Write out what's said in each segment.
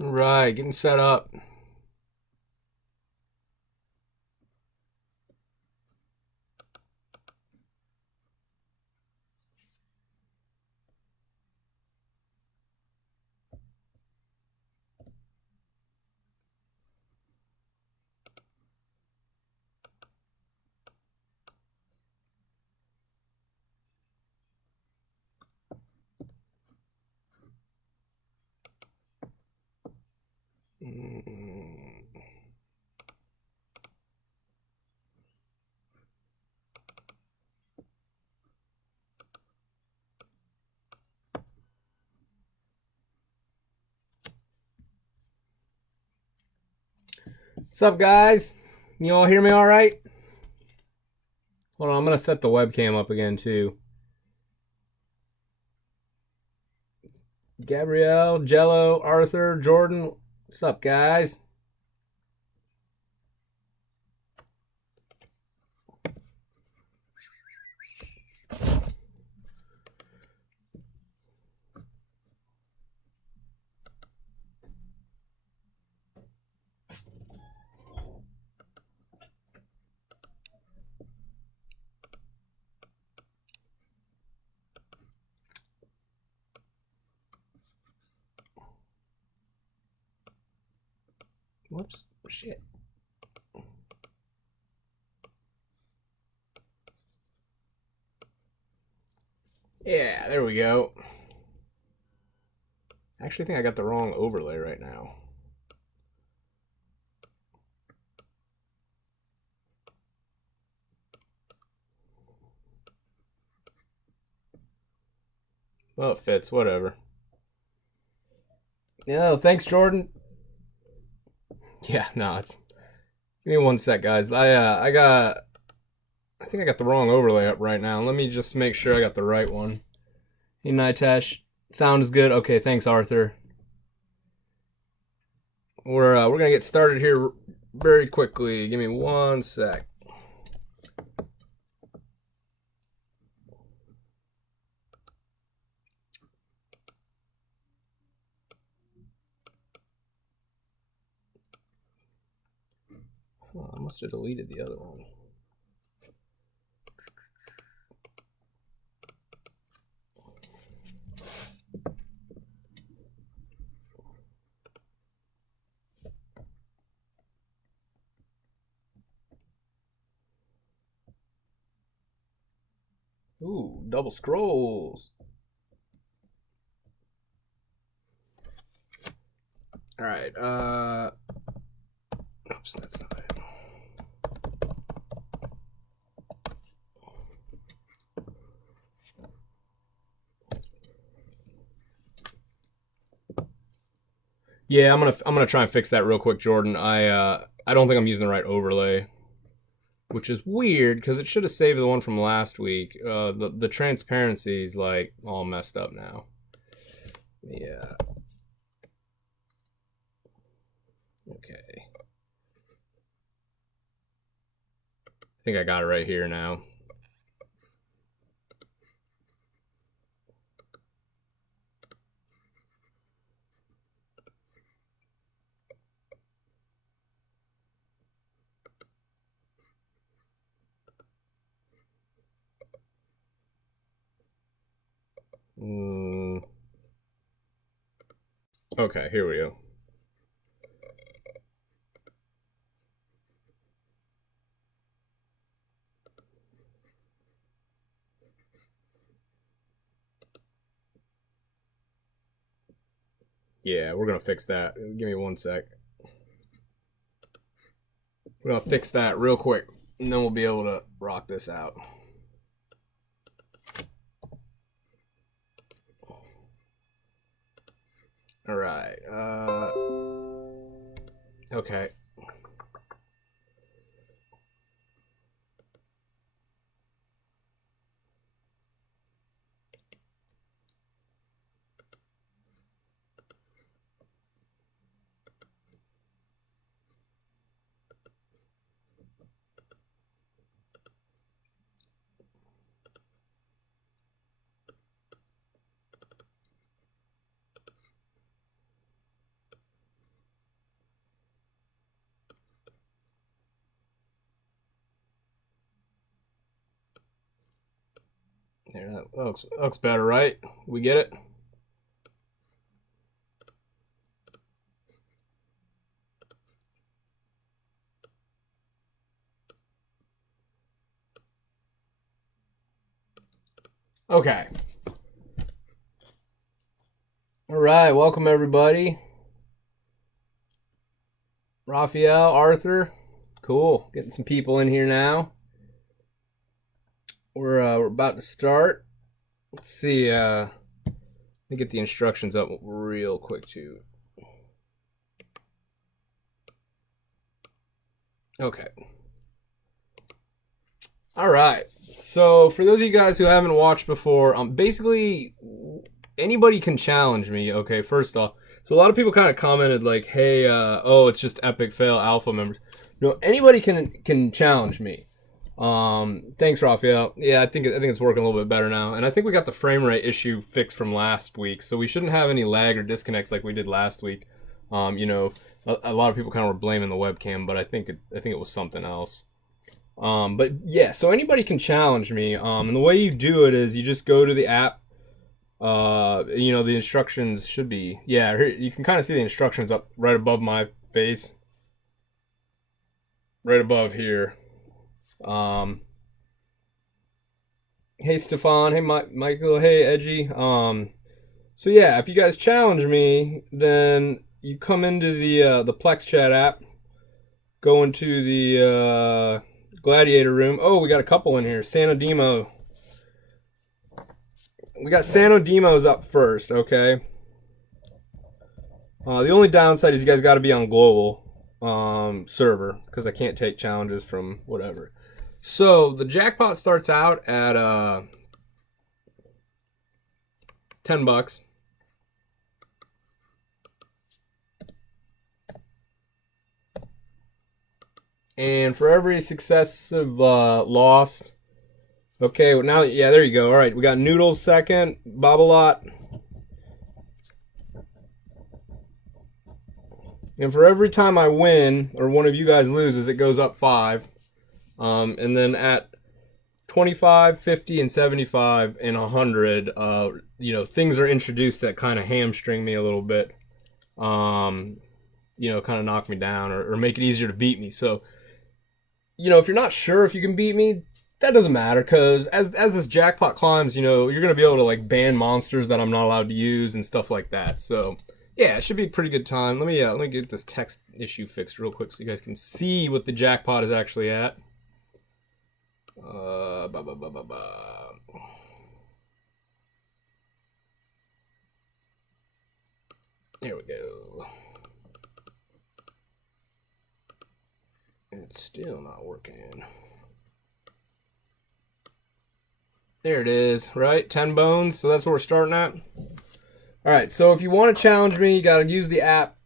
Right, getting set up. What's up, guys? You all hear me all right? Hold on, I'm gonna set the webcam up again too. Gabrielle, Jello, Arthur, Jordan, what's up, guys? Whoops, shit. Yeah, there we go. I actually think I got the wrong overlay right now. Well, it fits, whatever. Yeah, thanks, Jordan. Yeah, no, it's. Give me one sec, guys. I think I got the wrong overlay up right now. Let me just make sure I got the right one. Hey, Nitesh, sound is good. Okay, thanks, Arthur. We're gonna get started here very quickly. Give me one sec. Oh, I must have deleted the other one. Ooh, double scrolls. All right. Oops, that's not it. Yeah, I'm gonna try and fix that real quick, Jordan. I don't think I'm using the right overlay, which is weird because it should have saved the one from last week. The transparency is like all messed up now. Yeah. Okay. I think I got it right here now. Okay, here we go. Yeah, we're gonna fix that. Give me one sec. We're gonna fix that real quick, and then we'll be able to rock this out. All right. Okay. There, that looks better, right? We get it? Okay. All right, welcome everybody. Raphael, Arthur, cool. Getting some people in here now. We're about to start. Let's see. Let me get the instructions up real quick too. Okay. All right. So for those of you guys who haven't watched before, basically anybody can challenge me. Okay, first off, so a lot of people kind of commented like, "Hey, oh, it's just epic fail alpha members." No, anybody can challenge me. Thanks, Raphael. Yeah, I think it's working a little bit better now, and I think we got the frame rate issue fixed from last week, so we shouldn't have any lag or disconnects like we did last week. You know, a lot of people kind of were blaming the webcam, but I think it was something else. But yeah, so anybody can challenge me. And the way you do it is you just go to the app. You know, the instructions should be, yeah, here, you can kind of see the instructions up right above my face. Right above here. Hey Stefan, hey Michael, hey Edgy. So yeah, if you guys challenge me, then you come into the Plexchat app, go into the Gladiator room. Oh, we got a couple in here. Sano Demo. We got Sano Demos up first, okay? The only downside is you guys got to be on global server because I can't take challenges from whatever. So the jackpot starts out at $10. And for every successive loss, okay, well now, yeah, there you go. All right, we got Noodles second, Babolat. And for every time I win, or one of you guys loses, it goes up 5. And then at 25, 50, and 75, and 100, you know, things are introduced that kind of hamstring me a little bit. You know, kind of knock me down or make it easier to beat me. So, you know, if you're not sure if you can beat me, that doesn't matter because as this jackpot climbs, you know, you're going to be able to like ban monsters that I'm not allowed to use and stuff like that. So, yeah, it should be a pretty good time. Let me get this text issue fixed real quick so you guys can see what the jackpot is actually at. There we go. It's still not working. There it is, right? 10 bones, so that's what we're starting at. All right, so if you want to challenge me, you got to use the app.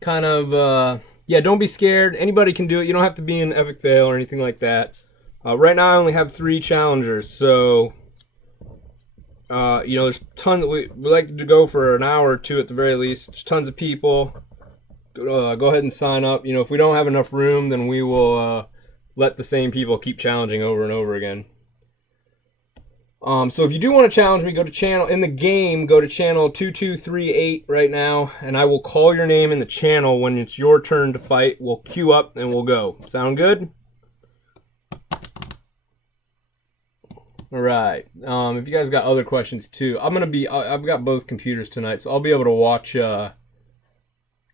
Kind of, yeah, don't be scared. Anybody can do it. You don't have to be an epic fail or anything like that. Right now, I only have 3 challengers, so, you know, there's tons. We like to go for an hour or 2 at the very least. There's tons of people. Go ahead and sign up. You know, if we don't have enough room, then we will let the same people keep challenging over and over again. So if you do want to challenge me, go to channel in the game. Go to channel 2238 right now, and I will call your name in the channel when it's your turn to fight. We'll queue up and we'll go. Sound good? All right. If you guys got other questions too, I've got both computers tonight, so I'll be able to watch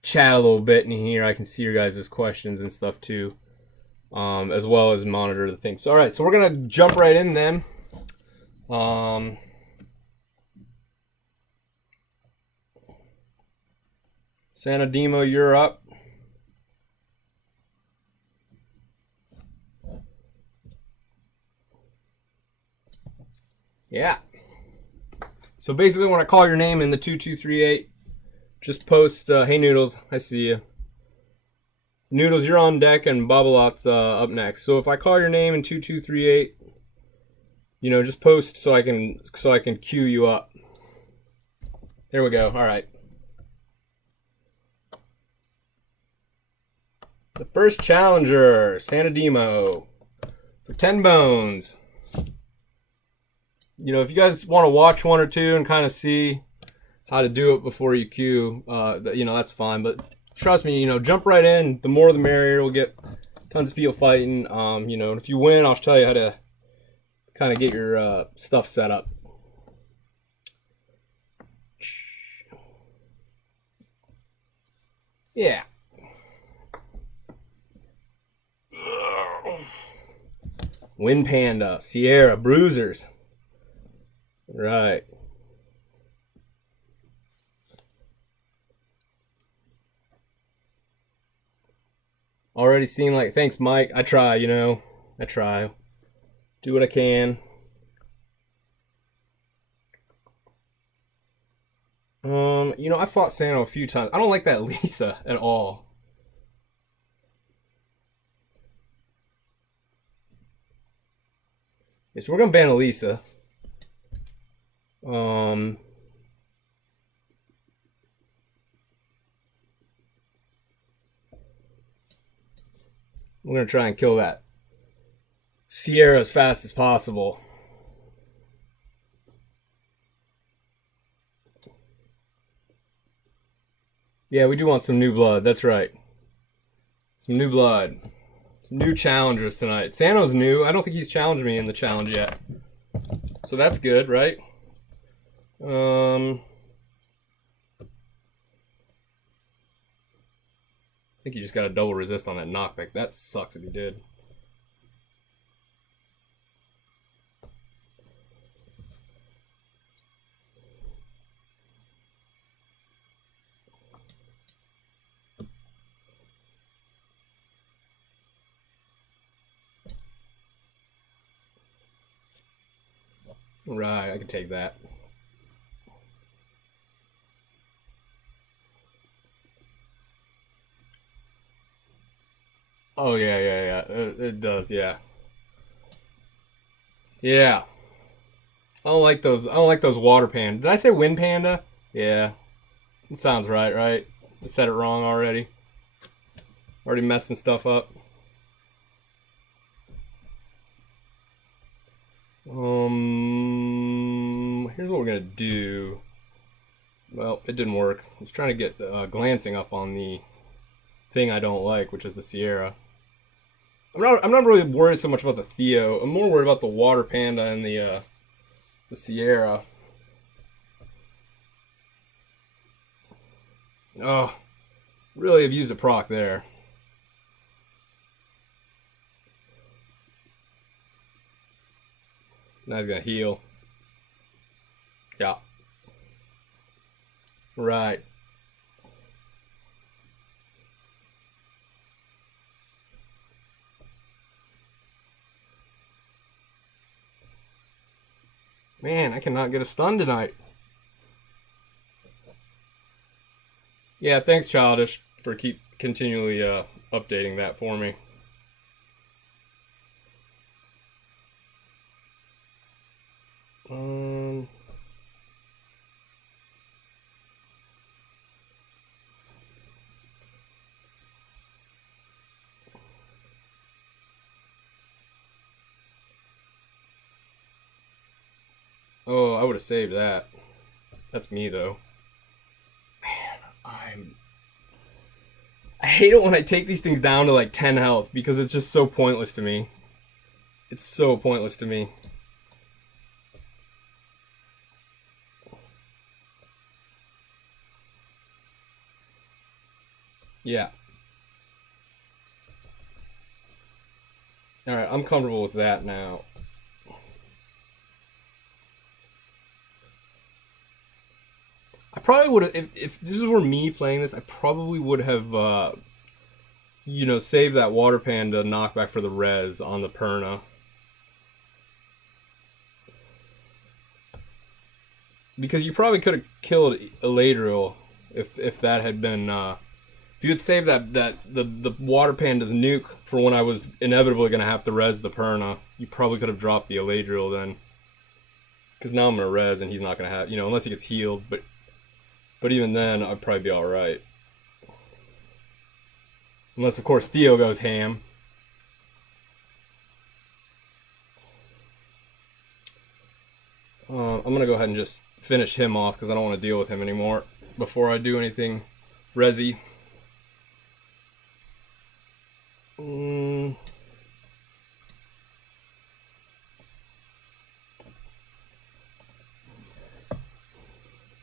chat a little bit in here. I can see your guys' questions and stuff too, as well as monitor the thing. So all right, so we're gonna jump right in then. Santa Demo, you're up. Yeah. So basically when I call your name in the 2238, just post, hey Noodles, I see you. Noodles, you're on deck, and Babolat's up next. So if I call your name in 2238, you know, just post so I can queue you up. There we go. All right. The first challenger, Santa Demo, for 10 bones. You know, if you guys want to watch one or two and kind of see how to do it before you queue, you know, that's fine. But trust me, you know, jump right in. The more the merrier. We'll get tons of people fighting. You know, and if you win, I'll tell you how to kind of get your stuff set up. Yeah. Wind Panda, Sierra, Bruisers. Right. Already seem like, thanks, Mike. I try, you know. I try. Do what I can. You know, I fought Sano a few times. I don't like that Lisa at all. Yeah, so we're gonna ban Elisa. We're gonna try and kill that Sierra as fast as possible. Yeah, we do want some new blood. That's right. Some new blood. Some new challengers tonight. Sano's new. I don't think he's challenged me in the challenge yet. So that's good, right? I think he just got a double resist on that knockback. That sucks if he did. Right, I can take that. Oh yeah. It does, yeah. Yeah. I don't like those. I don't like those water panda. Did I say wind panda? Yeah. It sounds right, right? I said it wrong already. Already messing stuff up. Here's what we're gonna do. Well, it didn't work. I was trying to get glancing up on the thing I don't like, which is the Sierra. I'm not really worried so much about the Theo. I'm more worried about the water panda and the Sierra. Oh, really have used a proc there. Now he's gonna heal. Yeah. Right. Man, I cannot get a stun tonight. Yeah, thanks, Childish, for keep continually updating that for me. Oh, I would have saved that. That's me though. Man, I hate it when I take these things down to like 10 health because it's just so pointless to me. It's so pointless to me. Yeah. Alright, I'm comfortable with that now. I probably would have, if this were me playing this, I probably would have, you know, saved that water panda knockback for the res on the Perna. Because you probably could have killed Eladriel if that had been, if you had saved the water panda's nuke for when I was inevitably going to have to res the Perna, you probably could have dropped the Eladriel then. Because now I'm going to res and he's not going to have, you know, unless he gets healed, but even then, I'd probably be alright. Unless, of course, Theo goes ham. I'm going to go ahead and just finish him off because I don't want to deal with him anymore before I do anything resi.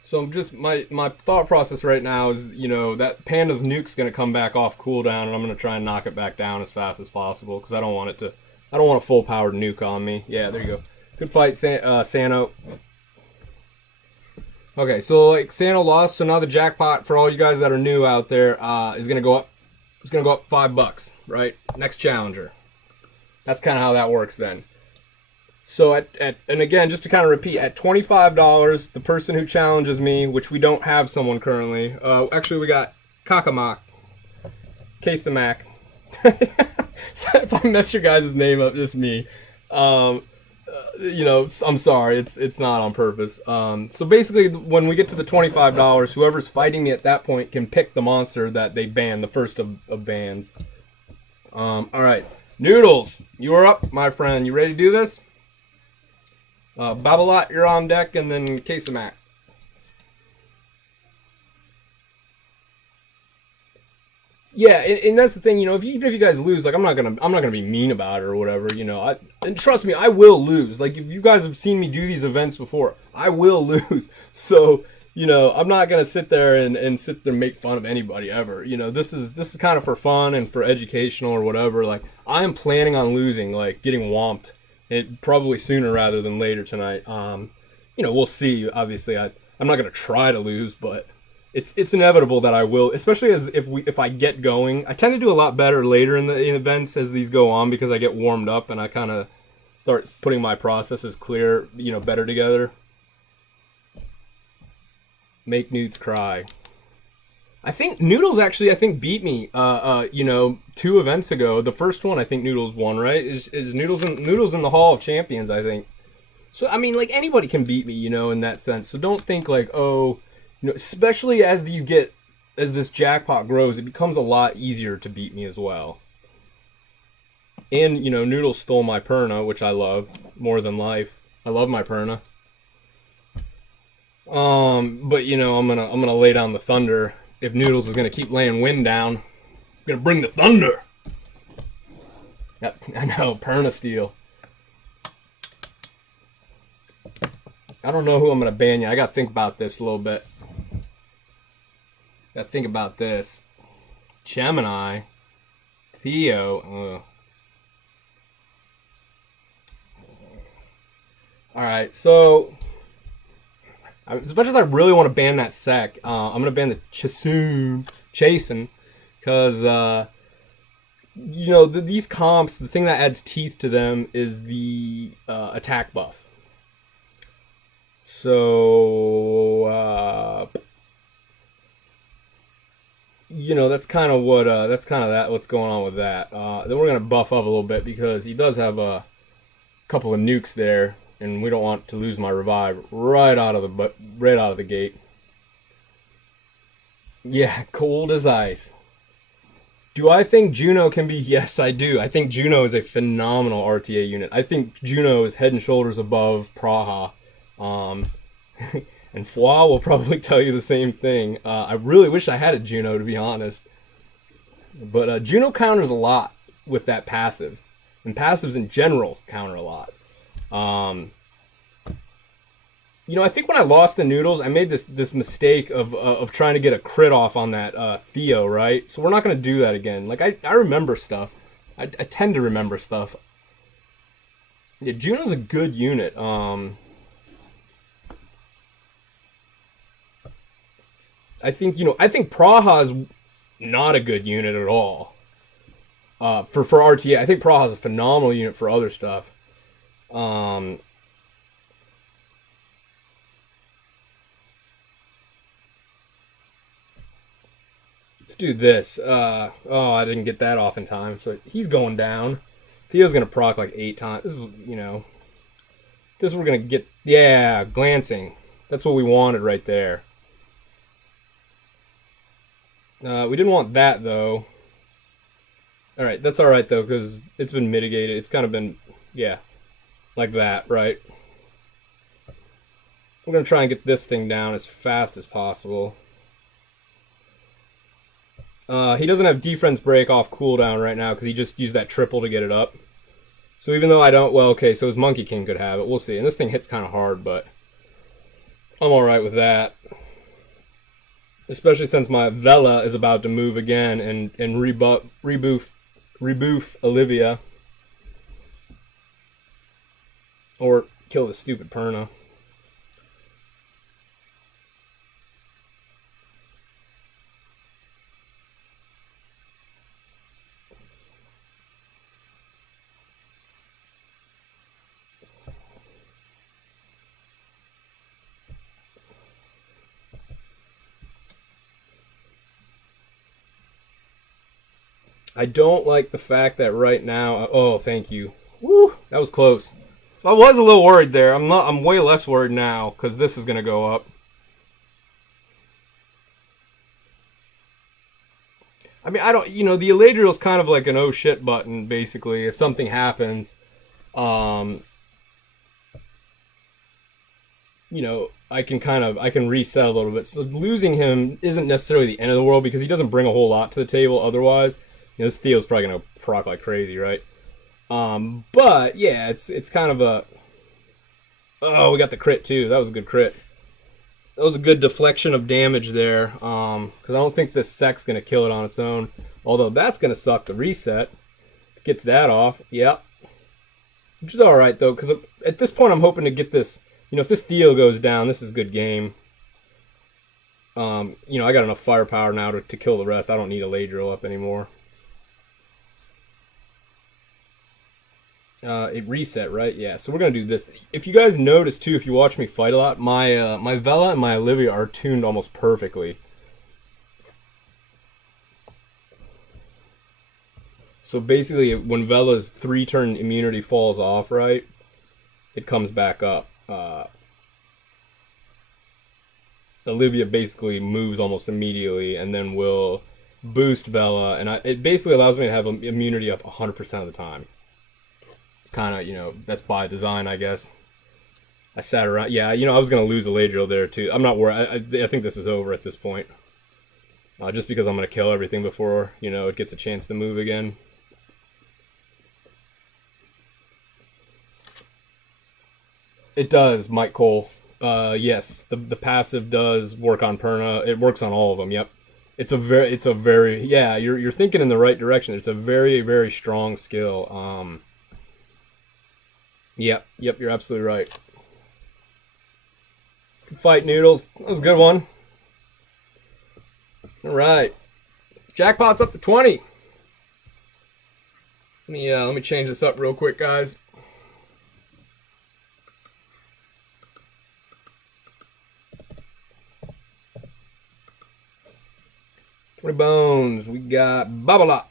So I'm just, my thought process right now is, you know, that Panda's nuke's going to come back off cooldown, and I'm going to try and knock it back down as fast as possible because I don't want a full powered nuke on me. Yeah, there you go. Good fight, Sano. Okay, so like Sano lost, so now the jackpot for all you guys that are new out there is going to go up. It's going to go up $5, right? Next challenger. That's kind of how that works then. So and again, just to kind of repeat, at $25, the person who challenges me, which we don't have someone currently. Actually, we got Kakamak, Kasamak. So if I mess your guys' name up, just me. You know, I'm sorry. It's not on purpose. So basically, when we get to the $25, whoever's fighting me at that point can pick the monster that they ban, the first of bans. All right, Noodles, you are up, my friend. You ready to do this? Babolat, you're on deck, and then Kasamak. Yeah, and that's the thing, you know. Even if you guys lose, like I'm not gonna be mean about it or whatever, you know. And trust me, I will lose. Like if you guys have seen me do these events before, I will lose. So you know, I'm not gonna sit there and sit there and make fun of anybody ever. You know, this is kind of for fun and for educational or whatever. Like I am planning on losing, like getting whomped. It probably sooner rather than later tonight. You know, we'll see. Obviously, I'm not gonna try to lose, but it's inevitable that I will. Especially if I get going, I tend to do a lot better later in the events as these go on because I get warmed up and I kind of start putting my processes clear, you know, better together. Make Newts cry. I think Noodles actually beat me you know, 2 events ago. The first one I think Noodles won, right? Is Noodles in the Hall of Champions, I think. So I mean, like anybody can beat me, you know, in that sense. So don't think like, oh, you know, especially as this jackpot grows, it becomes a lot easier to beat me as well. And, you know, Noodles stole my Perna, which I love more than life. I love my Perna. But you know, I'm gonna lay down the thunder. If Noodles is going to keep laying wind down, I'm going to bring the thunder. Yep, I know, Perna Steel. I don't know who I'm going to ban yet. I got to think about this a little bit. Got to think about this. Gemini. Theo. Alright, so as much as I really want to ban that sec, I'm going to ban the Chasen, because, you know, these comps, the thing that adds teeth to them is the attack buff. So, you know, that's kind of what's going on with that. Then we're going to buff up a little bit because he does have a couple of nukes there. And we don't want to lose my revive right out of the gate. Yeah, cold as ice. Do I think Juno can be? Yes, I do. I think Juno is a phenomenal RTA unit. I think Juno is head and shoulders above Praha. And Fwa will probably tell you the same thing. I really wish I had a Juno, to be honest. But Juno counters a lot with that passive. And passives in general counter a lot. You know, I think when I lost the Noodles, I made this mistake of trying to get a crit off on that Theo, right? So we're not going to do that again. Like, I remember stuff. I tend to remember stuff. Yeah, Juno's a good unit. I think Praha's not a good unit at all. For RTA, I think Praha's a phenomenal unit for other stuff. Let's do this. Oh, I didn't get that off in time, so he's going down. Theo's gonna proc like 8 times. This is, you know, this we're gonna get. Yeah, glancing. That's what we wanted right there. We didn't want that though. All right, that's all right though, because it's been mitigated. It's kind of been, yeah, like that, right? We're going to try and get this thing down as fast as possible. He doesn't have defense break off cooldown right now because he just used that triple to get it up. So even though I don't... Well, okay, so his Monkey King could have it. We'll see. And this thing hits kind of hard, but I'm alright with that. Especially since my Vela is about to move again and reboof Olivia. Or kill the stupid Perna. I don't like the fact that right now... Oh, thank you. Woo! That was close. I was a little worried there. I'm way less worried now because this is going to go up. I mean, I don't... You know, the Eladriel is kind of like an oh shit button, basically. If something happens, you know, I can reset a little bit. So losing him isn't necessarily the end of the world because he doesn't bring a whole lot to the table otherwise. You know, this Theo's probably going to proc like crazy, right? But, yeah, it's kind of a... Oh, we got the crit, too. That was a good crit. That was a good deflection of damage there. Because I don't think this Sec's going to kill it on its own. Although that's going to suck to reset. Gets that off. Yep. Which is alright, though, because at this point I'm hoping to get this... You know, if this Theo goes down, this is a good game. You know, I got enough firepower now to kill the rest. I don't need a Eladriel up anymore. It reset, right? Yeah, so we're going to do this. If you guys notice, too, if you watch me fight a lot, my Vela and my Olivia are tuned almost perfectly. So basically, when Vela's 3-turn immunity falls off, right, it comes back up. Olivia basically moves almost immediately and then will boost Vela. And it basically allows me to have immunity up 100% of the time. It's kind of, you know, that's by design, I guess. I sat around. Yeah, you know, I was going to lose Eladriel there, too. I'm not worried. I think this is over at this point. Just because I'm going to kill everything before, you know, it gets a chance to move again. It does, Mike Cole. Yes, the passive does work on Perna. It works on all of them. Yep. It's a very yeah. You're thinking in the right direction. It's a very, very strong skill. Yep. You're absolutely right. Good fight, Noodles. That was a good one. All right, Jackpot's up to 20. Let me change this up real quick, guys. Bones, we got Babala.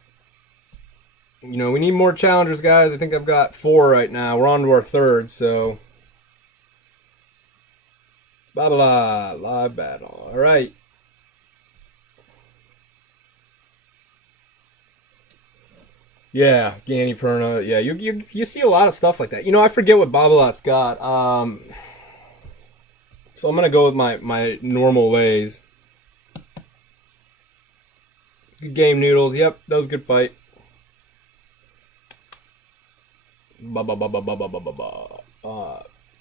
You know, we need more challengers, guys. I think I've got 4 right now. We're on to our 3rd, so. Babala, live battle. All right. Yeah, Ganny Perna. Yeah, you see a lot of stuff like that. You know, I forget what Babalat's got. So I'm gonna go with my normal ways. Good game, Noodles. Yep, that was a good fight.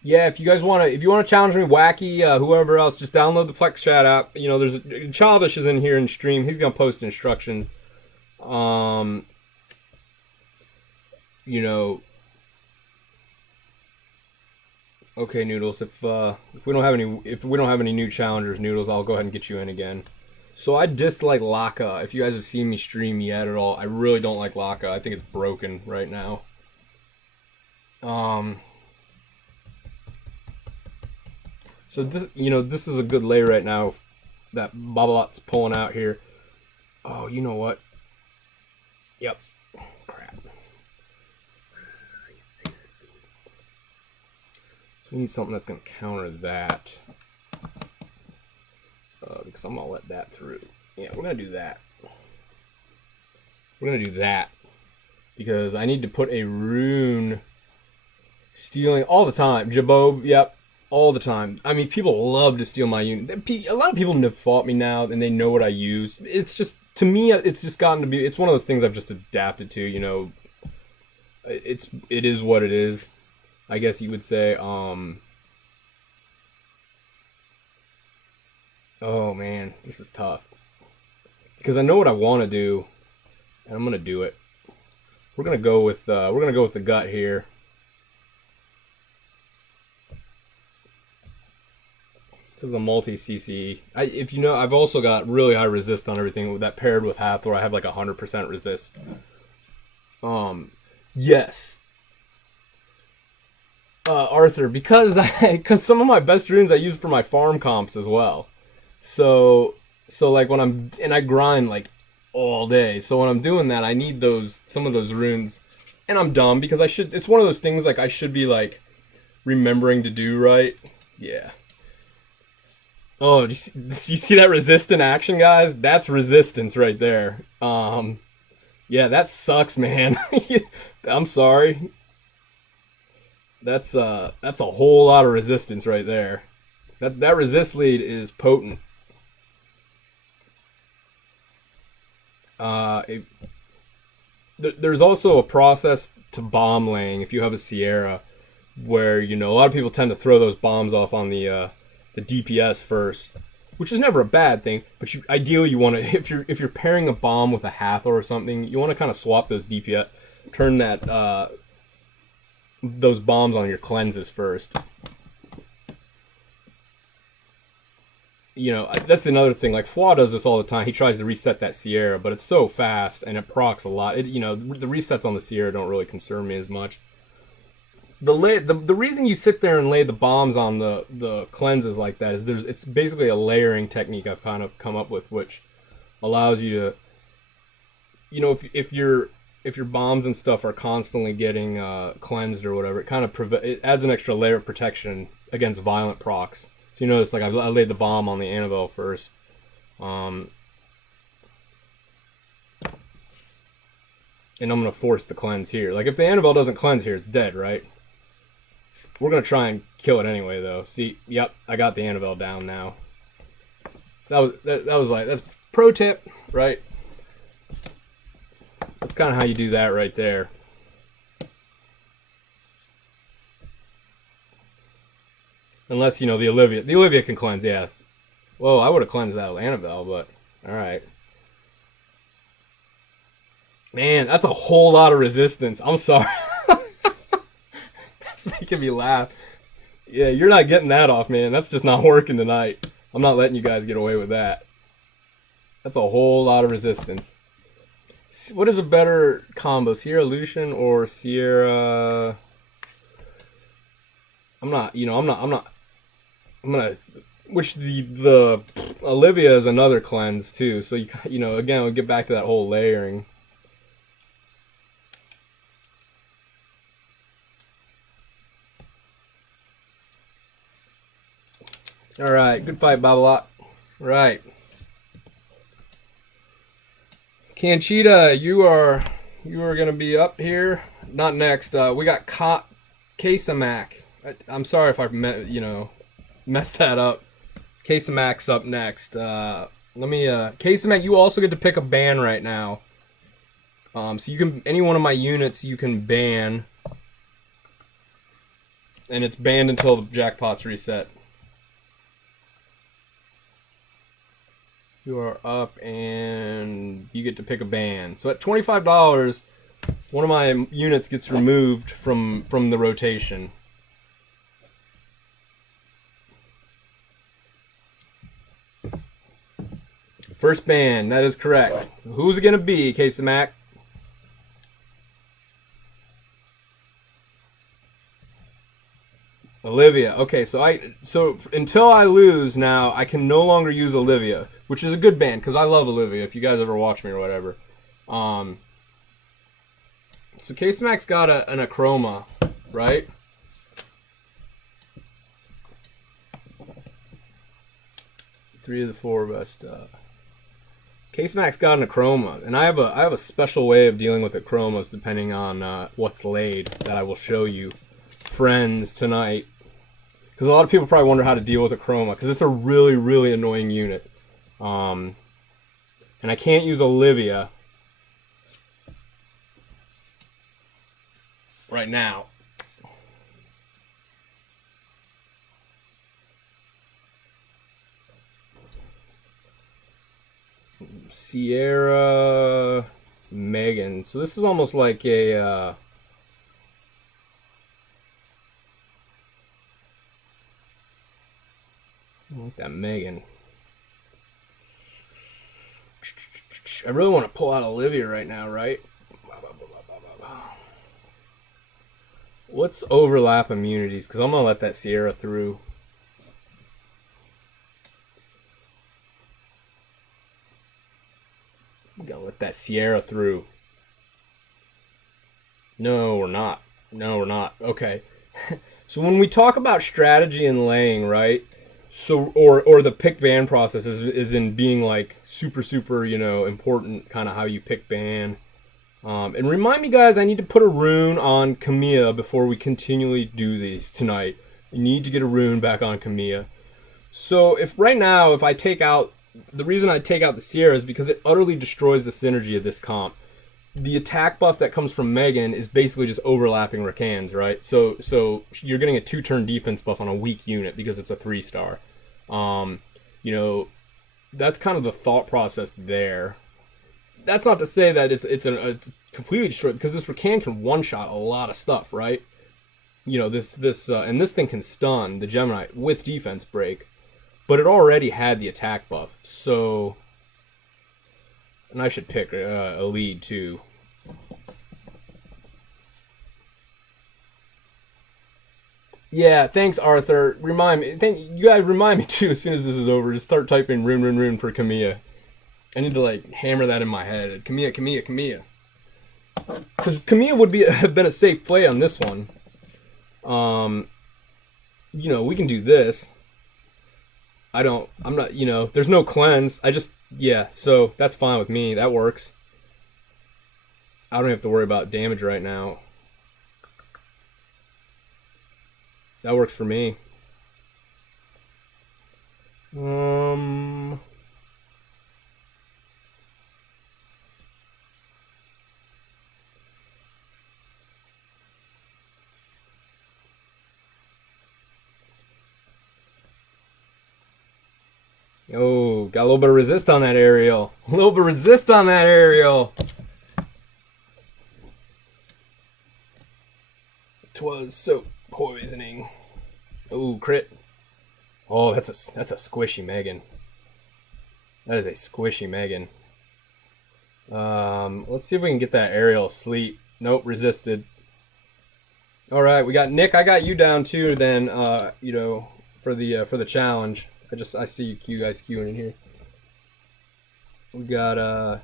Yeah, if you guys want to challenge me, Wacky, whoever else, just download the Plexchat app. You know, there's Childish is in here in stream. He's gonna post instructions. You know. Okay, Noodles. If we don't have any new challengers, Noodles, I'll go ahead and get you in again. So I dislike Laka. If you guys have seen me stream yet at all, I really don't like Laka. I think it's broken right now. So this, you know, this is a good lay right now that Babalat's pulling out here. Oh, you know what? Yep. Crap. So we need something that's going to counter that. Because I'm going to let that through. Yeah, we're going to do that. We're going to do that. Because I need to put a rune stealing all the time. Jabob, yep. all the time. I mean, people love to steal my unit. A lot of people have fought me now, and they know what I use. It's just, to me, it's just gotten to be, it's one of those things I've just adapted to, you know. It is what it is, I guess you would say. Oh man, this is tough. Because I know what I want to do, and I'm gonna do it. We're gonna go with the gut here. This is a multi-CC. If you know, I've also got really high resist on everything. With that paired with Hathor, I have like 100% resist. Yes. Arthur, because some of my best runes I use for my farm comps as well. So like when I grind like all day. So when I'm doing that, I need some of those runes. And I'm dumb because it's one of those things like I should be like remembering to do right. Yeah. Oh, you see that resistant action, guys? That's resistance right there. Yeah, that sucks, man. I'm sorry. That's a whole lot of resistance right there. That resist lead is potent. There's also a process to bomb laying if you have a Sierra, where a lot of people tend to throw those bombs off on the DPS first, which is never a bad thing. But ideally you want to, if you're pairing a bomb with a Hathor or something, you want to kind of swap those DPS, turn those bombs on your cleanses first. That's another thing. Like Flaw does this all the time. He tries to reset that Sierra, but it's so fast and it procs a lot. The resets on the Sierra don't really concern me as much. The reason you sit there and lay the bombs on the cleanses like that is it's basically a layering technique I've kind of come up with, which allows you to, if your bombs and stuff are constantly getting cleansed or whatever, it kind of it adds an extra layer of protection against violent procs. So you notice, like I laid the bomb on the Annabelle first. And I'm going to force the cleanse here. Like if the Annabelle doesn't cleanse here, it's dead, right? We're going to try and kill it anyway, though. See, yep, I got the Annabelle down now. That's pro tip, right? That's kind of how you do that right there. Unless, the Olivia. The Olivia can cleanse, yes. Whoa, I would have cleansed that Annabelle, but alright. Man, that's a whole lot of resistance. I'm sorry. That's making me laugh. Yeah, you're not getting that off, man. That's just not working tonight. I'm not letting you guys get away with that. That's a whole lot of resistance. What is a better combo? Sierra Lucian or Sierra... I'm gonna, which the Olivia is another cleanse too. So again, we'll get back to that whole layering. All right, good fight, Babalot. Right, Canchita, you are gonna be up here. Not next. We got Kasamac. I'm sorry if I messed that up. Kasamac's up next. Kasamac, you also get to pick a ban right now. So you can, any one of my units you can ban. And it's banned until the jackpot's reset. You are up and you get to pick a ban. So at $25, one of my units gets removed from the rotation. First ban, that is correct. So who's it gonna be, Kasamac? Olivia. Okay, so until I lose now, I can no longer use Olivia, which is a good ban because I love Olivia. If you guys ever watch me or whatever, so Kasamac's got an Acroma, right? Three of the four best. Kasamac's got an Acroma, and I have a special way of dealing with Acromas depending on what's laid that I will show you, friends, tonight. Because a lot of people probably wonder how to deal with a Chroma, because it's a really, really annoying unit. And I can't use Olivia right now. Sierra, Megan. So this is almost like a I like that Megan. I really want to pull out Olivia right now, right? Let's overlap immunities, because I'm going to let that Sierra through. I'm going to let that Sierra through. No, we're not. No, we're not. Okay. So when we talk about strategy and laying, right? So or the pick ban process is in being like super, you know, important, kind of how you pick ban. And remind me, guys, I need to put a rune on Camilla before we continually do these tonight. You need to get a rune back on Camilla. So if right now, if I take out, the reason I take out the Sierra is because it utterly destroys the synergy of this comp. The attack buff that comes from Megan is basically just overlapping Rakans, right? So you're getting a 2-turn defense buff on a weak unit because it's a 3-star. You know, that's kind of the thought process there. That's not to say that it's completely destroyed, because this Rakan can one-shot a lot of stuff, right? You know, and this thing can stun the Gemini with defense break, but it already had the attack buff, so. And I should pick a lead too. Yeah, thanks, Arthur. Remind me. You guys remind me too as soon as this is over. Just start typing rune for Camilla. I need to like hammer that in my head. Camilla. Because Camilla would have been a safe play on this one. You know, we can do this. I'm not, you know, there's no cleanse. Yeah, so that's fine with me. That works. I don't have to worry about damage right now. That works for me. Oh, got a little bit of resist on that aerial. A little bit of resist on that aerial. 'Twas so poisoning. Oh, crit. Oh, that's a squishy Megan. That is a squishy Megan. Let's see if we can get that aerial asleep. Nope, resisted. All right, we got Nick. I got you down too. Then, you know, for the challenge. I see you guys queuing in here. We got all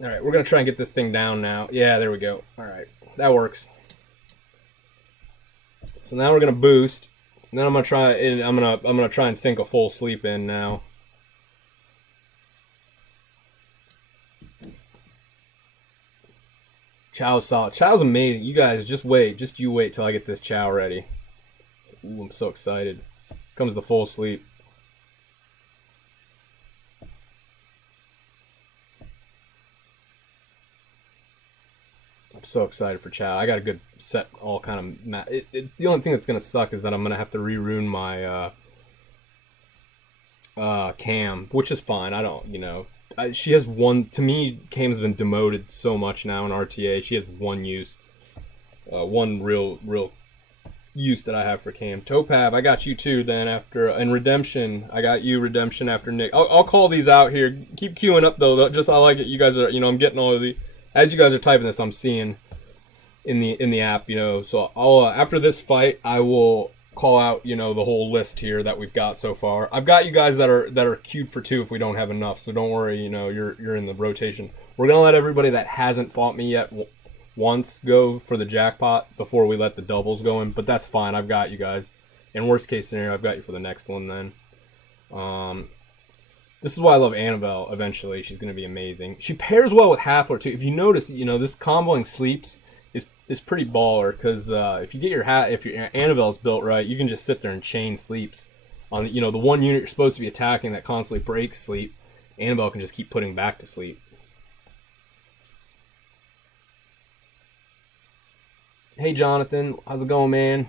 right, we're gonna try and get this thing down now. Yeah, there we go. All right, that works. So now we're gonna boost. And then I'm gonna try and I'm gonna try and sink a full sleep in now. Chow's solid. Chow's amazing. You guys just wait. You wait till I get this Chow ready. Ooh, I'm so excited. Comes the full sleep. I'm so excited for Chow. I got a good set, all kind of. The only thing that's gonna suck is that I'm gonna have to re-rune my Cam, which is fine. I don't, you know, she has one. To me, Cam's been demoted so much now in RTA. She has one use, one real use that I have for Cam. Topab, I got you too. Then after and Redemption, I got you. Redemption after Nick. I'll call these out here. Keep queuing up though. Just I like it. You guys are, you know, I'm getting all of the. As you guys are typing this, I'm seeing in the app, you know. So I'll after this fight, I will call out, you know, the whole list here that we've got so far. I've got you guys that are queued for 2 if we don't have enough. So don't worry, you know, you're in the rotation. We're gonna let everybody that hasn't fought me yet once go for the jackpot before we let the doubles go in. But that's fine. I've got you guys. In worst case scenario, I've got you for the next one then. This is why I love Annabelle eventually. She's going to be amazing. She pairs well with Hathor too. If you notice, you know, this comboing sleeps is pretty baller, because if you get your Annabelle's built right, you can just sit there and chain sleeps on the one unit you're supposed to be attacking that constantly breaks sleep. Annabelle can just keep putting back to sleep. Hey Jonathan, how's it going, man?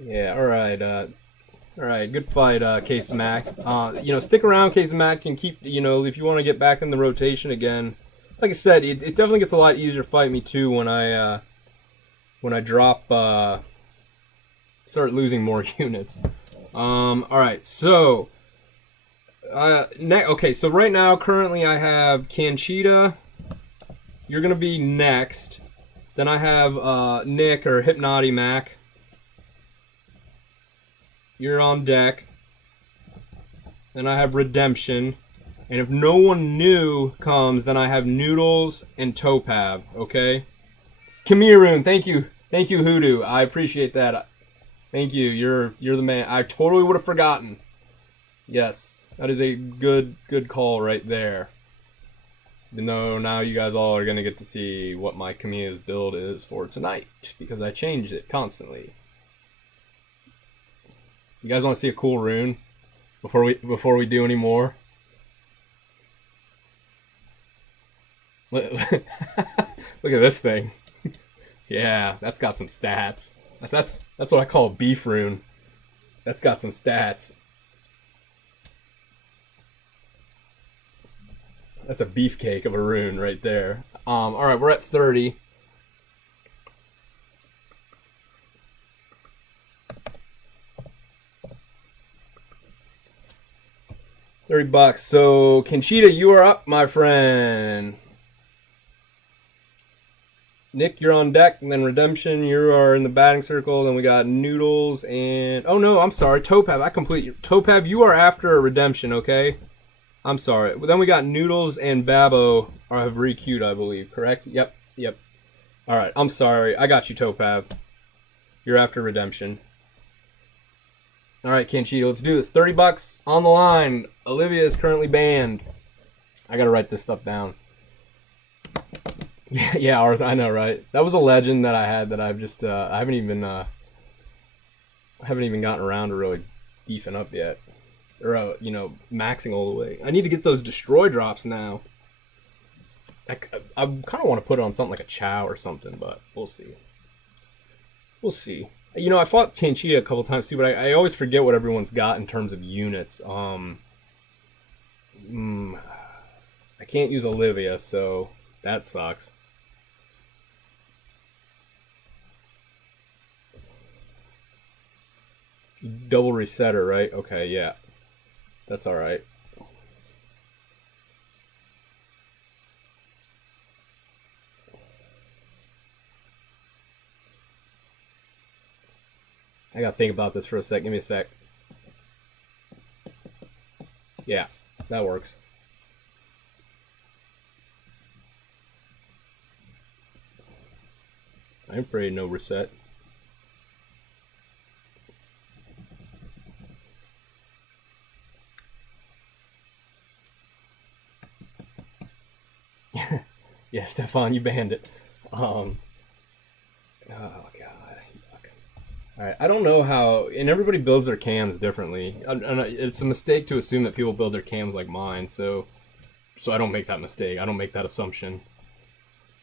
Yeah, all right, good fight, Case Mac. Stick around, Case Mac, and keep, if you want to get back in the rotation again. Like I said, it definitely gets a lot easier to fight me too when I drop, start losing more units. All right, so okay, so right now, currently, I have Conchita. You're gonna be next. Then I have Nick or Hypnoti Mac. You're on deck. Then I have Redemption. And if no one new comes, then I have Noodles and Topab, okay? Cameroon, thank you. Thank you, Hoodoo. I appreciate that. Thank you. You're the man. I totally would have forgotten. Yes, that is a good call right there. Even though now you guys all are going to get to see what my Camilla's build is for tonight, because I changed it constantly. You guys want to see a cool rune before we do any more? Look at this thing. Yeah, that's got some stats. That's what I call a beef rune. That's got some stats. That's a beefcake of a rune right there. All right, we're at 30. $30. So, Conchita, you are up, my friend. Nick, you're on deck, and then Redemption, you are in the batting circle. Then we got Noodles and... Oh, no, I'm sorry. Topab, I completely... Topab, you are after Redemption, okay? I'm sorry. Then we got Noodles and Babbo have re-queued, I believe, correct? Yep. All right, I'm sorry. I got you, Topab. You're after Redemption. All right, Conchita, let's do this. $30 on the line. Olivia is currently banned. I gotta write this stuff down. Yeah, Arthur, I know, right? That was a legend that I had that I've just I haven't even gotten around to really beefing up yet, or maxing all the way. I need to get those destroy drops now. I kind of want to put it on something like a Chow or something, but we'll see. We'll see. I fought Conchita a couple times too, but I always forget what everyone's got in terms of units. I can't use Olivia, so that sucks. Double reset her, right? Okay, yeah. That's alright. I gotta think about this for a sec. Give me a sec. Yeah, that works. I'm afraid no reset. Yeah, Stefan, you banned it. Oh god, yuck. All right, I don't know how, and everybody builds their cams differently. It's a mistake to assume that people build their cams like mine, so I don't make that mistake. I don't make that assumption.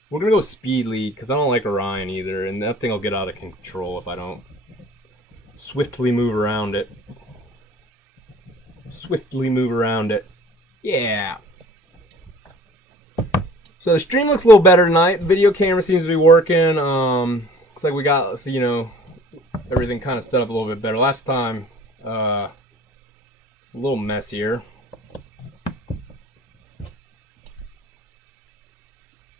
We're gonna go speed lead because I don't like Orion either, and that thing will get out of control if I don't swiftly move around it. Yeah. So the stream looks a little better tonight. The video camera seems to be working. Looks like we got, everything kind of set up a little bit better. Last time, a little messier.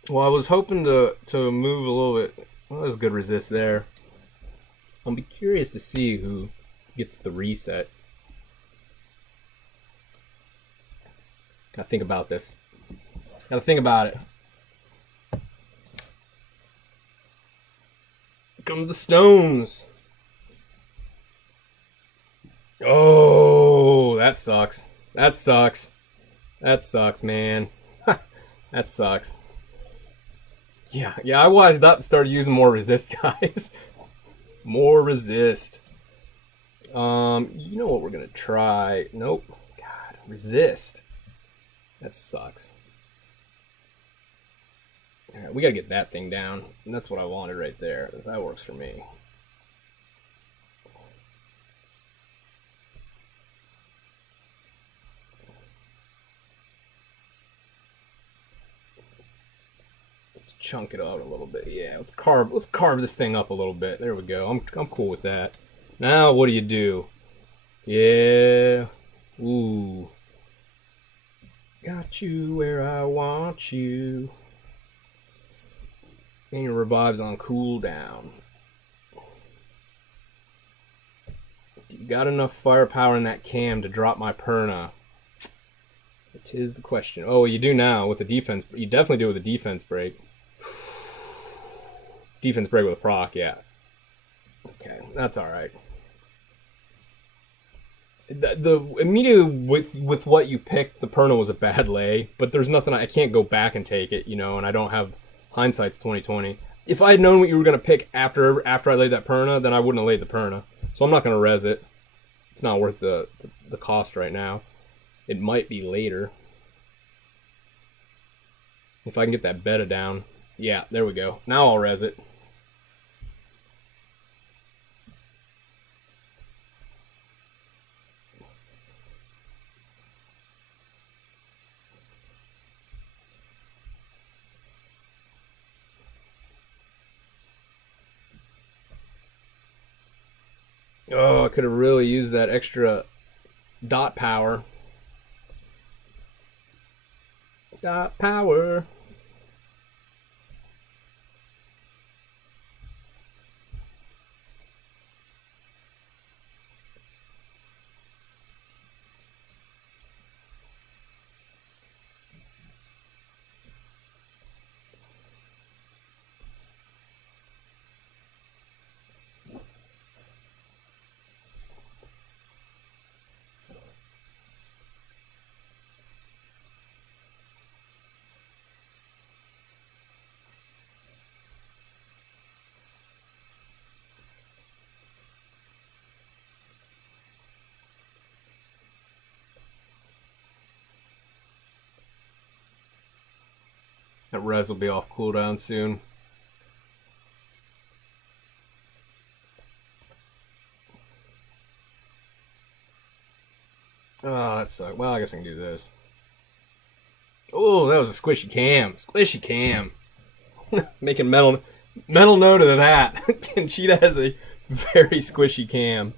Well, I was hoping to move a little bit. Well, there's a good resist there. I'll be curious to see who gets the reset. Gotta think about this. Gotta think about it. Here come the stones. Oh, that sucks. That sucks. That sucks, man. That sucks. Yeah, I wised up and started using more resist, guys. More resist. You know what we're gonna try? Nope. God, resist. That sucks. Alright, we gotta get that thing down. And that's what I wanted right there. That works for me. Let's chunk it out a little bit. Yeah, let's carve this thing up a little bit. There we go. I'm cool with that. Now what do you do? Yeah. Ooh. Got you where I want you. And your revive's on cooldown. You got enough firepower in that cam to drop my Perna? It is the question. Oh, you do now with the defense. You definitely do with the defense break. Defense break with a proc, yeah. Okay, that's all right. The immediately with what you picked, the Perna was a bad lay, but there's nothing I can't go back and take it, you know, and I don't have hindsight's 2020. If I had known what you were gonna pick after I laid that Perna, then I wouldn't have laid the Perna. So I'm not gonna res it. It's not worth the cost right now. It might be later. If I can get that beta down. Yeah, there we go. Now I'll res it. Oh, I could have really used that extra dot power. Dot power. That res will be off cooldown soon. Oh, that sucks. Well, I guess I can do this. Oh, that was a squishy cam. Squishy cam. Making mental note of that. Conchita has a very squishy cam.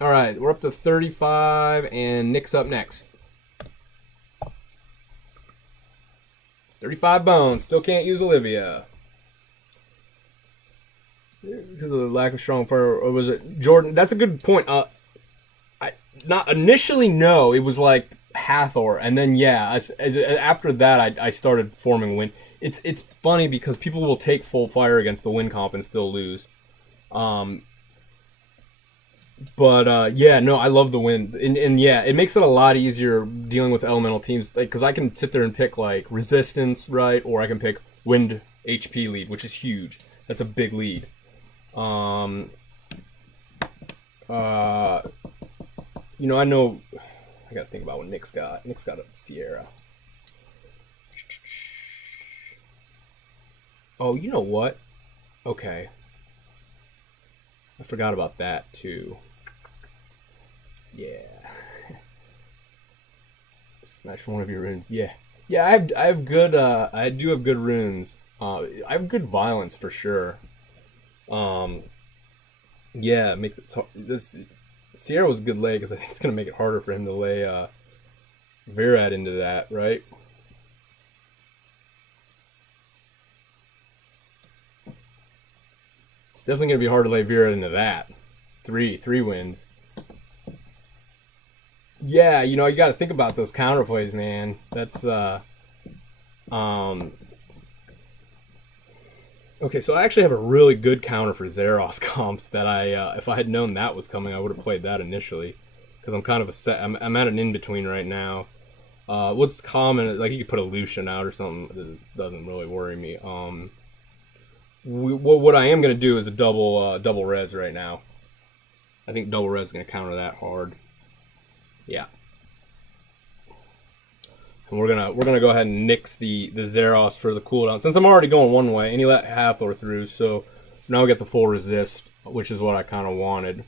All right, we're up to 35, and Nick's up next. 35 bones. Still can't use Olivia because of the lack of strong fire. Or was it Jordan? That's a good point. Not initially, no. It was like Hathor, and then yeah. After that, I started forming wind. It's funny because people will take full fire against the wind comp and still lose. But yeah, no, I love the wind, and yeah, it makes it a lot easier dealing with elemental teams, like because I can sit there and pick like resistance, right, or I can pick wind HP lead, which is huge. That's a big lead. You know, I gotta think about what Nick's got. Nick's got a Sierra. Oh, you know what? Okay. I forgot about that too. Yeah. Smash one of your runes. Yeah. Yeah, I have good I do have good runes. I have good violence for sure. Yeah, make this Sierra was a good lay because I think it's gonna make it harder for him to lay Virad into that, right? It's definitely gonna be hard to lay Virad into that. Three wins. Yeah, you know, you got to think about those counterplays, man. That's Okay, so I actually have a really good counter for Zeros comps that if I had known that was coming, I would have played that initially. Because I'm kind of I'm at an in-between right now. What's common, like you could put a Lucian out or something, that doesn't really worry me. What I am going to do is a double res right now. I think double res is going to counter that hard. Yeah. And we're gonna go ahead and nix the Zeros for the cooldown. Since I'm already going one way, and he let Hathor through, so now we get the full resist, which is what I kind of wanted.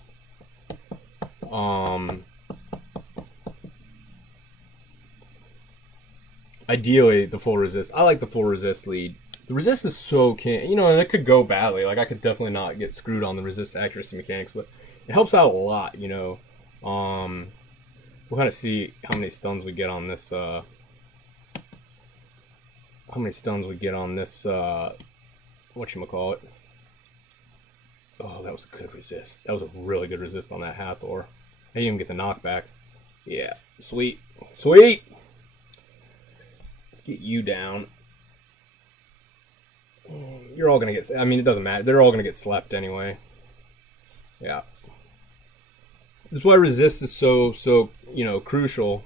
Ideally, the full resist. I like the full resist lead. The resist is so and it could go badly. Like, I could definitely not get screwed on the resist accuracy mechanics, but it helps out a lot, We'll kind of see how many stuns we get on this, whatchamacallit. Oh, that was a good resist. That was a really good resist on that Hathor. I didn't even get the knockback. Yeah, sweet. Sweet! Let's get you down. You're all gonna get... I mean, it doesn't matter. They're all gonna get slept anyway. Yeah. This is why resist is so crucial.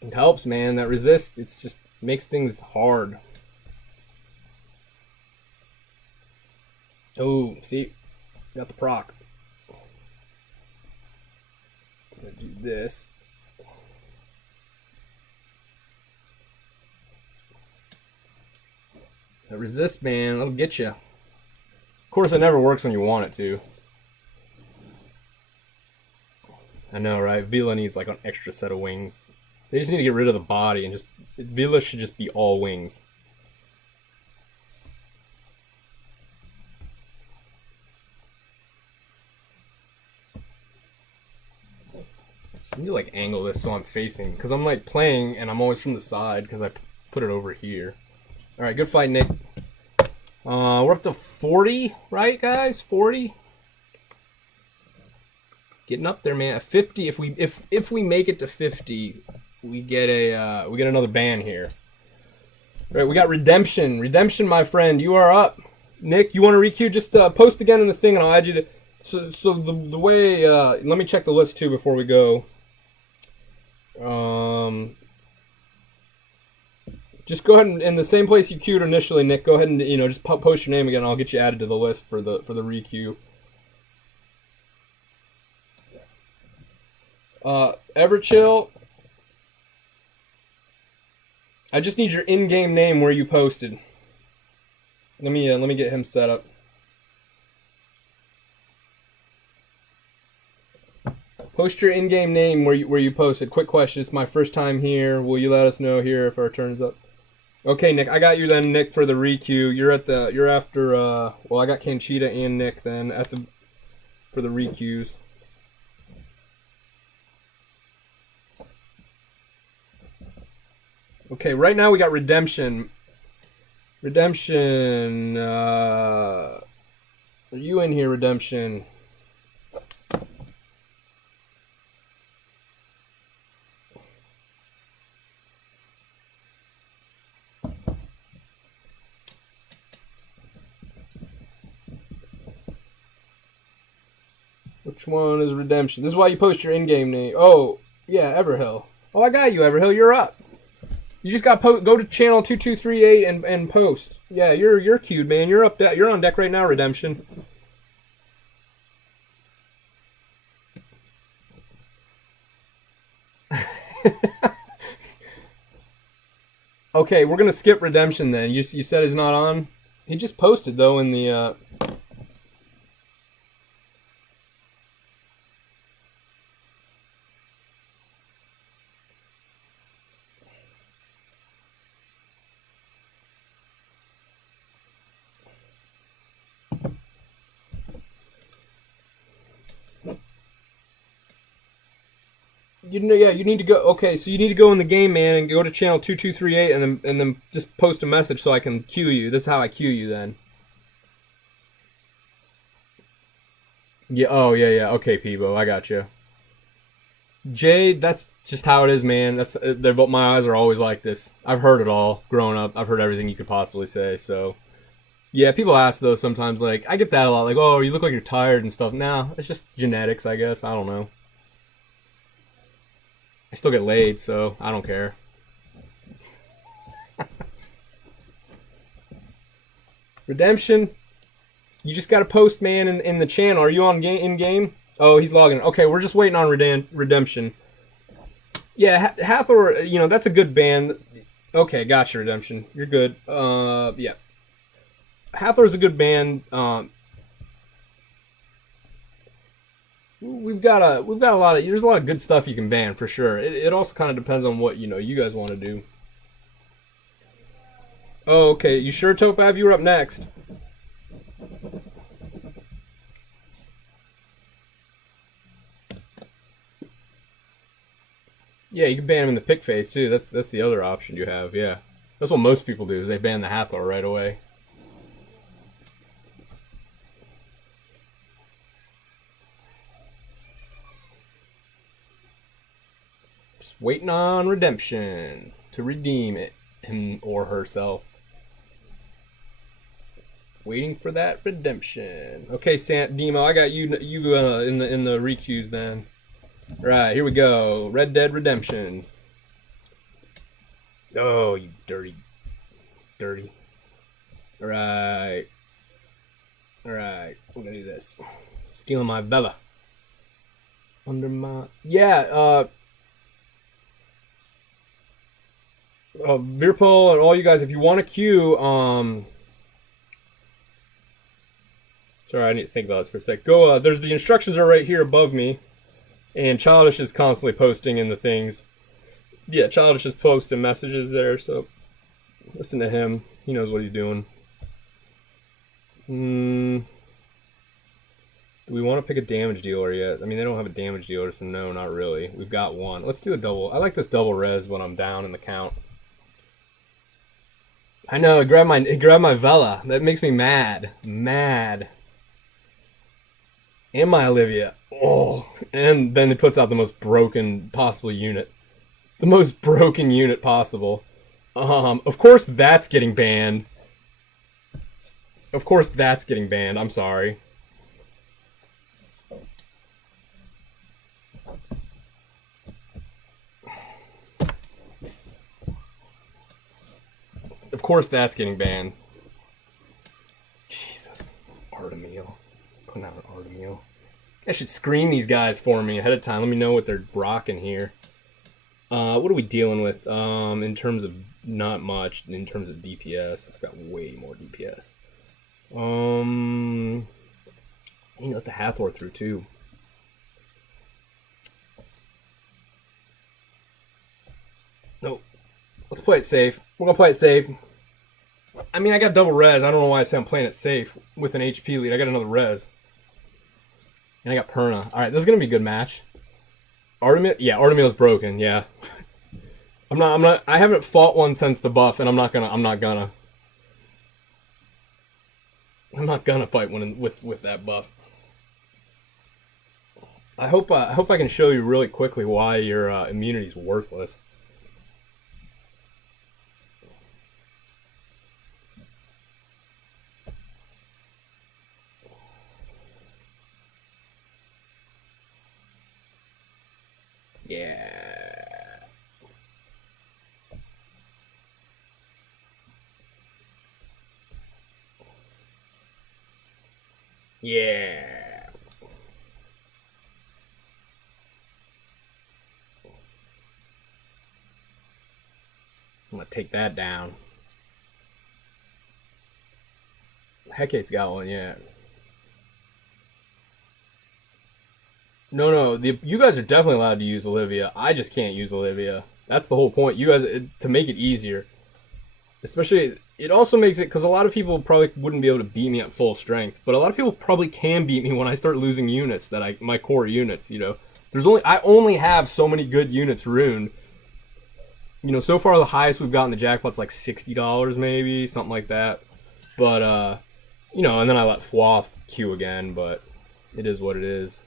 It helps, man. That resist, it's just makes things hard. Oh, see? Got the proc. I'm gonna do this. That resist, man, that'll get you. Of course, it never works when you want it to. I know, right? Vila needs like an extra set of wings. They just need to get rid of the body and Vila should just be all wings. I need to like angle this so I'm facing, because I'm like playing and I'm always from the side because I put it over here. All right, good fight, Nick. We're up to 40, right, guys? 40. Getting up there, man. 50. If we make it to 50, we get another ban here. All right, we got redemption. Redemption, my friend. You are up. Nick, you want to requeue? Just post again in the thing, and I'll add you to. So the way. Let me check the list too before we go. Just go ahead and in the same place you queued initially, Nick. Go ahead and just post your name again. And I'll get you added to the list for the requeue. Everchill. I just need your in-game name where you posted. Let me get him set up. Post your in-game name where you posted. Quick question. It's my first time here. Will you let us know here if our turn's up? Okay, Nick. I got you then, Nick, for the requeue. You're after. Well, I got Kanchita and Nick then for the requeues. Okay, right now we got redemption. Redemption. Are you in here, redemption? Which one is redemption? This is why you post your in-game name. Oh, yeah, Everhill. Oh, I got you, Everhill. You're up. You just got go to channel 2238 and post. Yeah, you're queued, man. You're up. You're on deck right now, redemption. Okay, we're gonna skip redemption then. You said he's not on. He just posted though in the. You need to go. Okay, so you need to go in the game, man, and go to channel 2238, and then just post a message so I can queue you. This is how I queue you then. Yeah. Oh yeah. Okay, Peebo, I got you. Jade, that's just how it is, man. My eyes are always like this. I've heard it all growing up. I've heard everything you could possibly say. So yeah, people ask though sometimes. Like I get that a lot. Like, oh, you look like you're tired and stuff. Nah, it's just genetics, I guess. I don't know. I still get laid, so I don't care. Redemption. You just got to post, man, in the channel. Are you on in game? Oh, he's logging. Okay, we're just waiting on Redemption. Yeah, Hathor, you know, that's a good band. Okay, gotcha, Redemption. You're good. Yeah. Hathor's a good band. We've got a lot of, there's a lot of good stuff you can ban for sure. It also kind of depends on what, you know, you guys want to do. Oh, okay. You sure, Topav? You were up next. Yeah, you can ban him in the pick phase too. That's the other option you have. Yeah, that's what most people do. Is they ban the Hathor right away. Just waiting on Redemption to redeem it, him or herself. Waiting for that redemption. Okay, Demo, I got you in the requeues then. Right, here we go. Red Dead Redemption. Oh, you dirty. Alright. Alright, I'm gonna do this. Stealing my Bella. Under my... Yeah, Virpol and all you guys, if you want to queue, sorry, I need to think about this for a sec. Go, there's the instructions are right here above me. And Childish is constantly posting in the things. Yeah, Childish is posting messages there, so listen to him. He knows what he's doing. Do we want to pick a damage dealer yet? I mean, they don't have a damage dealer, so no, not really. We've got one. Let's do a double. I like this double res when I'm down in the count. I know, it grabbed my Vela. That makes me mad. Mad. And my Olivia. Oh, and then it puts out the most broken possible unit. The most broken unit possible. Of course that's getting banned. Of course that's getting banned. I'm sorry. Of course that's getting banned. Jesus. Artemio. Putting out an Artemio. I should screen these guys for me ahead of time. Let me know what they're rocking here. What are we dealing with? In terms of not much. In terms of DPS, I've got way more DPS. You know, let the Hathor through too. Nope. Let's play it safe. We're gonna play it safe. I mean, I got double res. I don't know why I say I'm playing it safe with an HP lead. I got another res. And I got Perna. All right, this is gonna be a good match. Artemio, yeah, Artemio's broken. Yeah, I'm not. I haven't fought one since the buff, and I'm not gonna fight one with that buff. I hope I can show you really quickly why your immunity's worthless. Yeah. Yeah. I'm gonna take that down. Hecate's got one, yeah. No, you guys are definitely allowed to use Olivia. I just can't use Olivia. That's the whole point. You guys, to make it easier. Especially, it also makes it, because a lot of people probably wouldn't be able to beat me at full strength, but a lot of people probably can beat me when I start losing units, my core units, you know. I only have so many good units ruined. You know, so far the highest we've gotten the Jackpot's like $60 maybe, something like that. But, you know, and then I let Fwath queue again, but it is what it is.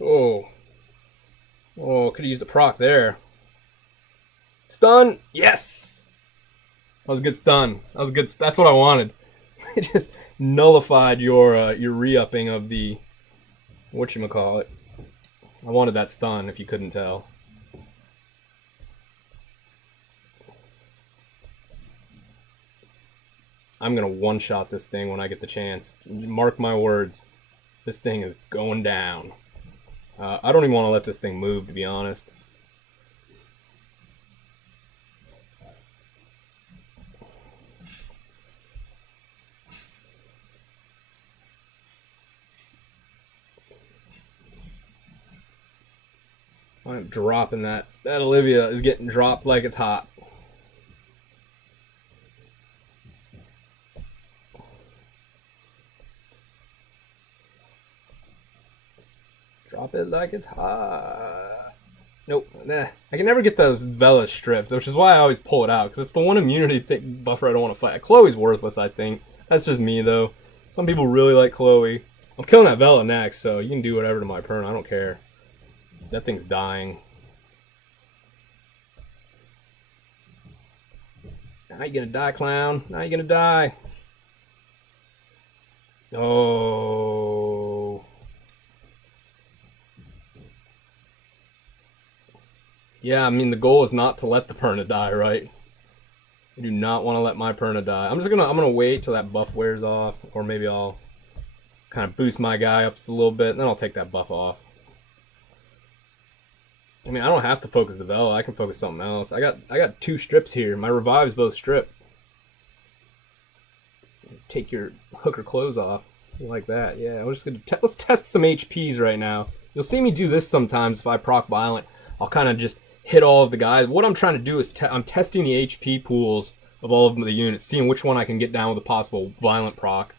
Oh. Oh, could have used the proc there. Stun! Yes! That was a good stun. That was good. That's what I wanted. It just nullified your re-upping of the whatchamacallit. I wanted that stun, if you couldn't tell. I'm going to one-shot this thing when I get the chance. Mark my words. This thing is going down. I don't even want to let this thing move, to be honest. I'm dropping that. That Olivia is getting dropped like it's hot. Drop it like it's hot. Nope. Nah. I can never get those Vela stripped, which is why I always pull it out, because it's the one immunity buffer I don't want to fight. Chloe's worthless, I think. That's just me, though. Some people really like Chloe. I'm killing that Vela next, so you can do whatever to my Perna. I don't care. That thing's dying. Now you gonna die, clown. Now you gonna die. Oh. Yeah, I mean the goal is not to let the Perna die, right? I do not want to let my Perna die. I'm gonna wait till that buff wears off, or maybe I'll kind of boost my guy up just a little bit, and then I'll take that buff off. I mean, I don't have to focus the Vela. I can focus something else. I got 2 strips here. My revives both strip. Take your hooker clothes off. Like that. Yeah, we're just gonna let's test some HPs right now. You'll see me do this sometimes if I proc violent. I'll kind of just hit all of the guys. What I'm trying to do is I'm testing the HP pools of all of the units, seeing which one I can get down with a possible violent proc.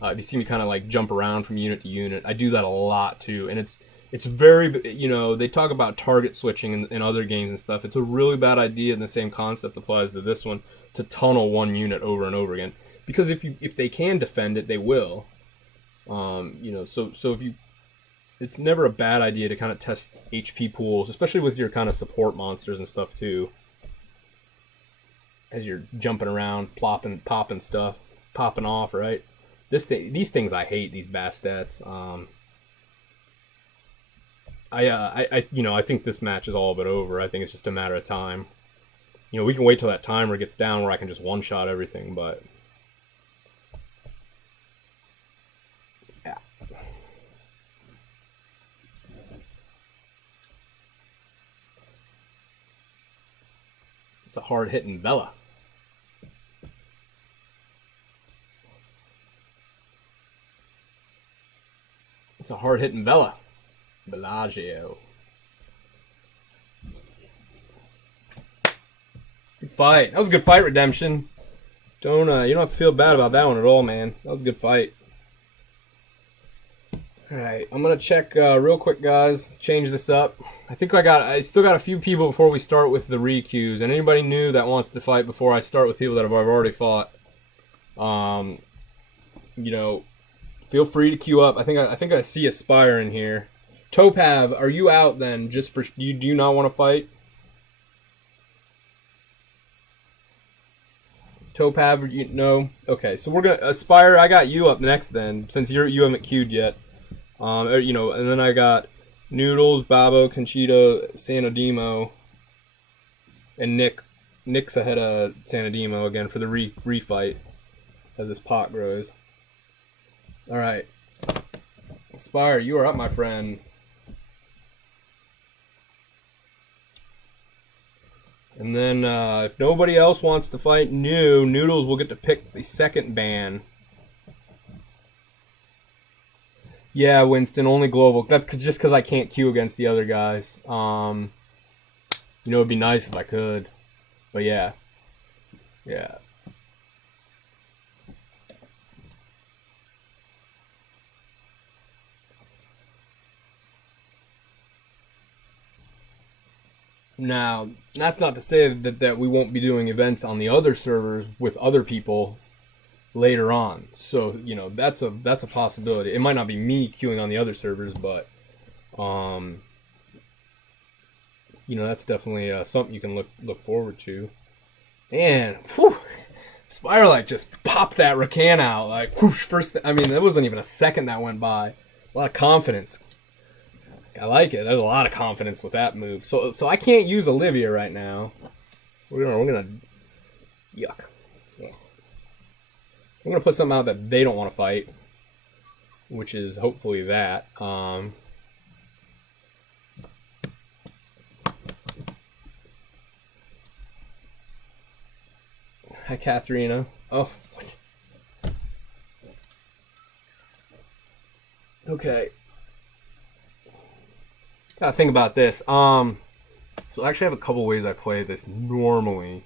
If you see me kind of like jump around from unit to unit, I do that a lot too, and it's very, you know, they talk about target switching in other games and stuff. It's a really bad idea, and the same concept applies to this one, to tunnel one unit over and over again. Because if they can defend it, they will. You know, so if you, it's never a bad idea to kind of test HP pools, especially with your kind of support monsters and stuff too. As you're jumping around, popping stuff, popping off, right? These things I hate, these Bastets. You know, I think this match is all but over. I think it's just a matter of time. You know, we can wait till that timer gets down where I can just one-shot everything, but yeah. It's a hard-hitting Vela. It's a hard-hitting Vela. Bellagio. Good fight. That was a good fight, Redemption. You don't have to feel bad about that one at all, man. That was a good fight. Alright, I'm gonna check real quick, guys. Change this up. I still got a few people before we start with the re-queues. And anybody new that wants to fight before I start with people that I've already fought, you know, feel free to queue up. I think I see Aspire in here. Topav, are you out then? Just for do you not want to fight? Topav, no. Okay, so we're gonna Aspire. I got you up next then, since you haven't queued yet. You know, and then I got Noodles, Babo, Conchita, Sanadimo, and Nick's ahead of Sanadimo again for the refight as this pot grows. All right, Aspire, you are up, my friend. And then if nobody else wants to fight Noodles will get to pick the second ban. Yeah, Winston, only global. That's just because I can't queue against the other guys. You know, it'd be nice if I could. But yeah. Yeah. Now, that's not to say that we won't be doing events on the other servers with other people later on. So, you know, that's a possibility. It might not be me queuing on the other servers, but You know, that's definitely something you can look forward to. And whew, Spire like just popped that Rakan out like whoosh, first. I mean, there wasn't even a second that went by. A lot of confidence. I like it. There's a lot of confidence with that move. So I can't use Olivia right now. We're gonna yuck. Ugh. I'm gonna put something out that they don't want to fight, which is hopefully that. Hi, Katharina. Oh. Okay. Gotta think about this. So I actually have a couple ways I play this normally.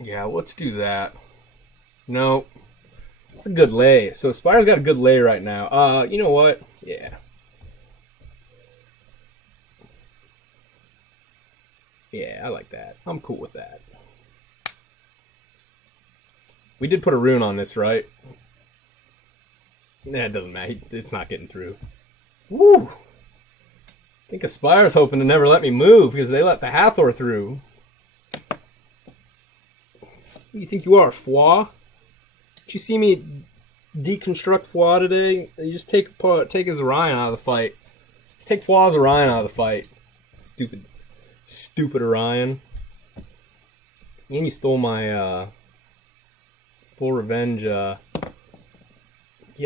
Yeah, let's do that. No. It's a good lay. So Spire's got a good lay right now. You know what? Yeah. Yeah, I like that. I'm cool with that. We did put a rune on this, right? Nah, it doesn't matter. It's not getting through. Woo! I think Aspire's hoping to never let me move because they let the Hathor through. Who do you think you are, Foie? Did you see me deconstruct Foie today? You just take his Orion out of the fight. Just take Foie's Orion out of the fight. Stupid Orion. And you stole my full revenge. Yeah,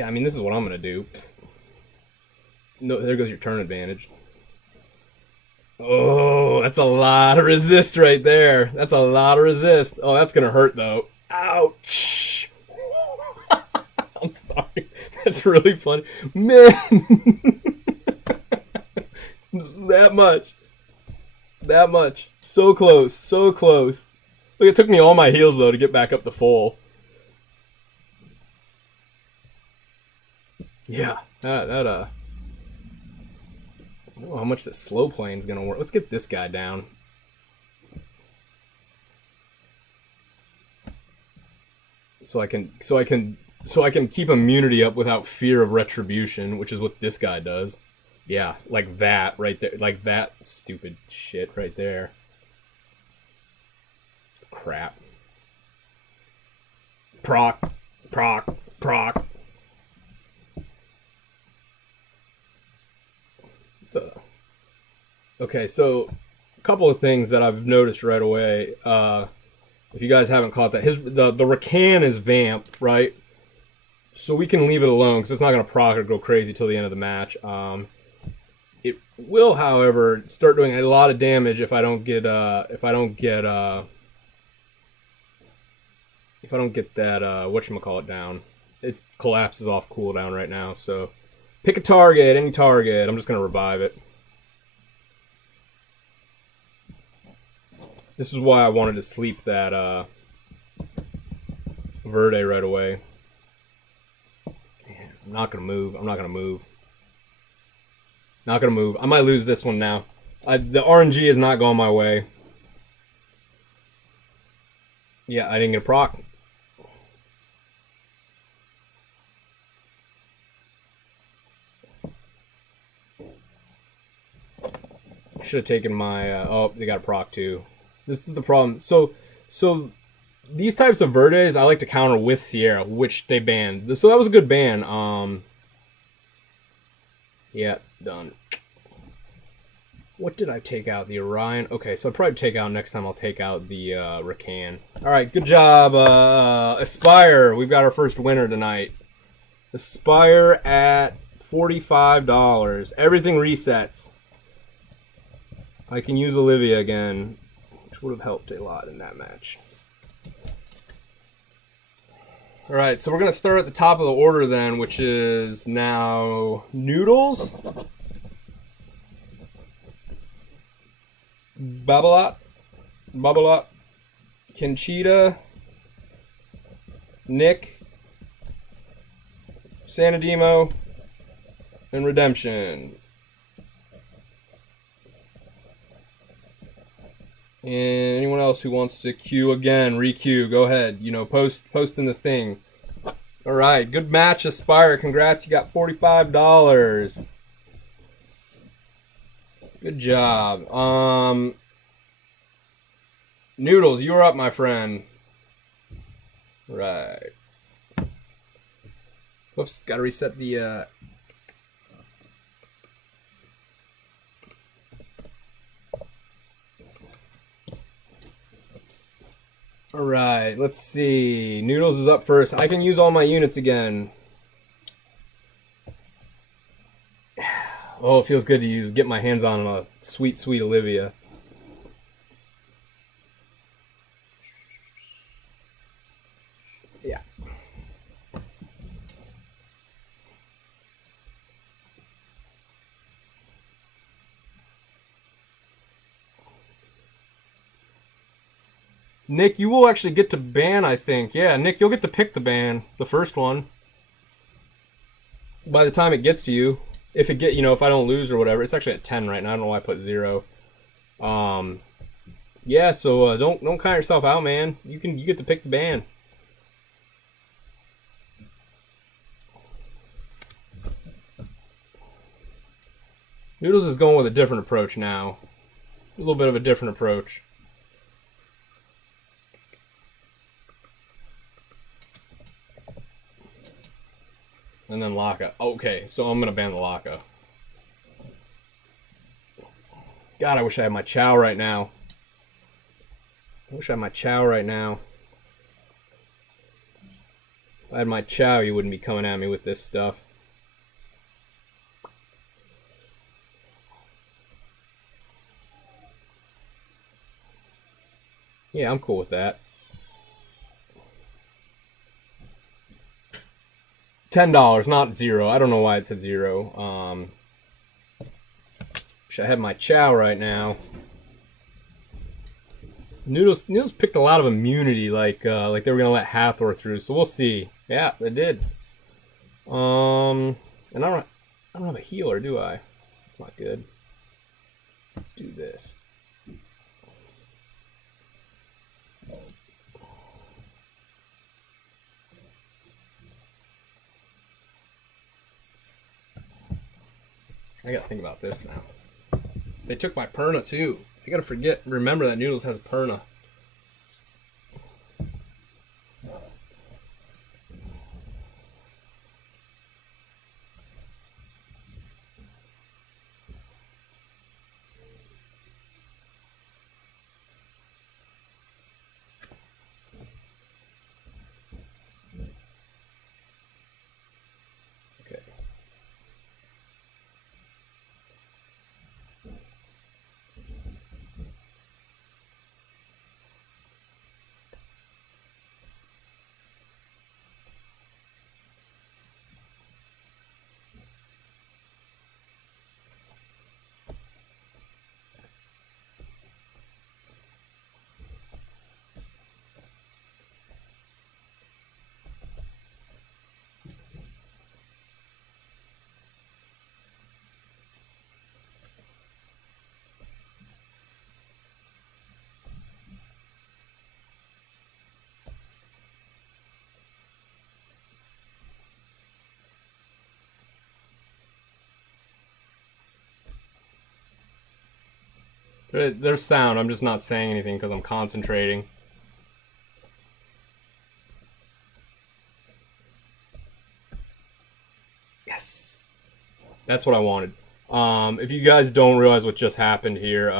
I mean, this is what I'm gonna do. No, there goes your turn advantage. Oh, that's a lot of resist right there. That's a lot of resist. Oh, that's gonna hurt though. Ouch. I'm sorry. That's really funny. Man. That much. That much. So close. So close. Look, it took me all my heals though to get back up to full. Yeah, I don't know how much this slow playing's gonna work. Let's get this guy down. So I can keep immunity up without fear of retribution, which is what this guy does. Yeah, like that right there, like that stupid shit right there. Crap. Proc, proc, proc. Okay, so a couple of things that I've noticed right away. If you guys haven't caught that, the Rakan is vamp, right? So we can leave it alone because it's not going to proc or go crazy till the end of the match. It will, however, start doing a lot of damage if I don't get that whatchamacallit down. It collapses off cooldown right now, so pick a target, any target. I'm just going to revive it. This is why I wanted to sleep that Verde right away. Man, I'm not going to move. I'm not going to move. Not going to move. I might lose this one now. The RNG is not going my way. Yeah, I didn't get a proc. Should have taken my... oh, they got a proc too. This is the problem. So these types of Verdes I like to counter with Sierra, which they banned. So that was a good ban. Yeah, done. What did I take out? The Orion? Okay, so I'll probably take out next time. I'll take out the Rakan. All right, good job, Aspire. We've got our first winner tonight. Aspire at $45. Everything resets. I can use Olivia again, which would have helped a lot in that match. All right, so we're going to start at the top of the order then, which is now Noodles, Babolat, Conchita, Nick, Sanadimo, and Redemption. And anyone else who wants to queue again, re-queue, go ahead. You know, post in the thing. All right, good match, Aspire. Congrats, you got $45. Good job. Noodles, you're up, my friend. Right. Whoops, gotta reset the, Alright, let's see. Noodles is up first. I can use all my units again. Oh, it feels good to get my hands on a sweet, sweet Olivia. Yeah. Nick, you will actually get to ban, I think. Yeah, Nick, you'll get to pick the ban, the first one. By the time it gets to you, if if I don't lose or whatever, it's actually at 10 right now. I don't know why I put 0. Yeah, so don't count yourself out, man. You get to pick the ban. Noodles is going with a different approach now. A little bit of a different approach. And then Laka. Okay, so I'm going to ban the Laka. God, I wish I had my Chow right now. If I had my Chow, you wouldn't be coming at me with this stuff. Yeah, I'm cool with that. $10, not 0. I don't know why it said 0. Wish I had my Chow right now. Noodles picked a lot of immunity, like they were gonna let Hathor through. So we'll see. Yeah, they did. And I don't have a healer, do I? That's not good. Let's do this. I gotta think about this now. They took my Perna too. I gotta remember that Noodles has Perna. Okay. There's sound. I'm just not saying anything because I'm concentrating. Yes. That's what I wanted. If you guys don't realize what just happened here,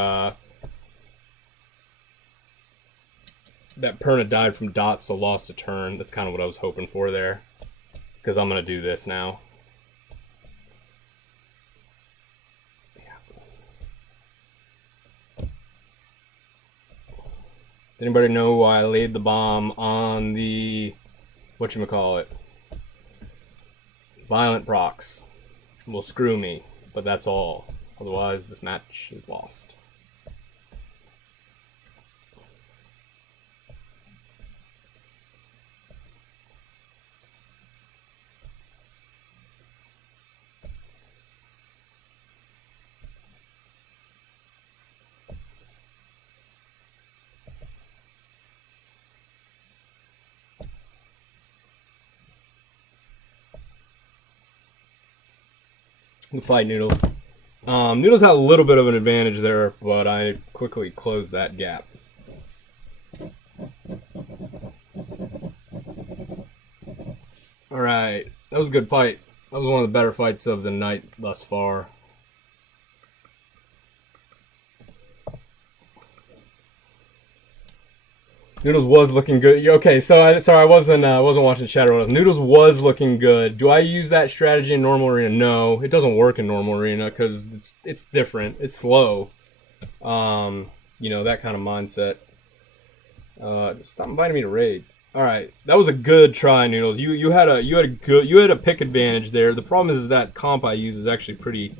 that Perna died from dots, so lost a turn. That's kind of what I was hoping for there. Because I'm going to do this now. Anybody know why I laid the bomb on the whatchamacallit? Violent procs. Will screw me, but that's all. Otherwise, this match is lost. Good fight, Noodles. Noodles had a little bit of an advantage there, but I quickly closed that gap. Alright, that was a good fight. That was one of the better fights of the night thus far. Noodles was looking good. Okay, so I wasn't watching Shadow. Noodles was looking good. Do I use that strategy in normal arena? No, it doesn't work in normal arena because it's different. It's slow. You know, that kind of mindset. Stop inviting me to raids. All right, that was a good try, Noodles. You had a pick advantage there. The problem is that comp I use is actually pretty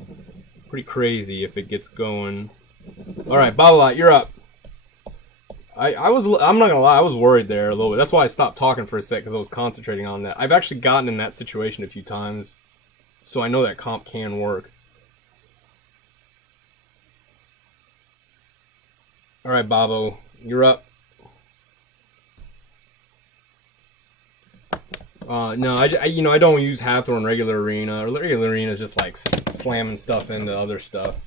crazy if it gets going. All right, Babolat, you're up. I'm not gonna lie, I was worried there a little bit. That's why I stopped talking for a sec, because I was concentrating on that. I've actually gotten in that situation a few times, so I know that comp can work. All right, Babo, you're up. No, I don't use Hathor in regular arena. Regular arena is just like slamming stuff into other stuff.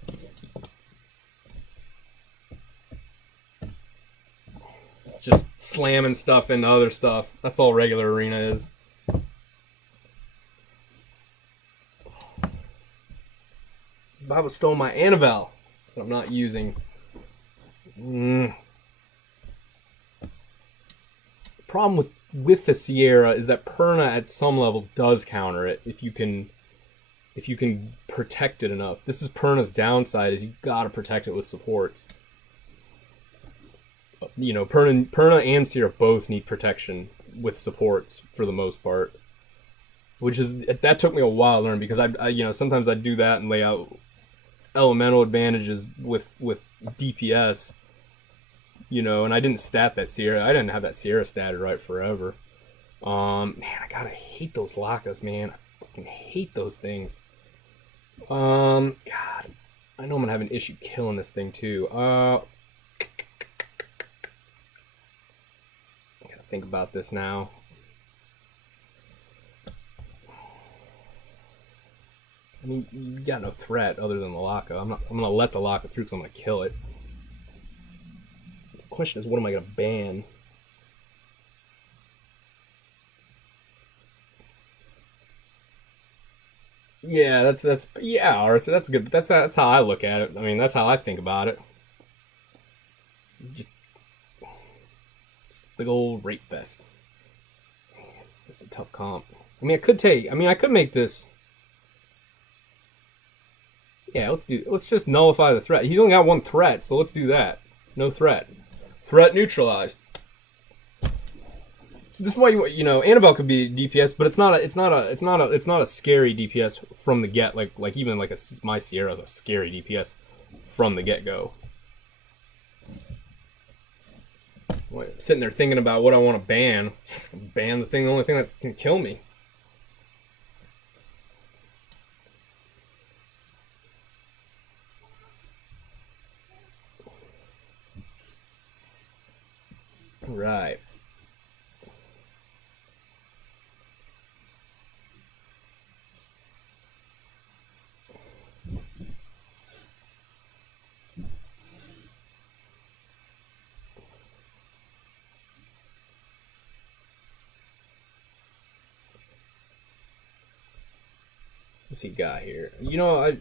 Just slamming stuff into other stuff. That's all regular arena is. Baba stole my Annabelle that I'm not using. The problem with the Sierra is that Perna at some level does counter it if you can protect it enough. This is Perna's downside, is you gotta protect it with supports. You know, Perna and Sierra both need protection with supports for the most part, that took me a while to learn, because I sometimes I do that and lay out elemental advantages with DPS, you know, and I didn't stat that Sierra. I didn't have that Sierra statted right forever. Man, I gotta hate those Lakas, man. I fucking hate those things. God, I know I'm gonna have an issue killing this thing too. Think about this now. I mean, you got no threat other than the Laka. I'm gonna let the Laka through because I'm gonna kill it. The question is, what am I gonna ban? Yeah, Arthur. That's good. That's how I look at it. I mean, that's how I think about it. Just big old rape fest. Man, this is a tough comp. I mean, I could make this. Yeah, let's just nullify the threat. He's only got one threat, so let's do that. No threat. Threat neutralized. So this is why Annabelle could be DPS, but it's not a scary DPS from the get. Like even like my Sierra is a scary DPS from the get go. I'm sitting there thinking about what I want to ban. Ban the only thing that can kill me. Right. What's he got here? You know,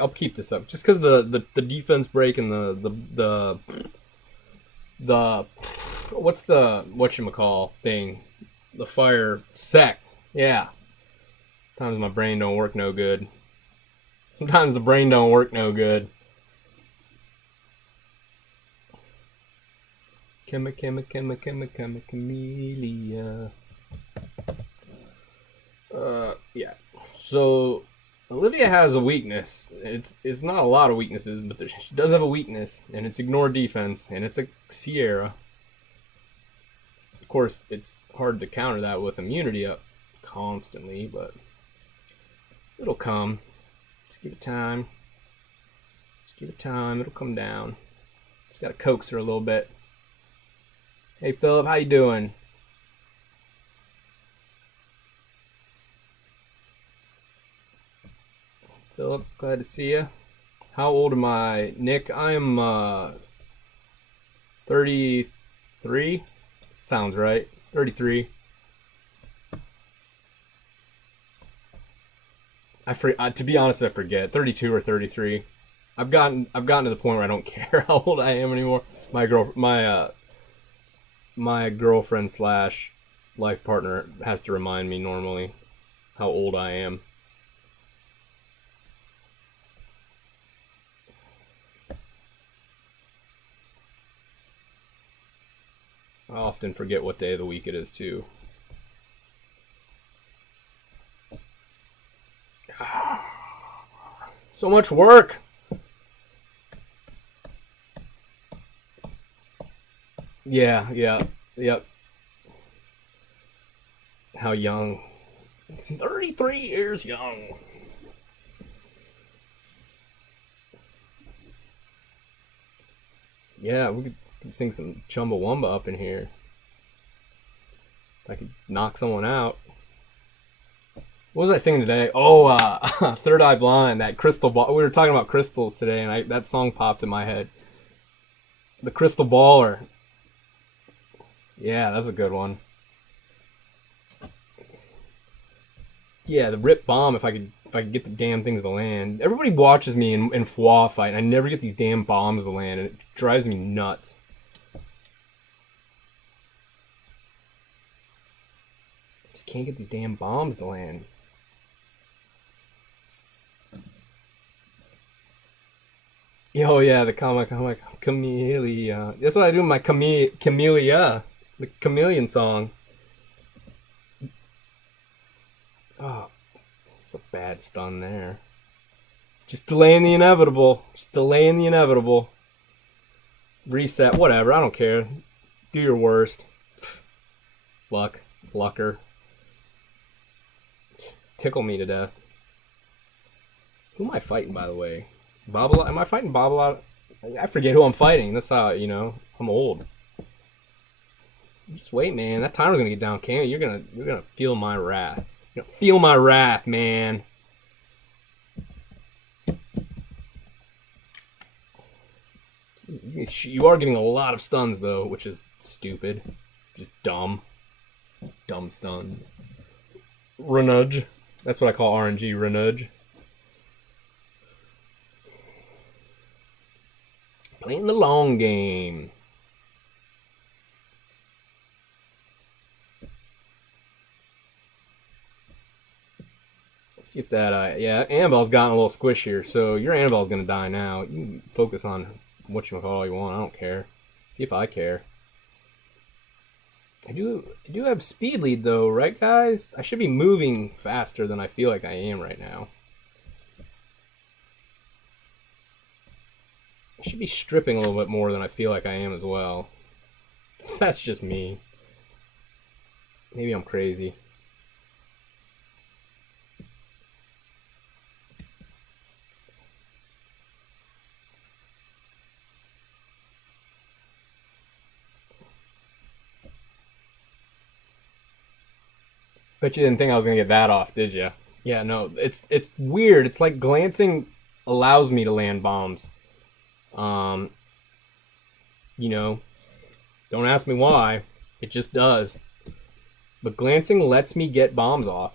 I'll keep this up just because the defense break and the what's the whatchamacall thing, the fire sec. Yeah. Sometimes my brain don't work no good. Sometimes the brain don't work no good. Camellia. Yeah. So Olivia has a weakness. It's not a lot of weaknesses, but she does have a weakness, and it's ignore defense, and it's a Sierra. Of course, it's hard to counter that with immunity up constantly, but it'll come. Just give it time. Just give it time. It'll come down. Just gotta coax her a little bit. Hey, Philip, how you doing? Philip, glad to see you. How old am I? Nick, I am 33. Sounds right. 33. To be honest, I forget. 32 or 33. I've gotten to the point where I don't care how old I am anymore. My girlfriend slash life partner has to remind me normally how old I am. I often forget what day of the week it is too. So much work. Yeah, yep. How young? 33 years young. Yeah, we could sing some Chumbawamba up in here. If I could knock someone out. What was I singing today? Oh, Third Eye Blind, that crystal ball. We were talking about crystals today, and that song popped in my head. The Crystal Baller. Yeah, that's a good one. Yeah, the Rip Bomb, if I could get the damn things to land. Everybody watches me in FWA fight, and I never get these damn bombs to land, and it drives me nuts. Just can't get these damn bombs to land. Oh yeah, the Camellia. That's what I do with my Camellia, the chameleon song. Oh, it's a bad stun there. Just delaying the inevitable. Just delaying the inevitable. Reset, whatever. I don't care. Do your worst. Lucker. Tickle me to death. Who am I fighting, by the way? Bobble? Am I fighting Bobble? I forget who I'm fighting. That's how, I'm old. Just wait, man. That timer's gonna get down, Cam. You're gonna feel my wrath. You're gonna feel my wrath, man. You are getting a lot of stuns though, which is stupid. Just dumb. Dumb stun. Renudge. That's what I call RNG, Renudge. Playing the long game. Let's see if that, yeah, Annabelle's gotten a little squishier, so your Annabelle's gonna die now. You can focus on whatchamacallit all you want, I don't care. See if I care. I do have speed lead though, right guys? I should be moving faster than I feel like I am right now. I should be stripping a little bit more than I feel like I am as well. That's just me. Maybe I'm crazy. Bet you didn't think I was gonna get that off, did you? Yeah, no, it's weird. It's like glancing allows me to land bombs. Don't ask me why. It just does. But glancing lets me get bombs off.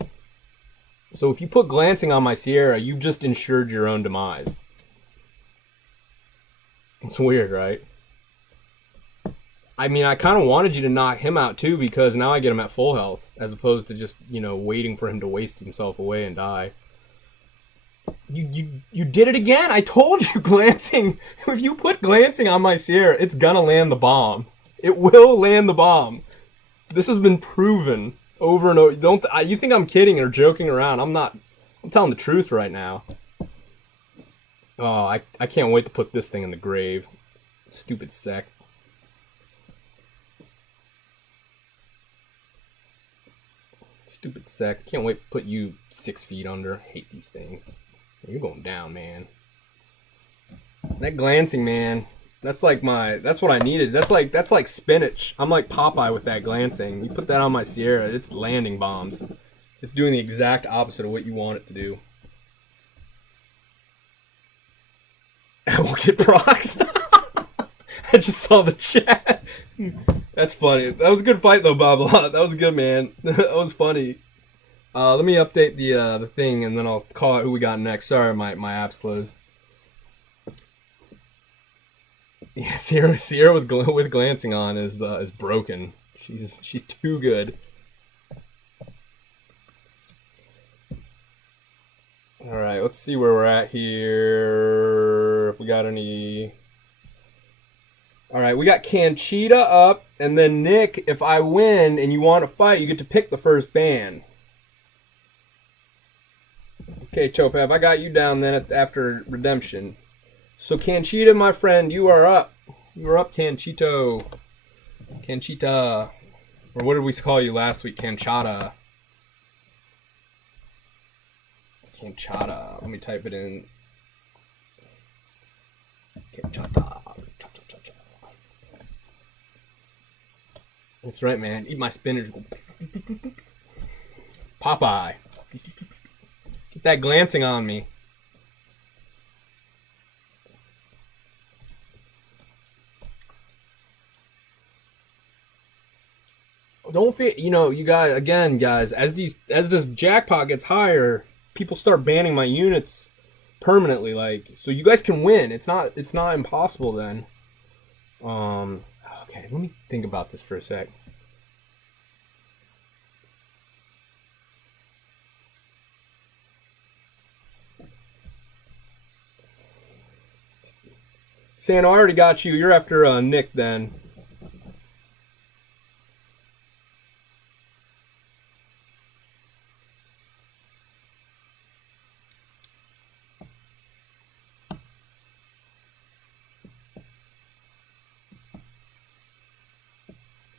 So if you put glancing on my Sierra, you just ensured your own demise. It's weird, right? I mean, I kind of wanted you to knock him out too, because now I get him at full health, as opposed to just, waiting for him to waste himself away and die. You did it again. I told you, glancing. If you put glancing on my Sierra, it's gonna land the bomb. It will land the bomb. This has been proven over and over. You think I'm kidding or joking around? I'm not. I'm telling the truth right now. Oh, I can't wait to put this thing in the grave. Stupid sec. Stupid sec. Can't wait to put you 6 feet under. Hate these things. You're going down, man. That glancing, man. That's what I needed. That's like spinach. I'm like Popeye with that glancing. You put that on my Sierra, it's landing bombs. It's doing the exact opposite of what you want it to do. I will get procs. I just saw the chat. That's funny. That was a good fight though, Bob. That was good, man. That was funny. Let me update the thing, and then I'll call out who we got next. Sorry, my app's closed. Yeah, Sierra with glancing on is broken. She's too good. All right, let's see where we're at here. If we got any. All right, we got Canchita up, and then Nick. If I win and you want to fight, you get to pick the first ban. Okay, Chopav, I got you down then after redemption. So Canchita, my friend, you are up. You are up, Canchito. Canchita. Or what did we call you last week? Canchata. Canchata. Let me type it in. Canchata. That's right, man. Eat my spinach. Popeye. Get that glancing on me. Don't feel, you guys, again, guys, as this jackpot gets higher, people start banning my units permanently, like, so you guys can win. It's not impossible then. Okay, let me think about this for a sec. Santa, I already got you. You're after Nick then.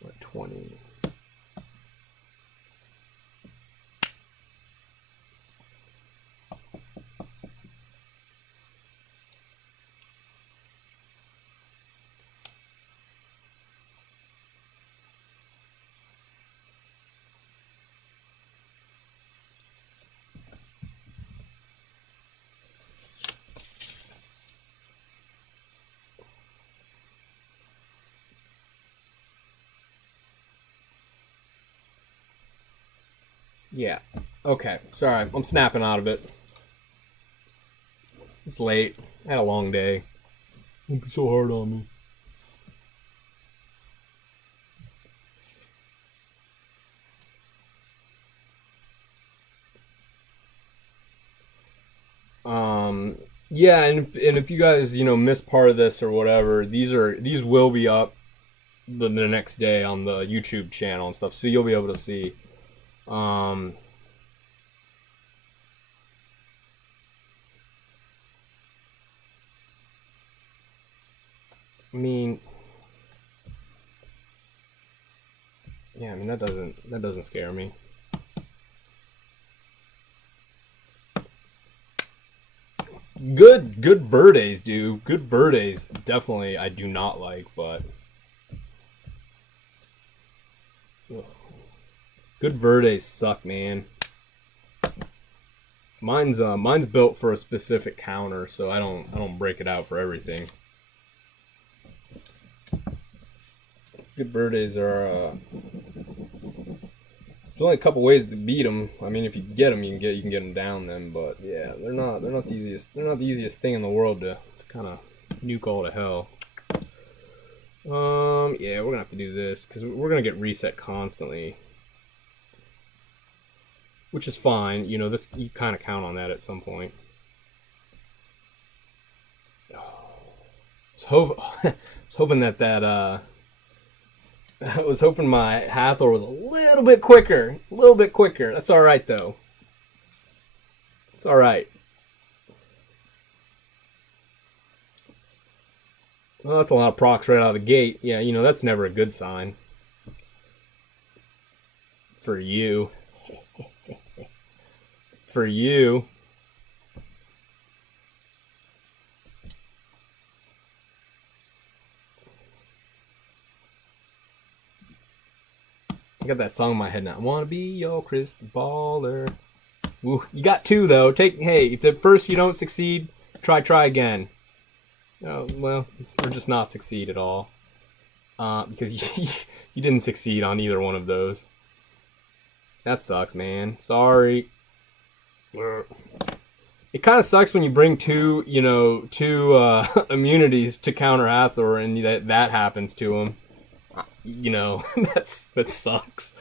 What, 20? Yeah. Okay. Sorry. I'm snapping out of it. It's late. I had a long day. Don't be so hard on me. Yeah, and if you guys, missed part of this or whatever, these will be up the next day on the YouTube channel and stuff, so you'll be able to see. I mean, yeah, I mean that doesn't scare me. Good Verdes, dude. Good Verdes, definitely I do not like, but ugh. Good Verdes suck, man. Mine's built for a specific counter, so I don't break it out for everything. Good Verdes are there's only a couple ways to beat them. I mean, if you get them, you can get them down then. But yeah, they're not the easiest. They're not the easiest thing in the world to kind of nuke all to hell. Yeah, we're gonna have to do this because we're gonna get reset constantly, which is fine. This you kind of count on that at some point. I was hoping that. I was hoping my Hathor was a little bit quicker. That's all right, though. It's all right. Well, that's a lot of procs right out of the gate. Yeah, that's never a good sign. For you. For you. I got that song in my head now. I want to be your crystal baller. Ooh, you got two though. Hey, if at first you don't succeed, try again. Oh, well, or just not succeed at all. Because you didn't succeed on either one of those. That sucks, man. Sorry. It kind of sucks when you bring two immunities to counter Hathor and that happens to him. That sucks.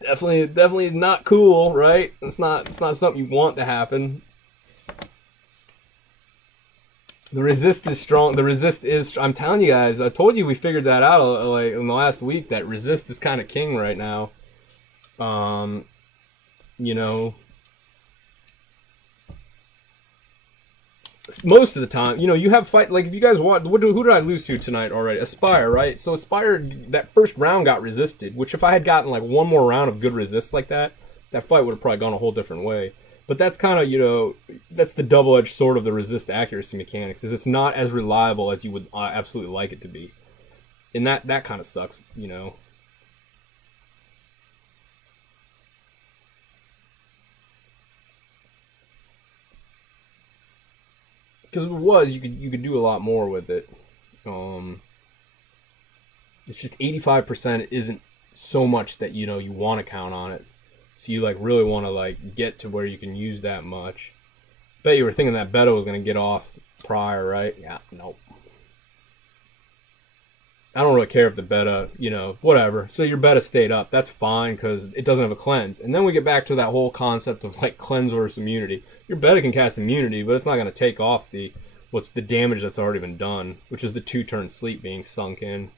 Definitely not cool, right? It's not something you want to happen. The resist is strong. The resist is. I'm telling you guys. I told you we figured that out like in the last week. That resist is kind of king right now. You know, most of the time, you have fight. Like if you guys want, who did I lose to tonight already? Aspire, right? So Aspire, that first round got resisted. Which if I had gotten like one more round of good resists like that, that fight would have probably gone a whole different way. But that's kind of, that's the double-edged sword of the resist accuracy mechanics, is it's not as reliable as you would absolutely like it to be. And that kind of sucks, Because if it was, you could do a lot more with it. It's just 85% isn't so much that, you want to count on it. So you really want to get to where you can use that much. Bet you were thinking that Beto was going to get off prior, right? Yeah, nope. I don't really care if the beta, whatever. So your beta stayed up. That's fine because it doesn't have a cleanse. And then we get back to that whole concept of cleanse versus immunity. Your beta can cast immunity, but it's not going to take off the damage that's already been done, which is the 2-turn sleep being sunk in.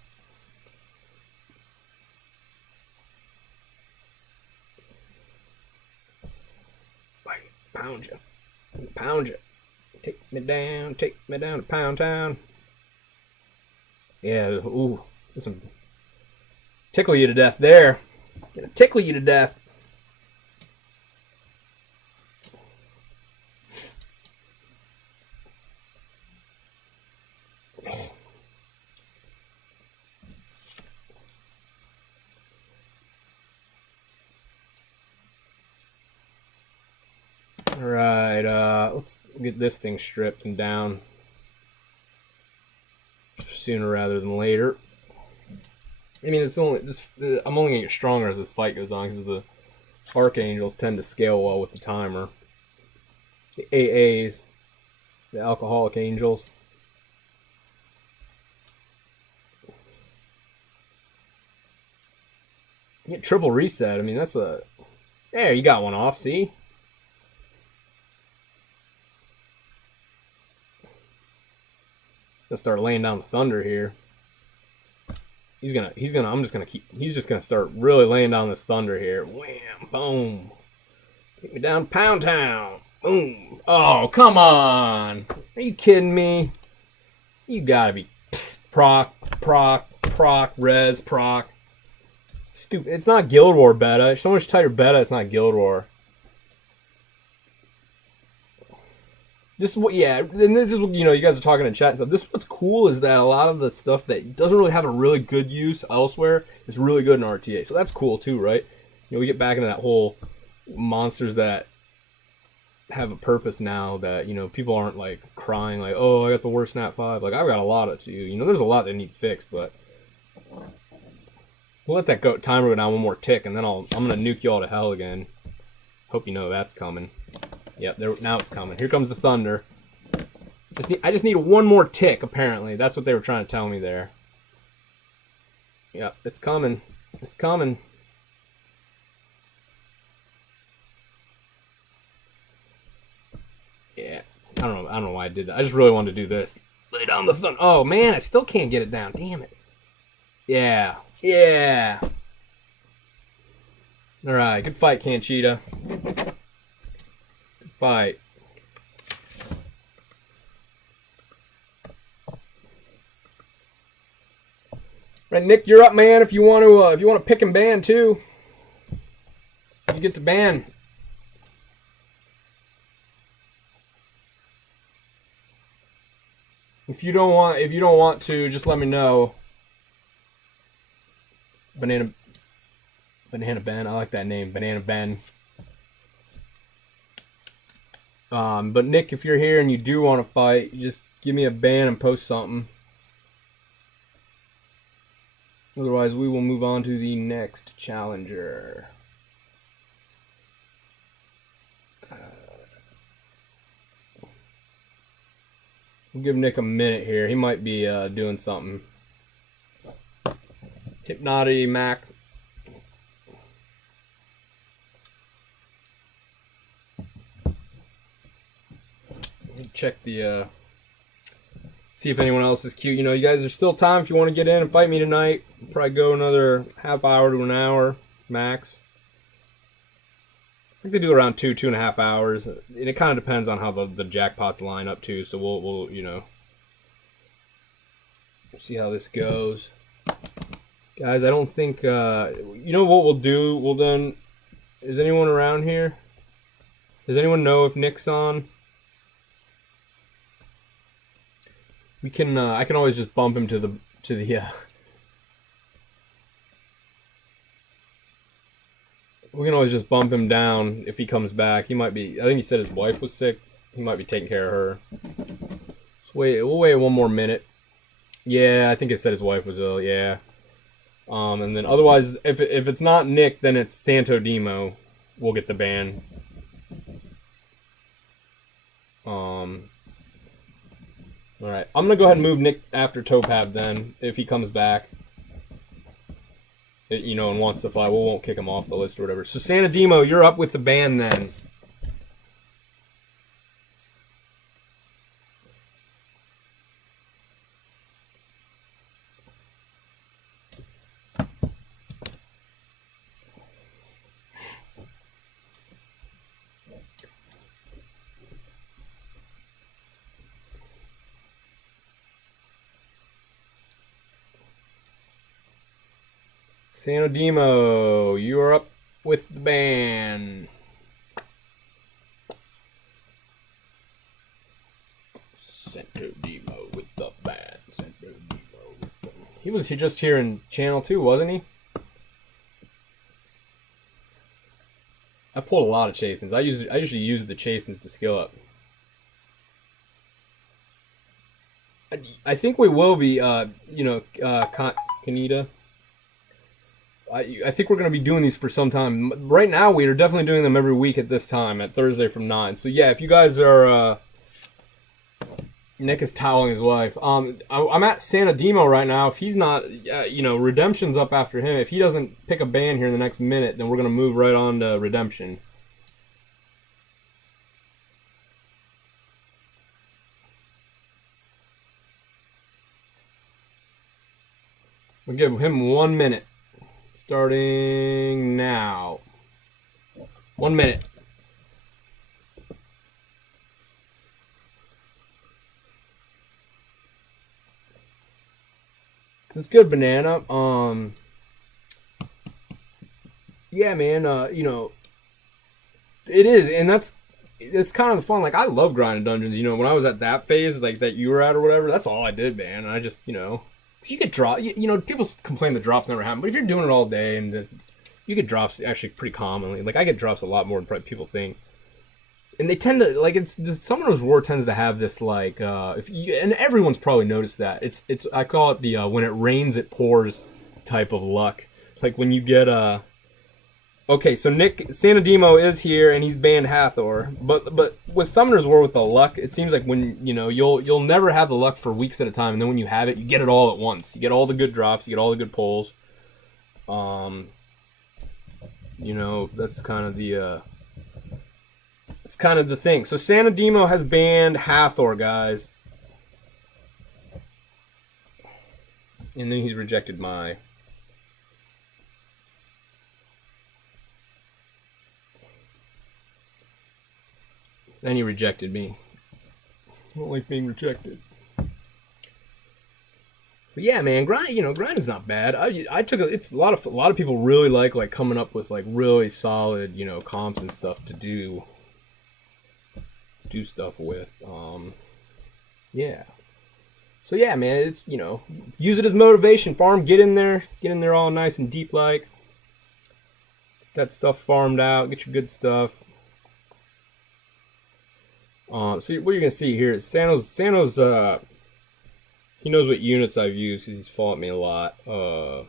Pound you. Take me down to Pound Town. Yeah, ooh, some tickle you to death there. Gonna tickle you to death. Alright, let's get this thing stripped and down sooner rather than later. I mean, I'm only gonna get stronger as this fight goes on because the Archangels tend to scale well with the timer. The AAs, the Alcoholic Angels. You get triple reset. I mean, that's a... There, you got one off, see? He's gonna start laying down the thunder here. He's just gonna start really laying down this thunder here. Wham, boom. Take me down Pound Town. Boom. Oh, come on. Are you kidding me? You gotta be proc, res, proc. Stupid. It's not Guild War beta. It's so much tighter beta, it's not Guild War. This is what, yeah, and this is what, you guys are talking in chat and stuff. This is what's cool is that a lot of the stuff that doesn't really have a really good use elsewhere is really good in RTA. So that's cool too, right? We get back into that whole monsters that have a purpose now that, people aren't crying oh, I got the worst Nat 5. I've got a lot of you. There's a lot that need fixed, but we'll let that timer go down one more tick and then I'm going to nuke you all to hell again. Hope you know that's coming. Yep, now it's coming. Here comes the thunder. I just need one more tick, apparently. That's what they were trying to tell me there. Yep, it's coming. It's coming. Yeah, I don't know why I did that. I just really wanted to do this. Lay down the thunder. Oh, man, I still can't get it down. Damn it. Yeah. All right, good fight, Canchita. Fight. Right, Nick, you're up, man. If you want to pick and ban too, you get to ban. If you don't want to, just let me know. Banana Ben. I like that name, Banana Ben. But Nick, if you're here and you do want to fight, just give me a ban and post something. Otherwise, we will move on to the next challenger. We'll give Nick a minute here. He might be doing something. Hypnotic Mac. Check the see if anyone else is cute. You know, you guys are still time if you want to get in and fight me tonight. Probably go another half hour to an hour max. I think they do around 2.5 hours. And it kind of depends on how the jackpots line up too. So we'll you know, see how this goes. Guys, I don't think you know what we'll do? We'll then, is anyone around here? Does anyone know if Nick's on? We can I can always just bump him to the we can always just bump him down if he comes back. He might be, I think he said his wife was sick. He might be taking care of her. We'll wait one more minute. Yeah, I think it said his wife was ill, yeah. And then otherwise, if it's not Nick, then it's Santo Demo. We'll get the ban. Alright, I'm gonna go ahead and move Nick after Topab then, if he comes back. You know, and wants to fly. We won't kick him off the list or whatever. So Santo Demo, you're up with the ban then. Santo Demo, you are up with the ban. Santo Demo with the ban. Santo Demo with the... He was just here in channel 2, wasn't he? I pulled a lot of chasins. I usually use the chasins to skill up. I think we will be, you know, Kanita. I think we're going to be doing these for some time. Right now, we are definitely doing them every week at this time, at Thursday from 9. So yeah, if you guys are... Nick is toweling his wife. I'm at Santo Demo right now. If he's not... you know, Redemption's up after him. If he doesn't pick a ban here in the next minute, then we're going to move right on to Redemption. We'll give him 1 minute. Starting now. 1 minute. That's good, Banana. Yeah, man. You know, it is, and it's kind of the fun. Like, I love grinding dungeons. You know, when I was at that phase, like that you were at or whatever, that's all I did, man. And I just, you know. You get drop, you know, people complain the drops never happen, but if you're doing it all day and this, you get drops actually pretty commonly. Like I get drops a lot more than people think, and they tend to like it's the Summoner's War tends to have this like if you, and everyone's probably noticed that it's I call it the when it rains it pours type of luck. Like when you get okay, so Nick Santo Demo is here and he's banned Hathor, but with Summoner's War with the luck, it seems like when you know you'll never have the luck for weeks at a time, and then when you have it, you get it all at once. You get all the good drops, you get all the good pulls. You know that's kind of the it's kind of the thing. So Santo Demo has banned Hathor, guys, and then he's rejected my. Then he rejected me. I don't like being rejected. But yeah, man, grinding's not bad. I took it's a lot of people really like coming up with like really solid, you know, comps and stuff to do stuff with. Yeah. So yeah, man, it's, you know, use it as motivation. Farm, get in there all nice and deep like. Get that stuff farmed out, get your good stuff. So what you're gonna see here is Sano's he knows what units I've used because he's fought me a lot. So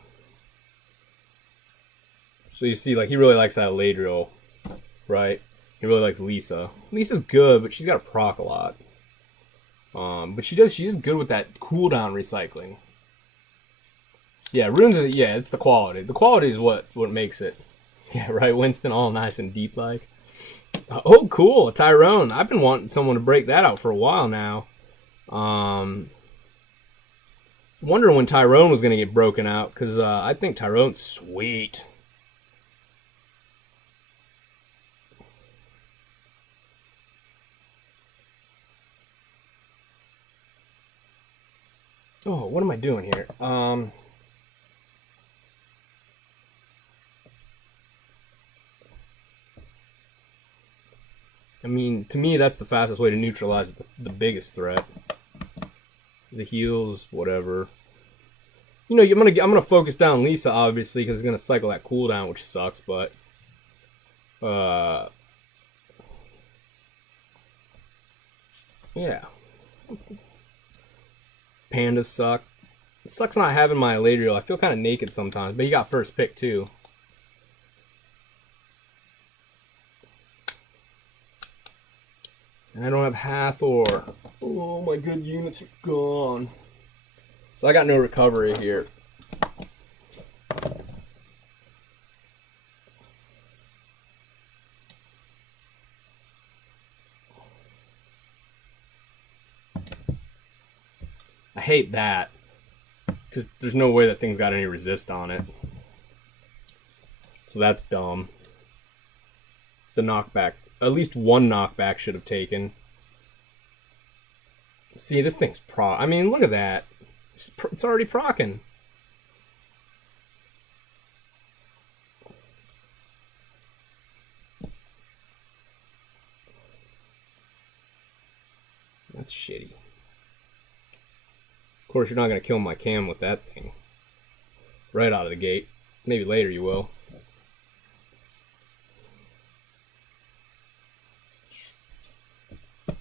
you see, like, he really likes that Ladriel, right? He really likes Lisa. Lisa's good, but she's got to proc a lot. But she's good with that cooldown recycling. Yeah, runes. Yeah, it's the quality. The quality is what makes it. Yeah, right. Winston, all nice and deep like. Oh, cool, Tyrone. I've been wanting someone to break that out for a while now. Wondering when Tyrone was gonna get broken out because I think Tyrone's sweet. Oh, what am I doing here? I mean, to me, that's the fastest way to neutralize the biggest threat. The heals, whatever. You know, I'm gonna focus down Lisa obviously because it's gonna cycle that cooldown, which sucks. But yeah, pandas suck. It sucks not having my Ladriel. I feel kind of naked sometimes, but he got first pick too. And I don't have Hathor. Oh, my good units are gone. So I got no recovery here. I hate that. Because there's no way that thing's got any resist on it. So that's dumb. The knockback. At least one knockback should have taken. See, this thing's proc. I mean, look at that. It's already procking. That's shitty. Of course, you're not going to kill my cam with that thing. Right out of the gate. Maybe later you will.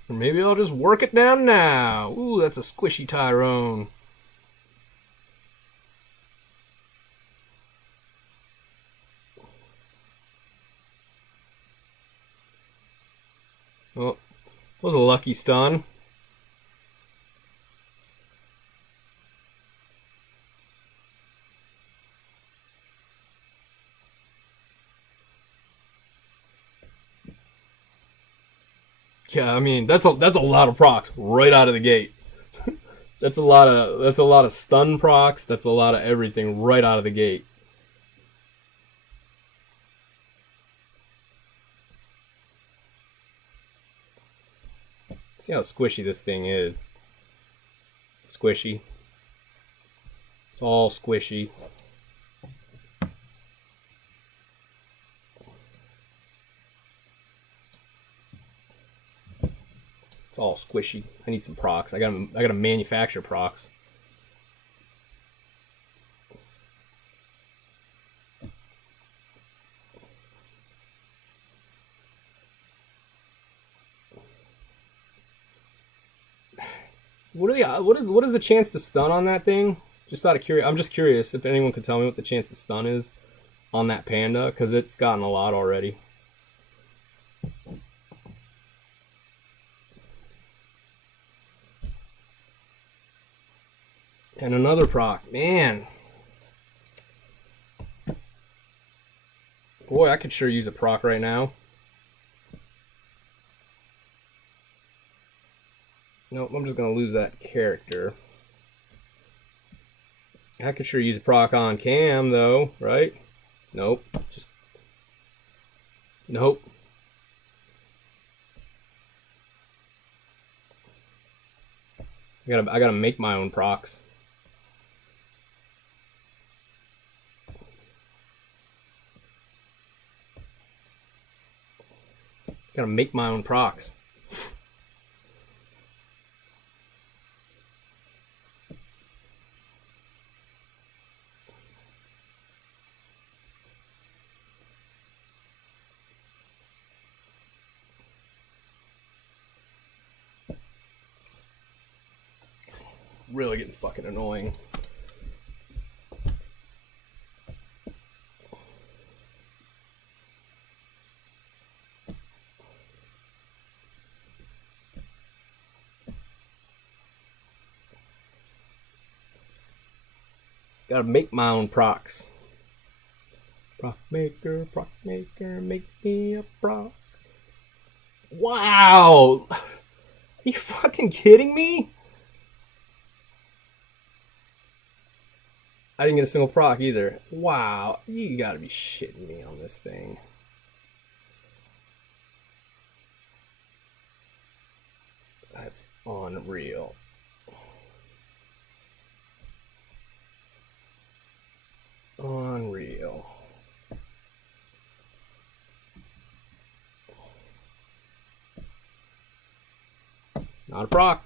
Or maybe I'll just work it down now. Ooh, that's a squishy Tyrone. Oh, that was a lucky stun. Yeah, I mean that's a lot of procs right out of the gate. That's a lot of stun procs. That's a lot of everything right out of the gate. See how squishy this thing is. Squishy. It's all squishy. It's all squishy. I need some procs. I gotta manufacture procs. What is the chance to stun on that thing? Just out of curious, I'm just curious if anyone could tell me what the chance to stun is on that panda, because it's gotten a lot already. And another proc, man. Boy, I could sure use a proc right now. Nope, I'm just gonna lose that character. I could sure use a proc on Cam though, right? Nope. Just nope. I gotta make my own procs. Gotta make my own procs. really getting fucking annoying. Gotta make my own procs. Proc maker, make me a proc. Wow! Are you fucking kidding me? I didn't get a single proc either. Wow, you gotta be shitting me on this thing. That's unreal. Unreal. Not a proc.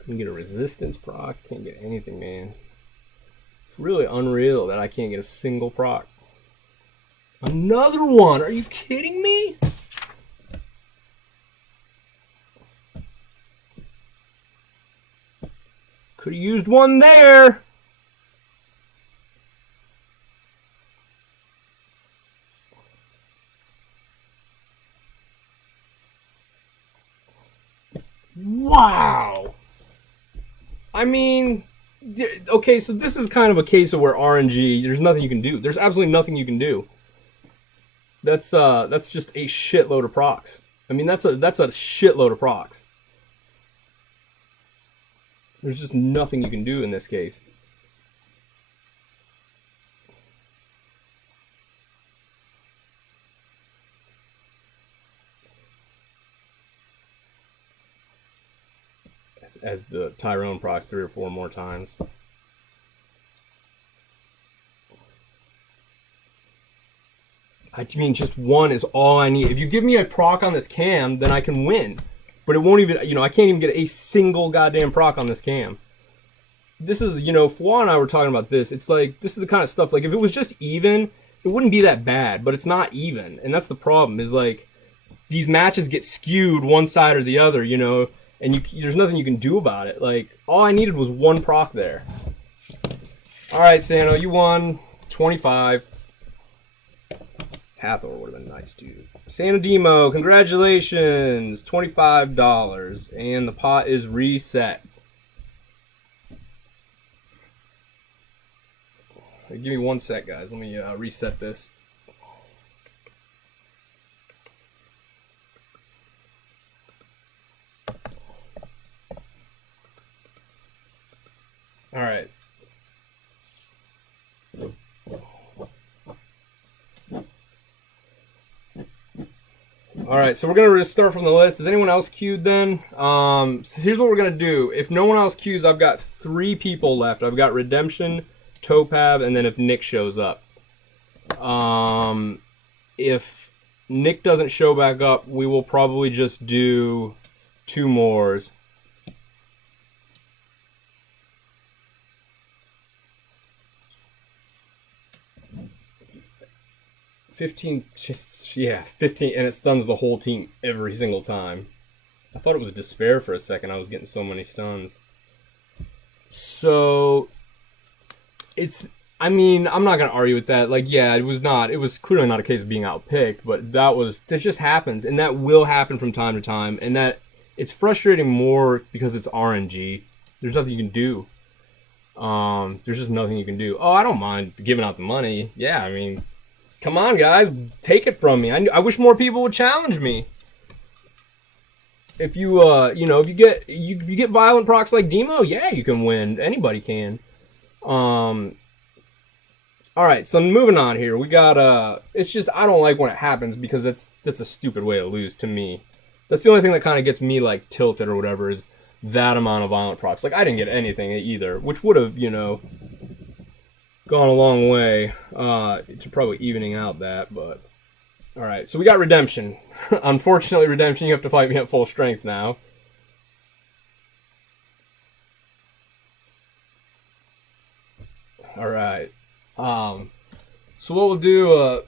Couldn't get a resistance proc. Can't get anything, man. It's really unreal that I can't get a single proc. Another one! Are you kidding me? Could have used one there. Wow. I mean, okay, so this is kind of a case of where RNG, there's nothing you can do. There's absolutely nothing you can do. That's just a shitload of procs. I mean, that's a shitload of procs. There's just nothing you can do in this case. As the Tyrone procs 3 or 4 more times. I mean, just one is all I need. If you give me a proc on this cam, then I can win. But it won't even, you know, I can't even get a single goddamn proc on this cam. This is, you know, Fwa and I were talking about this. It's like, this is the kind of stuff, like, if it was just even, it wouldn't be that bad. But it's not even. And that's the problem, is like, these matches get skewed one side or the other, you know. And there's nothing you can do about it. Like, all I needed was one proc there. All right, Sano, you won 25. Hathor would have been nice, dude. Sano Demo, congratulations. $25. And the pot is reset. Give me 1 sec, guys. Let me reset this. All right. All right, so we're going to start from the list. Is anyone else queued then? So here's what we're going to do. If no one else queues, I've got 3 people left. I've got Redemption, Topab, and then if Nick shows up. If Nick doesn't show back up, we will probably just do 2 mores. 15, yeah, 15, and it stuns the whole team every single time. I thought it was despair for a second. I was getting so many stuns. So, it's, I mean, I'm not going to argue with that. Like, yeah, it was clearly not a case of being outpicked, but that just happens, and that will happen from time to time, and that, it's frustrating more because it's RNG. There's nothing you can do. There's just nothing you can do. Oh, I don't mind giving out the money. Yeah, I mean, come on, guys, take it from me. I wish more people would challenge me. If you, you know, if you get violent procs like Demo, yeah, you can win. Anybody can. All right, so moving on here, we got it's just I don't like when it happens because that's a stupid way to lose to me. That's the only thing that kind of gets me like tilted or whatever is that amount of violent procs. Like, I didn't get anything either, which would have, you know, gone a long way to probably evening out that, but... Alright, so we got Redemption. Unfortunately, Redemption, you have to fight me at full strength now. Alright. So what we'll do...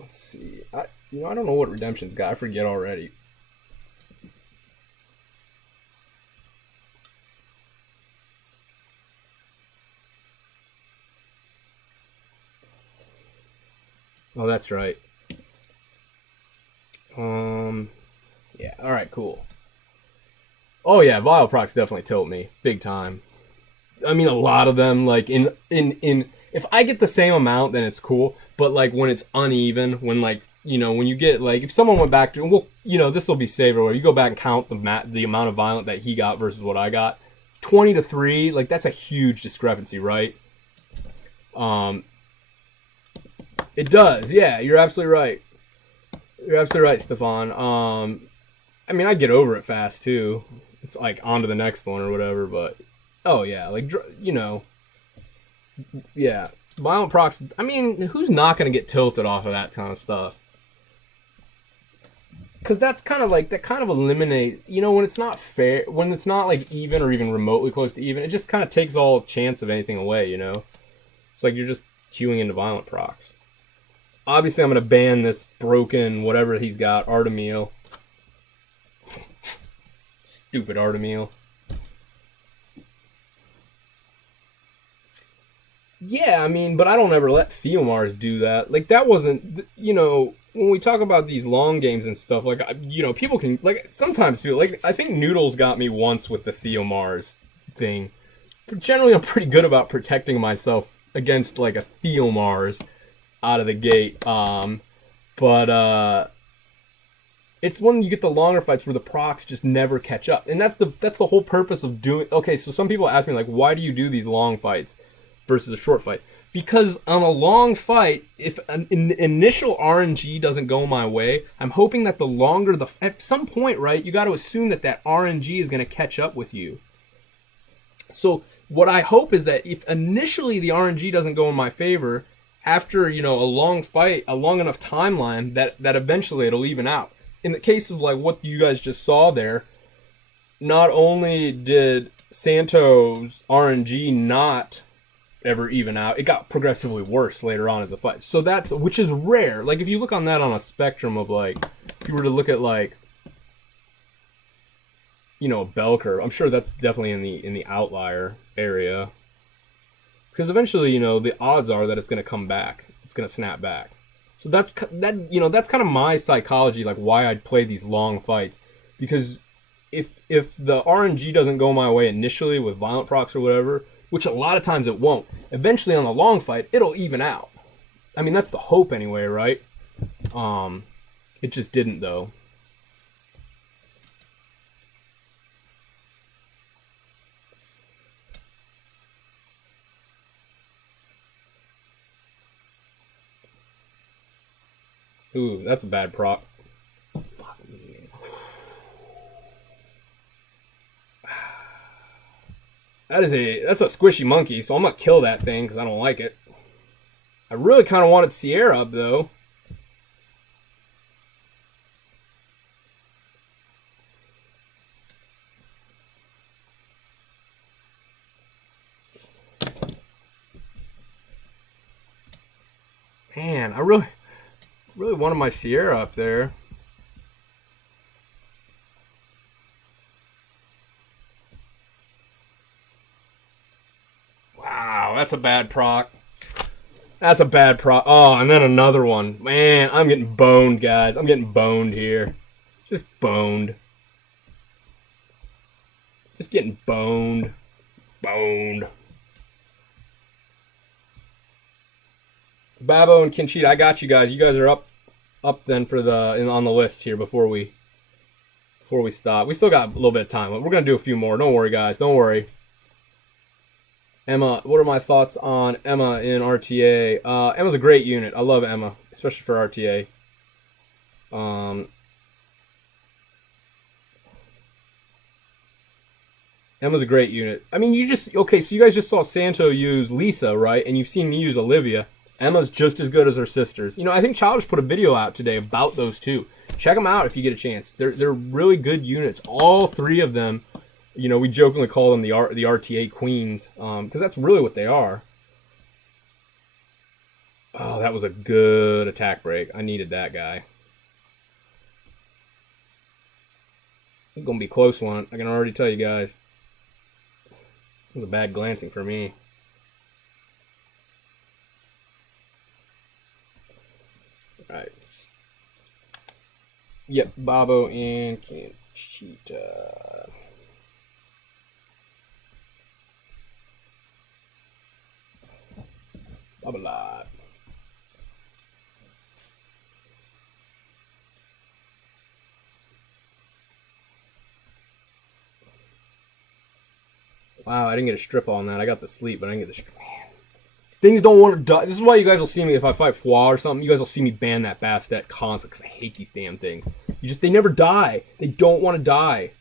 let's see. I don't know what Redemption's got. I forget already. Oh, that's right. Yeah, alright, cool. Oh yeah, Vile procs definitely tilt me. Big time. I mean, a lot of them, like, in if I get the same amount, then it's cool. But, like, when it's uneven, when, like, you know, when you get, like, if someone went back to, well, you know, this will be saved, or you go back and count the amount of violent that he got versus what I got. 20 to 3, like, that's a huge discrepancy, right? It does, yeah, you're absolutely right. You're absolutely right, Stefan. I mean, I get over it fast, too. It's like, on to the next one or whatever, but... Oh, yeah, like, you know... Yeah, violent procs... I mean, who's not going to get tilted off of that kind of stuff? Because that's kind of like... That kind of eliminates... You know, when it's not fair... When it's not, like, even or even remotely close to even, it just kind of takes all chance of anything away, you know? It's like you're just queuing into violent procs. Obviously, I'm going to ban this broken whatever he's got, Artemil. Stupid Artemil. Yeah, I mean, but I don't ever let Theomars do that. Like, that wasn't, you know, when we talk about these long games and stuff, like, you know, people can, like, sometimes feel, like, I think Noodles got me once with the Theomars thing. But generally, I'm pretty good about protecting myself against, like, a Theomars out of the gate. But it's when you get the longer fights where the procs just never catch up. And that's the whole purpose of doing... Okay, so some people ask me, like, why do you do these long fights versus a short fight? Because on a long fight, if an initial RNG doesn't go my way, I'm hoping that the longer the... At some point, right, you got to assume that that RNG is going to catch up with you. So what I hope is that if initially the RNG doesn't go in my favor, after, you know, a long fight, a long enough timeline, that eventually it'll even out. In the case of, like, what you guys just saw there, not only did Santo's RNG not ever even out, it got progressively worse later on as a fight. So that's, which is rare. Like, if you look on that on a spectrum of, like, if you were to look at, like, you know, a bell curve, I'm sure that's definitely in the outlier area. Because eventually, you know, the odds are that it's going to come back. It's going to snap back. So that's kind of my psychology, like, why I'd play these long fights. Because if the RNG doesn't go my way initially with violent procs or whatever, which a lot of times it won't, eventually on the long fight, it'll even out. I mean, that's the hope anyway, right? It just didn't, though. Ooh, that's a bad proc. That's a squishy monkey, so I'm gonna kill that thing because I don't like it. I really kind of wanted Sierra up though. Man, I really wanted my Sierra up there. Wow, that's a bad proc. That's a bad proc. Oh, and then another one. Man, I'm getting boned, guys. I'm getting boned here. Just boned. Just getting boned. Boned. Babo and Kinchita, I got you guys. You guys are up then for on the list here before we stop. We still got a little bit of time. We're gonna do a few more. Don't worry, guys. Don't worry. Emma, what are my thoughts on Emma in RTA? Emma's a great unit. I love Emma, especially for RTA. Emma's a great unit. I mean, okay, so you guys just saw Santo use Lisa, right? And you've seen me use Olivia. Emma's just as good as her sisters. You know, I think Childish put a video out today about those two. Check them out if you get a chance. They're really good units. All three of them, you know, we jokingly call them the RTA queens, because that's really what they are. Oh, that was a good attack break. I needed that guy. It's going to be a close one. I can already tell you guys. It was a bad glancing for me. All right. Yep, Babo and Conchita. Blah. Wow, I didn't get a strip on that. I got the sleep, but I didn't get the strip. Man, things don't want to die. This is why you guys will see me, if I fight Foie or something, you guys will see me ban that Bastet constantly, because I hate these damn things. They never die. They don't want to die.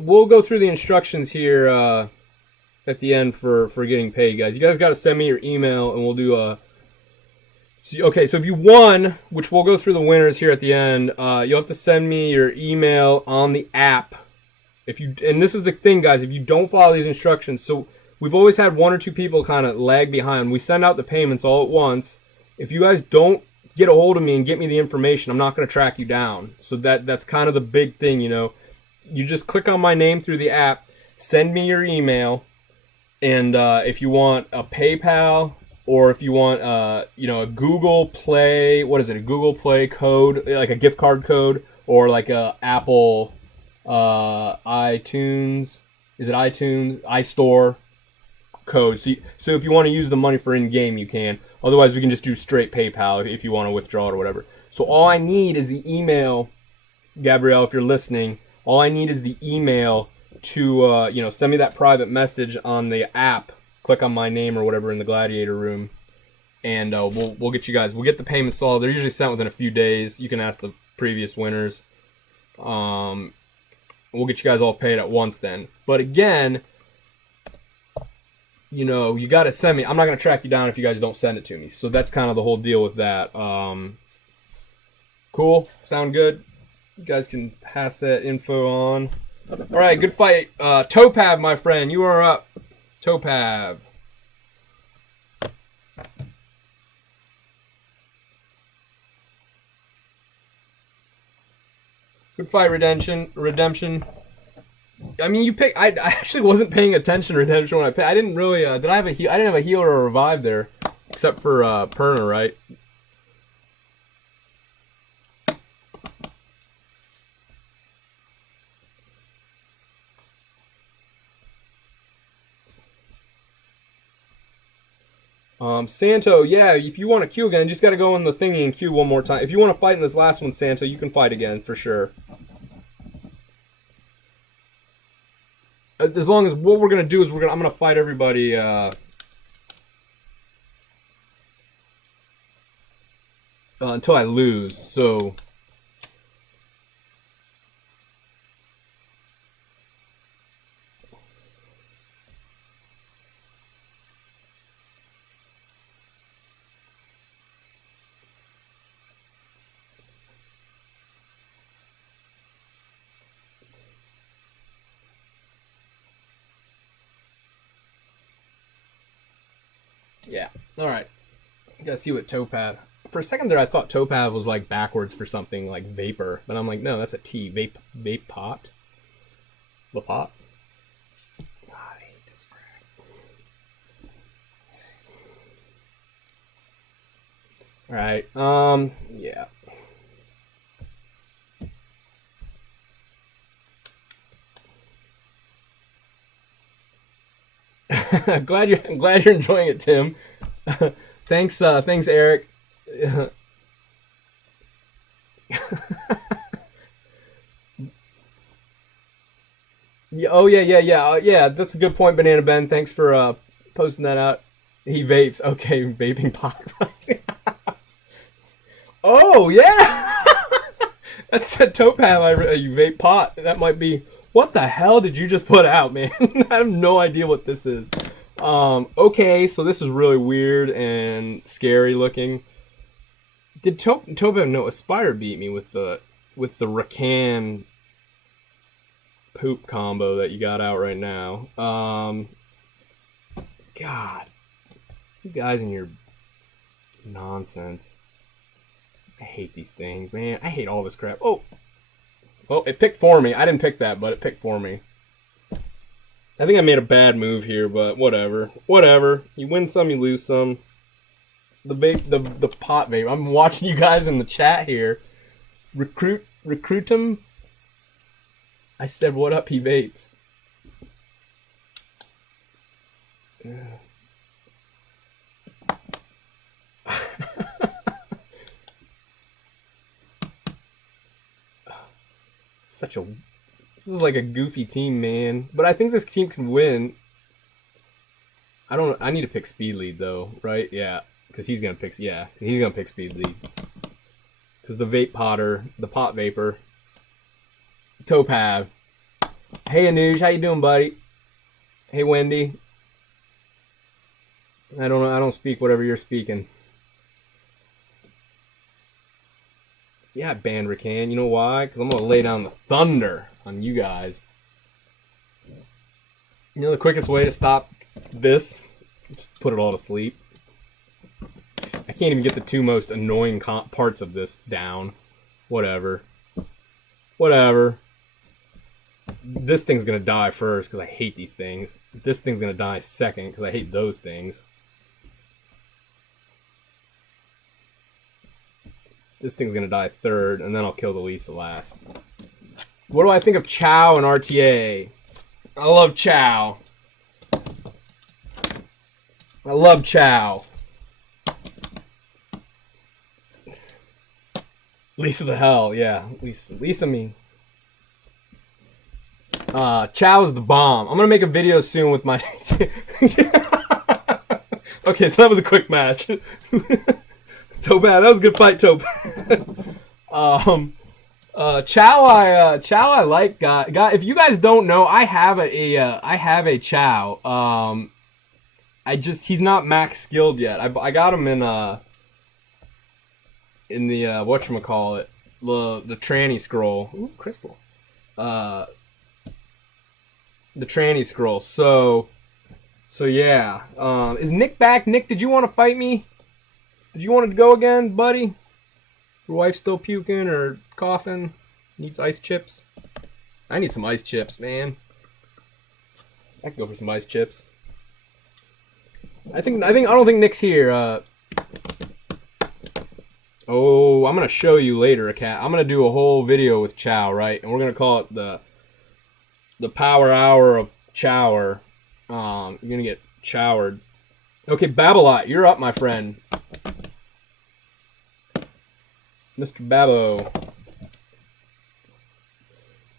We'll go through the instructions here at the end for getting paid, guys. You guys got to send me your email, and we'll do a... Okay, so if you won, which we'll go through the winners here at the end, you'll have to send me your email on the app. And this is the thing, guys, if you don't follow these instructions, so we've always had one or two people kind of lag behind. We send out the payments all at once. If you guys don't get a hold of me and get me the information, I'm not going to track you down. So that's kind of the big thing, you know. You just click on my name through the app, send me your email, and if you want a PayPal, or if you want you know, a Google Play, what is it, a Google Play code, like a gift card code, or like a Apple iTunes, is it iTunes, iStore code. So if you want to use the money for in-game, you can. Otherwise, we can just do straight PayPal if you want to withdraw it or whatever. So all I need is the email, Gabrielle, if you're listening. All I need is the email to, you know, send me that private message on the app. Click on my name or whatever in the Gladiator room, and we'll get you guys. We'll get the payments solved. They're usually sent within a few days. You can ask the previous winners. We'll get you guys all paid at once then. But again, you know, you got to send me. I'm not going to track you down if you guys don't send it to me. So that's kind of the whole deal with that. Cool. Sound good? You guys can pass that info on. All right, good fight. Topab, my friend, you are up. Topab. Good fight, Redemption. I mean, you pick. I actually wasn't paying attention, Redemption, when I picked. I didn't really. Did I have a heal? I didn't have a heal or a revive there, except for Perna, right? Santo, yeah, if you want to queue again, you just got to go in the thingy and queue one more time. If you want to fight in this last one, Santo, you can fight again, for sure. As long as what we're going to do is I'm going to fight everybody, until I lose, so... Yeah. All right. You gotta see what Topaz. For a second there, I thought Topaz was like backwards for something like vapor, but I'm like, no, that's a T. Vape pot. The pot. God, I hate this crap. All right. Yeah. glad you're enjoying it, Tim. Thanks, Eric. Yeah, oh yeah. That's a good point, Banana Ben. Thanks for posting that out. He vapes. Okay, vaping pot. Oh yeah, that's the Topaz. You vape pot. That might be. What the hell did you just put out, man? I have no idea what this is. Okay, so this is really weird and scary looking. Did Topaz? No, Aspire beat me with the Rakan poop combo that you got out right now. God, you guys and your nonsense. I hate these things, man. I hate all this crap. Oh, it picked for me. I didn't pick that, but it picked for me. I think I made a bad move here, but whatever. Whatever. You win some, you lose some. The vape, the pot vape. I'm watching you guys in the chat here. Recruit him. I said, what up, he vapes. This is like a goofy team, man. But I think this team can win. I need to pick speed lead though, right? Yeah, because he's gonna pick speed lead. Because the pot vapor, Topaz. Hey Anuj, how you doing, buddy? Hey Wendy. I don't speak whatever you're speaking. Yeah, banned Rakan. You know why? Because I'm going to lay down the thunder on you guys. You know the quickest way to stop this? Just put it all to sleep. I can't even get the two most annoying parts of this down. Whatever. Whatever. This thing's going to die first because I hate these things. This thing's going to die second because I hate those things. This thing's gonna die third, and then I'll kill the Lisa last. What do I think of Chow and RTA? I love Chow. I love Chow. Lisa the hell, yeah. Lisa me. Chow is the bomb. I'm gonna make a video soon with my... Okay, so that was a quick match. Topaz, that was a good fight, Topaz. Chow, I like. Guy, if you guys don't know, I have a Chow. He's not max skilled yet. I got him in the whatchamacallit, the tranny scroll. Ooh, crystal. The tranny scroll. So yeah. Is Nick back? Nick, did you want to fight me? Did you want to go again, buddy? Your wife's still puking or coughing? Needs ice chips? I need some ice chips, man. I can go for some ice chips. I don't think Nick's here. Oh, I'm gonna show you later, cat. I'm gonna do a whole video with Chow, right? And we're gonna call it the power hour of Chower. You're gonna get chowered. Okay, Babelot, you're up, my friend. Mr. Babbo.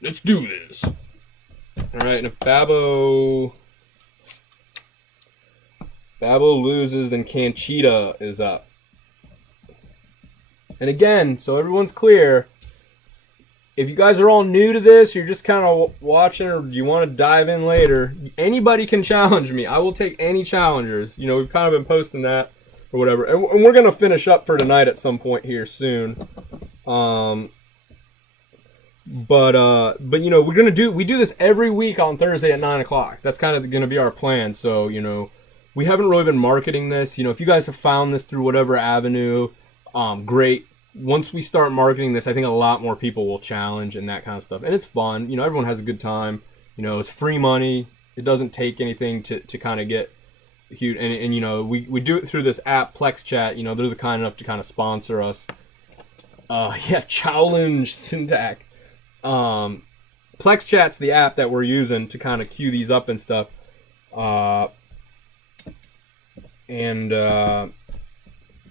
Let's do this. Alright, and if Babbo loses, then Canchita is up. And again, so everyone's clear, if you guys are all new to this, you're just kind of watching, or you want to dive in later, anybody can challenge me. I will take any challengers. You know, we've kind of been posting that or whatever. And we're going to finish up for tonight at some point here soon. But you know, we do this every week on Thursday at 9 o'clock. That's kind of going to be our plan. So, you know, we haven't really been marketing this. You know, if you guys have found this through whatever avenue, great. Once we start marketing this, I think a lot more people will challenge and that kind of stuff. And it's fun. You know, everyone has a good time. You know, it's free money. It doesn't take anything to kind of get huge. And you know, we do it through this app, Plexchat. You know, they're the kind enough to kind of sponsor us. Yeah, challenge Syntac. Plexchat's the app that we're using to kind of queue these up and stuff.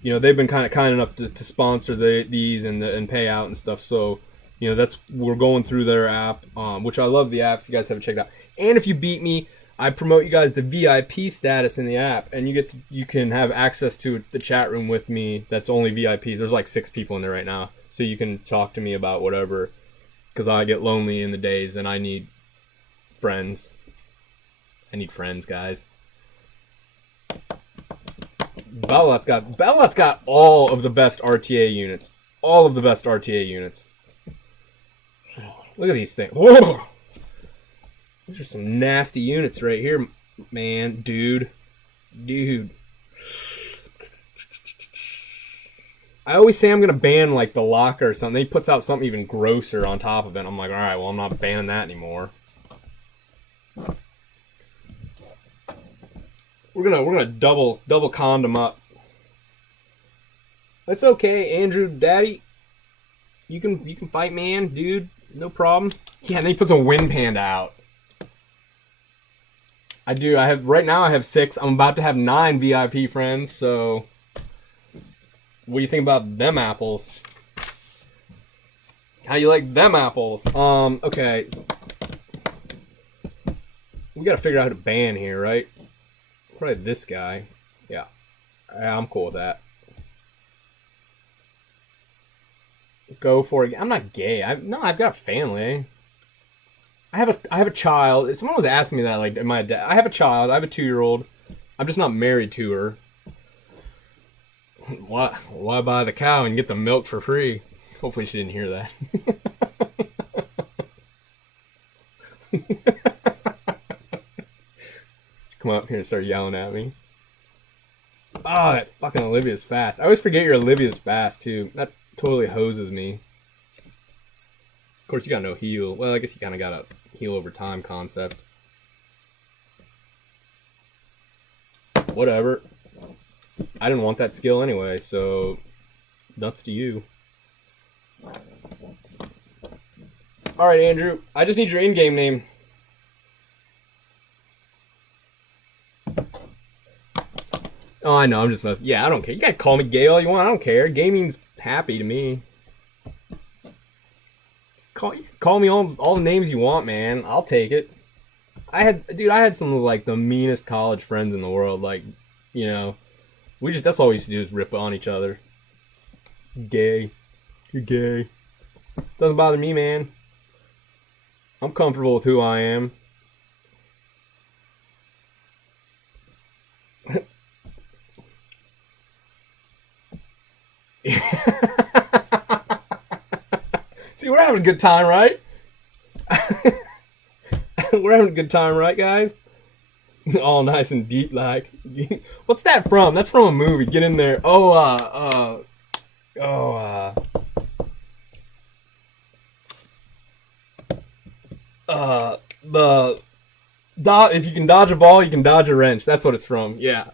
you know, they've been kind enough to sponsor these and pay out and stuff. So, you know, we're going through their app, which I love the app. If you guys haven't checked it out, and if you beat me, I promote you guys to VIP status in the app, and you can have access to the chat room with me. That's only VIPs. There's like 6 people in there right now, so you can talk to me about whatever. Because I get lonely in the days, and I need friends. I need friends, guys. Bellat's got all of the best RTA units. All of the best RTA units. Look at these things. Whoa! These are some nasty units right here, man. Dude. I always say I'm going to ban, like, the locker or something. He puts out something even grosser on top of it. I'm like, alright, well, I'm not banning that anymore. We're gonna double condom up. That's okay, Andrew, Daddy. You can fight, man, dude. No problem. Yeah, and then he puts a wind panda out. Right now I have 6. I'm about to have 9 VIP friends, so what do you think about them apples? How you like them apples? Okay. We gotta figure out how to ban here, right? Probably this guy. Yeah. I'm cool with that. Go for it. I'm not gay. I've got a family. I have a child. Someone was asking me that, like, I have a child. I have a 2-year-old. I'm just not married to her. Why buy the cow and get the milk for free? Hopefully she didn't hear that. Come up here and start yelling at me. Oh, that fucking Olivia's fast. I always forget your Olivia's fast, too. That totally hoses me. Of course, you got no heal. Well, I guess you kind of got a heal over time concept. Whatever. I didn't want that skill anyway, so nuts to you. Alright, Andrew. I just need your in-game name. Oh, I know. I'm just messing. Yeah, I don't care. You gotta call me gay all you want. I don't care. Gay means happy to me. Just call me all the names you want, man. I'll take it. I had some of, like, the meanest college friends in the world. Like, you know, that's all we used to do is rip on each other. Gay. You're gay. Doesn't bother me, man. I'm comfortable with who I am. See, we're having a good time, right? We're having a good time, right, guys? All nice and deep, like. What's that from? That's from a movie. Get in there. If you can dodge a ball, you can dodge a wrench. That's what it's from. Yeah.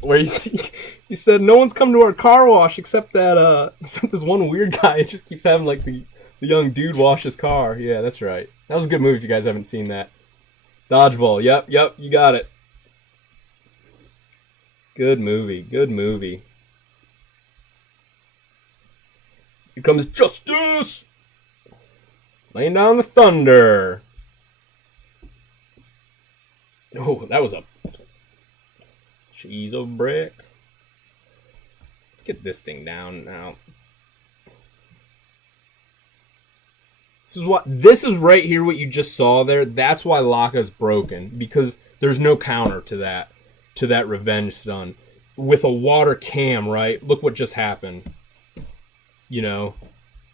Where you said no one's come to our car wash except this one weird guy. It just keeps having, like, the young dude wash his car. Yeah, that's right. That was a good movie if you guys haven't seen that. Dodgeball. Yep, you got it. Good movie. Here comes justice. Laying down the thunder. Oh, that was a cheese of brick. Let's get this thing down now. This is right here what you just saw there. That's why Laka's broken, because there's no counter to that revenge stun. With a water cam, right? Look what just happened. You know,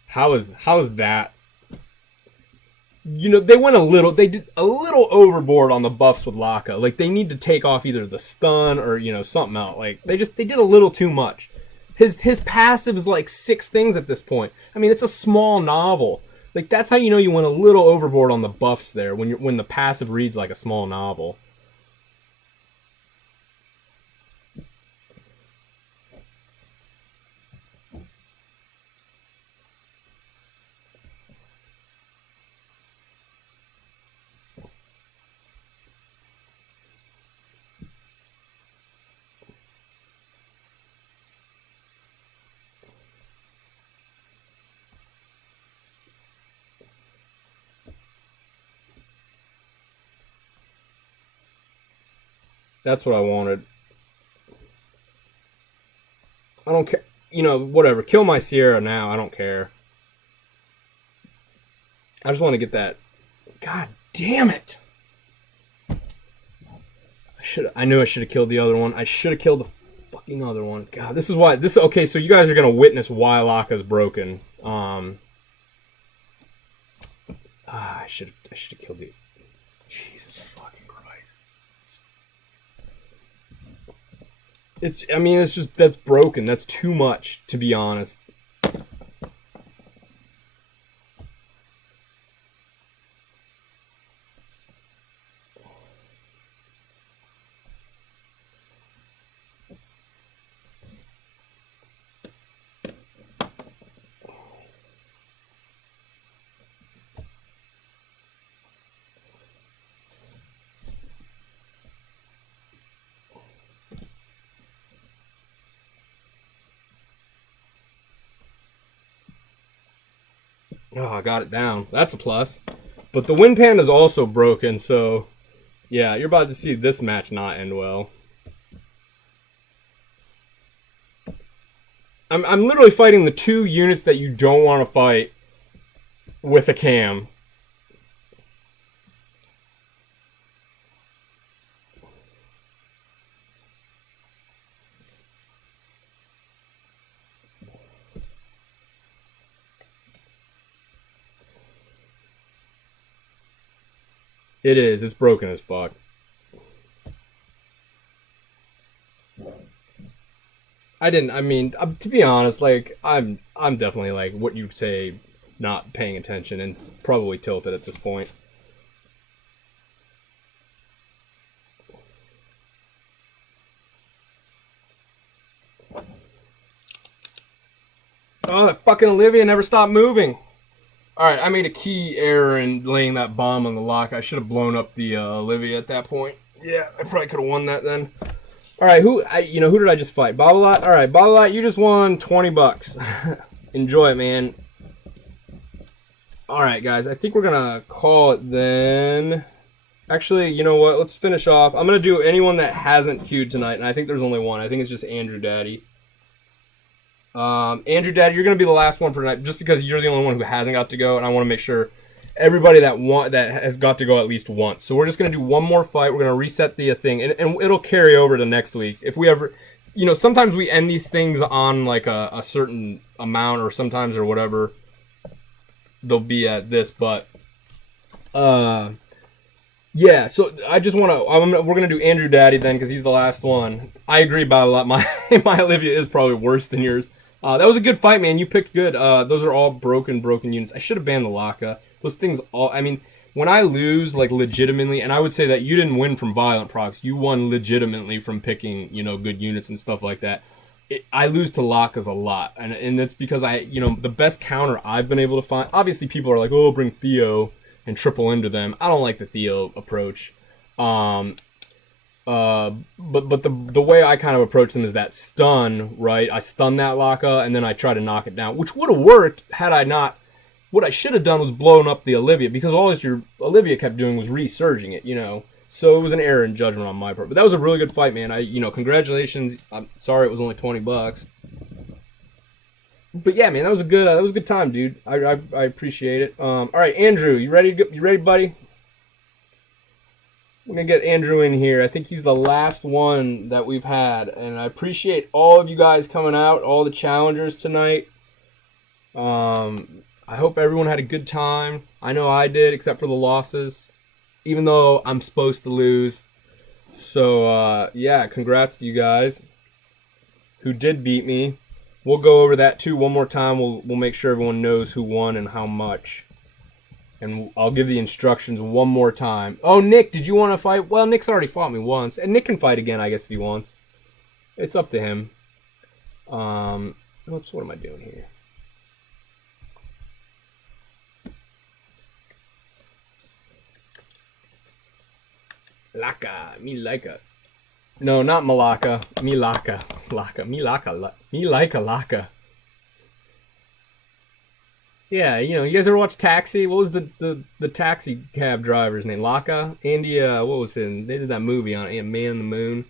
how is that? You know, they did a little overboard on the buffs with Laka. Like, they need to take off either the stun or, you know, something else. Like, they did a little too much. His passive is like 6 things at this point. I mean, it's a small novel. Like, that's how you know you went a little overboard on the buffs there, when the passive reads like a small novel. That's what I wanted. I don't care. You know, whatever. Kill my Sierra now. I don't care. I just want to get that. God damn it. I knew I should have killed the other one. I should have killed the fucking other one. God, this is why. Okay, so you guys are going to witness why Laka's broken. I should have killed the... Jesus fucking Christ. It's just, that's broken. That's too much, to be honest. Oh, I got it down. That's a plus. But the wind pan is also broken, so... Yeah, you're about to see this match not end well. I'm literally fighting the two units that you don't want to fight with a cam. It is. It's broken as fuck. To be honest, like, I'm definitely, like, what you say, not paying attention and probably tilted at this point. Oh, that fucking Olivia never stopped moving. Alright, I made a key error in laying that bomb on the lock. I should have blown up the Olivia at that point. Yeah, I probably could have won that then. Alright, who did I just fight? Babolat? Alright, Babolat, you just won 20 bucks. Enjoy it, man. Alright, guys, I think we're gonna call it then. Actually, you know what? Let's finish off. I'm gonna do anyone that hasn't queued tonight, and I think there's only one. I think it's just Andrew Daddy. Andrew Daddy, you're going to be the last one for tonight, just because you're the only one who hasn't got to go, and I want to make sure everybody that has got to go at least once. So we're just going to do one more fight. We're going to reset the thing, and it'll carry over to next week. If we ever, sometimes we end these things on like a certain amount, or sometimes or whatever, they'll be at this, but yeah. So I just want to. We're going to do Andrew Daddy then, because he's the last one. I agree about a lot. My Olivia is probably worse than yours. That was a good fight, man. You picked good. Those are all broken units. I should have banned the Laka. Those things all... when I lose, like, legitimately, and I would say that you didn't win from violent procs. You won legitimately from picking, good units and stuff like that. I lose to Lakas a lot. And it's because the best counter I've been able to find... Obviously, people are like, oh, bring Theo and triple into them. I don't like the Theo approach. But the way I kind of approach them is that stun, right? I stun that Laka, and then I try to knock it down, which would have worked had I not... What I should have done was blown up the Olivia, because all your Olivia kept doing was resurging it, So it was an error in judgment on my part. But that was a really good fight, man. Congratulations. I'm sorry it was only 20 bucks. But yeah, man, that was a good time, dude. I appreciate it. All right, Andrew, you ready, buddy? I'm going to get Andrew in here. I think he's the last one that we've had. And I appreciate all of you guys coming out, all the challengers tonight. I hope everyone had a good time. I know I did, except for the losses. Even though I'm supposed to lose. So, yeah, congrats to you guys who did beat me. We'll go over that, too, one more time. We'll make sure everyone knows who won and how much. And I'll give the instructions one more time. Oh, Nick, did you want to fight? Well, Nick's already fought me once. And Nick can fight again, I guess, if he wants. It's up to him. Oops, what am I doing here? Laka, me like a. No, not Malaka. Me laka. Laka. Me laka. Me like a laka. Yeah, you know, you guys ever watch Taxi? What was the taxi cab driver's name? Laka? Andy, what was his? They did that movie on it, Man on the Moon.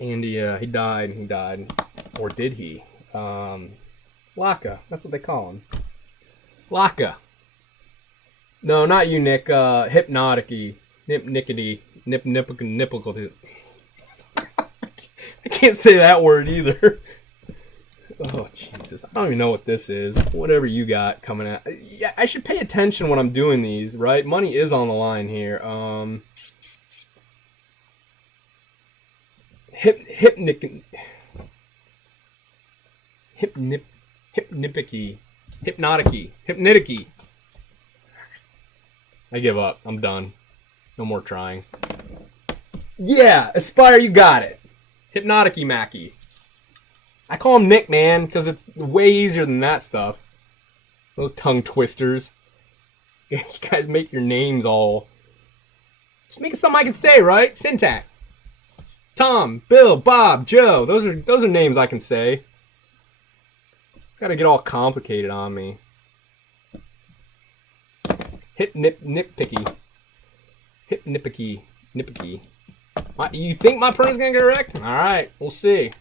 Andy, he died. Or did he? Laka, that's what they call him. Laka. No, not you, Nick. Hypnotic-y. Nip-nickety. Nip-nipple. I can't say that word either. Oh, Jesus. I don't even know what this is. Whatever you got coming out. Yeah, I should pay attention when I'm doing these, right? Money is on the line here. Hypnipicky. Hypnotic-y. I give up. I'm done. No more trying. Yeah, Aspire, you got it. Hypnotic-y Mackie. I call him Nick, man, because it's way easier than that stuff. Those tongue twisters. You guys make your names all... Just make it something I can say, right? Syntac. Tom, Bill, Bob, Joe. Those are names I can say. It's got to get all complicated on me. Nitpicky. You think my pronouns gonna get correct? All right, we'll see.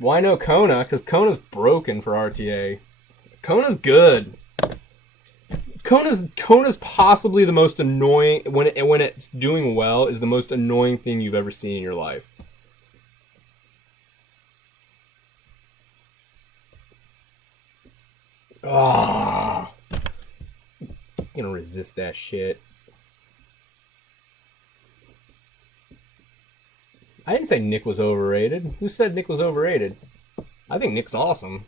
Why no Kona? Because Kona's broken for RTA. Kona's good. Kona's possibly the most annoying when it's doing well is the most annoying thing you've ever seen in your life. Ah, I'm gonna resist that shit. I didn't say Nick was overrated. Who said Nick was overrated? I think Nick's awesome.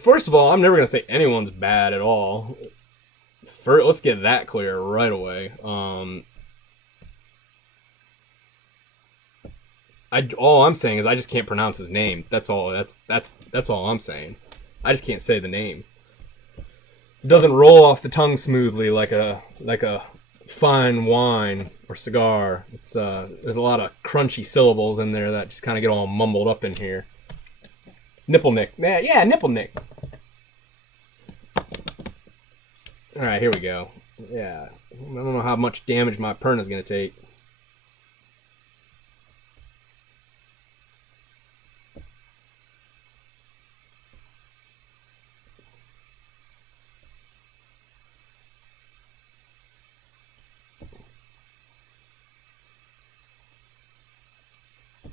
First of all, I'm never going to say anyone's bad at all. Let's get that clear right away. All I'm saying is I just can't pronounce his name. That's all. That's all I'm saying. I just can't say the name. It doesn't roll off the tongue smoothly like a fine wine or cigar. It's there's a lot of crunchy syllables in there that just kind of get all mumbled up in here. Nipple Nick. Yeah, Nipple Nick. All right, here we go. Yeah, I don't know how much damage my Perna's gonna take.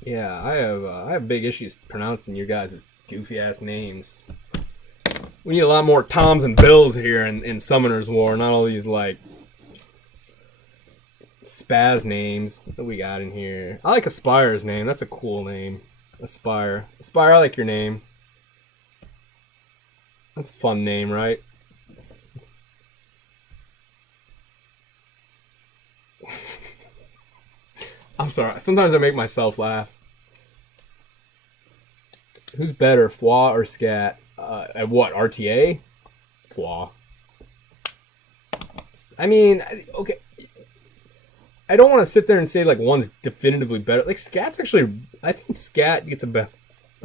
Yeah, I have big issues pronouncing your guys' goofy ass names. We need a lot more Toms and Bills here in Summoner's War, not all these like spaz names that we got in here. I like Aspire's name. That's a cool name. Aspire. Aspire, I like your name. That's a fun name, right? I'm sorry. Sometimes I make myself laugh. Who's better, Fwa or Scat? At what, RTA? Fwa. I mean, okay. I don't want to sit there and say like one's definitively better. Like Scat's actually, I think Scat gets a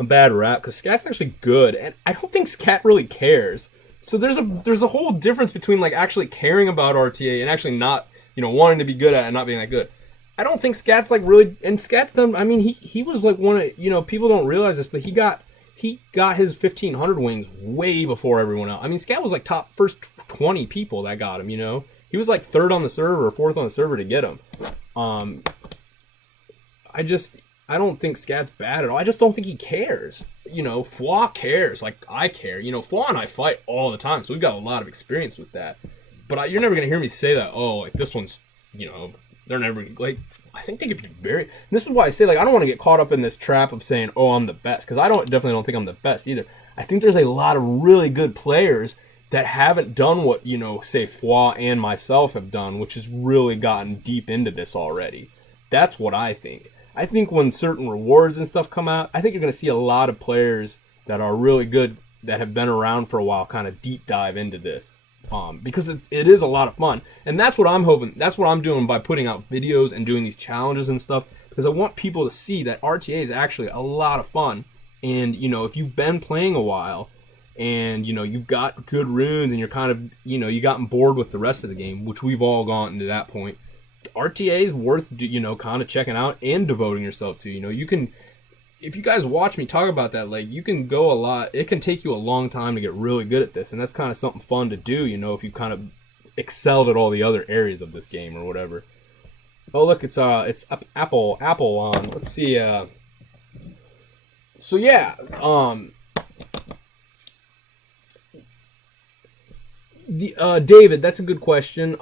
bad rap because Scat's actually good, and I don't think Scat really cares. So there's a whole difference between like actually caring about RTA and actually not, wanting to be good at it and not being that good. I don't think Scat's like really, and Scat's done. I mean, he was like one of, people don't realize this, but he got his 1500 wings way before everyone else. I mean, Scat was like first 20 people that got him. He was like third on the server or fourth on the server to get him. I don't think Scat's bad at all. I just don't think he cares. Fwa cares like I care. Fwa and I fight all the time, so we've got a lot of experience with that. But you're never gonna hear me say that. Oh, like this one's, they're never like. I think they could be very. And this is why I say like I don't want to get caught up in this trap of saying, oh, I'm the best, because I definitely don't think I'm the best either. I think there's a lot of really good players that haven't done what say Fwa and myself have done, which has really gotten deep into this already. That's what I think. I think when certain rewards and stuff come out, I think you're going to see a lot of players that are really good that have been around for a while kind of deep dive into this. Because it is a lot of fun, and that's what I'm hoping. That's what I'm doing by putting out videos and doing these challenges and stuff. Because I want people to see that RTA is actually a lot of fun, And, you know, if you've been playing a while and, you know, you've got good runes and you're kind of, you know, you gotten bored with the rest of the game, which we've all gotten to that point, RTA is worth, you know, kind of checking out and devoting yourself to. You know, you can, if you guys watch me talk about that, like, you can go a lot. It can take you a long time to get really good at this, and that's kind of something fun to do, you know, if you kind of excelled at all the other areas of this game or whatever. Oh, look, it's Apple on. Let's see. So yeah, David, that's a good question.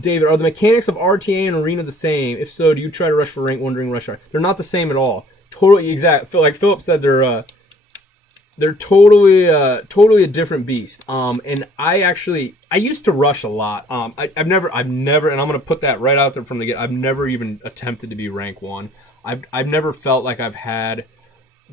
David, are the mechanics of RTA and Arena the same? If so, do you try to rush for rank 1 during rush hour? They're not the same at all. Totally exact. Like Philip said, they're totally a different beast. And I used to rush a lot. I've never, and I'm gonna put that right out there from the get. I've never even attempted to be rank 1. I've never felt like I've had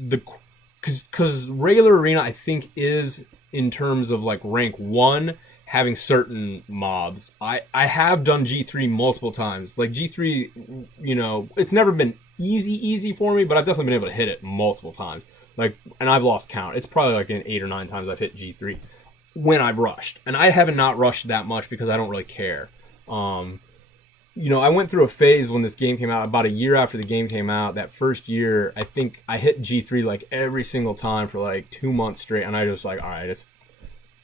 because regular Arena, I think, is in terms of like rank 1 having certain mobs. I have done G3 multiple times. Like G3, you know, it's never been easy for me, but I've definitely been able to hit it multiple times. Like, and I've lost count. It's probably like an 8 or 9 times I've hit G3 when I've rushed, and I haven't not rushed that much because I don't really care. You know, I went through a phase when this game came out, about a year after the game came out. That first year, I think I hit G3 like every single time for like 2 months straight, and I just like, all right, it's,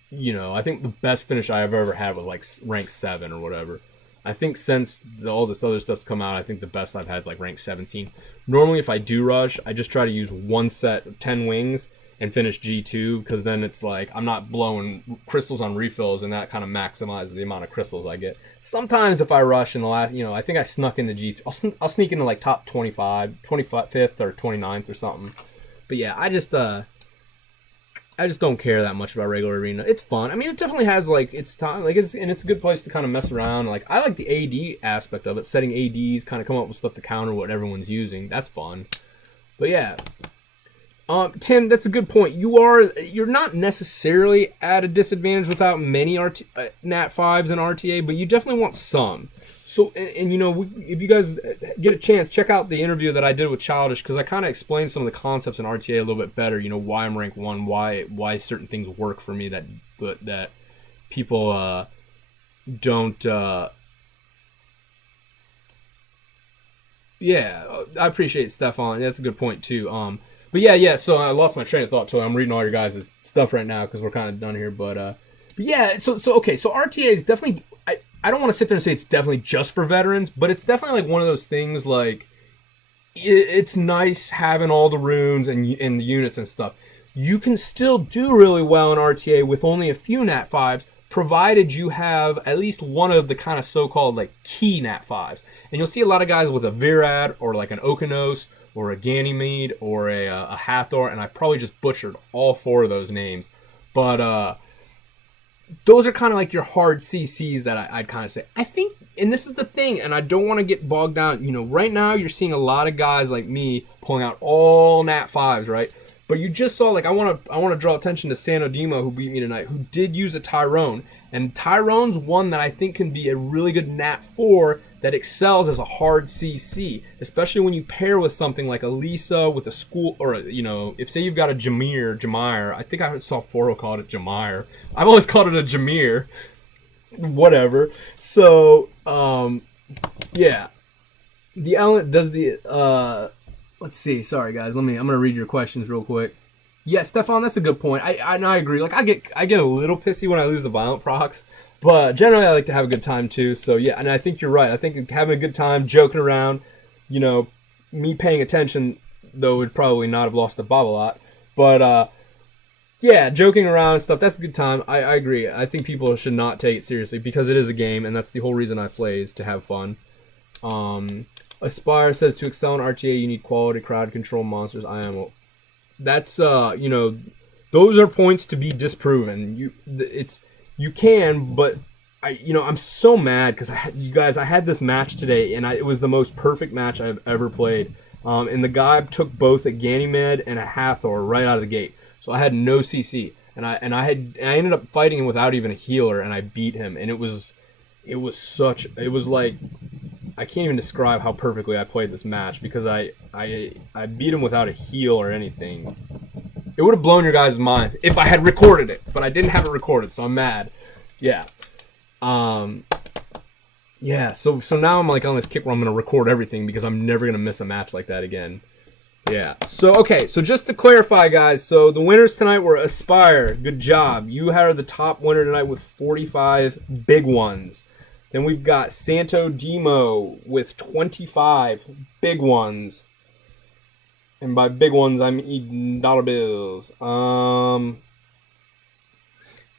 you know, I think the best finish I've ever had was like rank 7 or whatever. I think since all this other stuff's come out, I think the best I've had is like rank 17. Normally, if I do rush, I just try to use one set of 10 wings and finish G2, because then it's like I'm not blowing crystals on refills, and that kind of maximizes the amount of crystals I get. Sometimes if I rush in the last, you know, I think I snuck into G2. I'll sneak into like top 25, 25th or 29th or something. But yeah, I just don't care that much about regular Arena. It's fun. I mean, it definitely has like its time, like it's a good place to kind of mess around. Like, I like the AD aspect of it, setting ADs, kind of come up with stuff to counter what everyone's using. That's fun. But yeah, Tim, that's a good point. You're not necessarily at a disadvantage without many Nat 5s and RTA, but you definitely want some. So, and you know, if you guys get a chance, check out the interview that I did with Childish, because I kind of explained some of the concepts in RTA a little bit better. You know, why I'm rank 1, why certain things work for me that people don't. Yeah, I appreciate Stefan. That's a good point too. But yeah. So I lost my train of thought. So I'm reading all your guys' stuff right now because we're kind of done here. But yeah. So okay. So RTA is definitely. I don't want to sit there and say it's definitely just for veterans, but it's definitely like one of those things. Like, it's nice having all the runes and the units and stuff. You can still do really well in RTA with only a few Nat 5s, provided you have at least one of the kind of so-called like key Nat 5s. And you'll see a lot of guys with a Virad or like an Okanos or a Ganymede or a Hathor, and I probably just butchered all 4 of those names. But those are kind of like your hard CCs that I'd kind of say. I think, and this is the thing, and I don't want to get bogged down. You know, right now you're seeing a lot of guys like me pulling out all Nat 5s, right? But you just saw, like, I want to draw attention to Sano Demo, who beat me tonight, who did use a Tyrone. And Tyrone's one that I think can be a really good Nat 4 that excels as a hard CC, especially when you pair with something like a Lisa with a school, or, you know, if say you've got a Jameer, I think I saw Foro called it Jameer. I've always called it a Jameer. Whatever. So, yeah. The element does the, let's see. Sorry, guys. I'm going to read your questions real quick. Yeah, Stefan, that's a good point. I agree. Like, I get a little pissy when I lose the violent procs, but generally I like to have a good time too. So yeah, and I think you're right. I think having a good time, joking around, you know, me paying attention, though, would probably not have lost the Bob a lot. But yeah, joking around and stuff, that's a good time. I agree. I think people should not take it seriously because it is a game, and that's the whole reason I play, is to have fun. Aspire says to excel in RTA, you need quality crowd control monsters. That's you know, those are points to be disproven. You can, but I'm so mad because I had this match today, and it was the most perfect match I've ever played. And the guy took both a Ganymede and a Hathor right out of the gate, so I had no CC, and I ended up fighting him without even a healer, and I beat him, and it was like I can't even describe how perfectly I played this match because I beat him without a heal or anything. It would have blown your guys' minds if I had recorded it, but I didn't have it recorded, so I'm mad. Yeah. Yeah, so now I'm like on this kick where I'm going to record everything because I'm never going to miss a match like that again. Yeah. So, okay, so just to clarify, guys, so the winners tonight were Aspire. Good job. You had the top winner tonight with 45 big ones. Then we've got Santo Demo with 25 big ones. And by big ones, I mean dollar bills.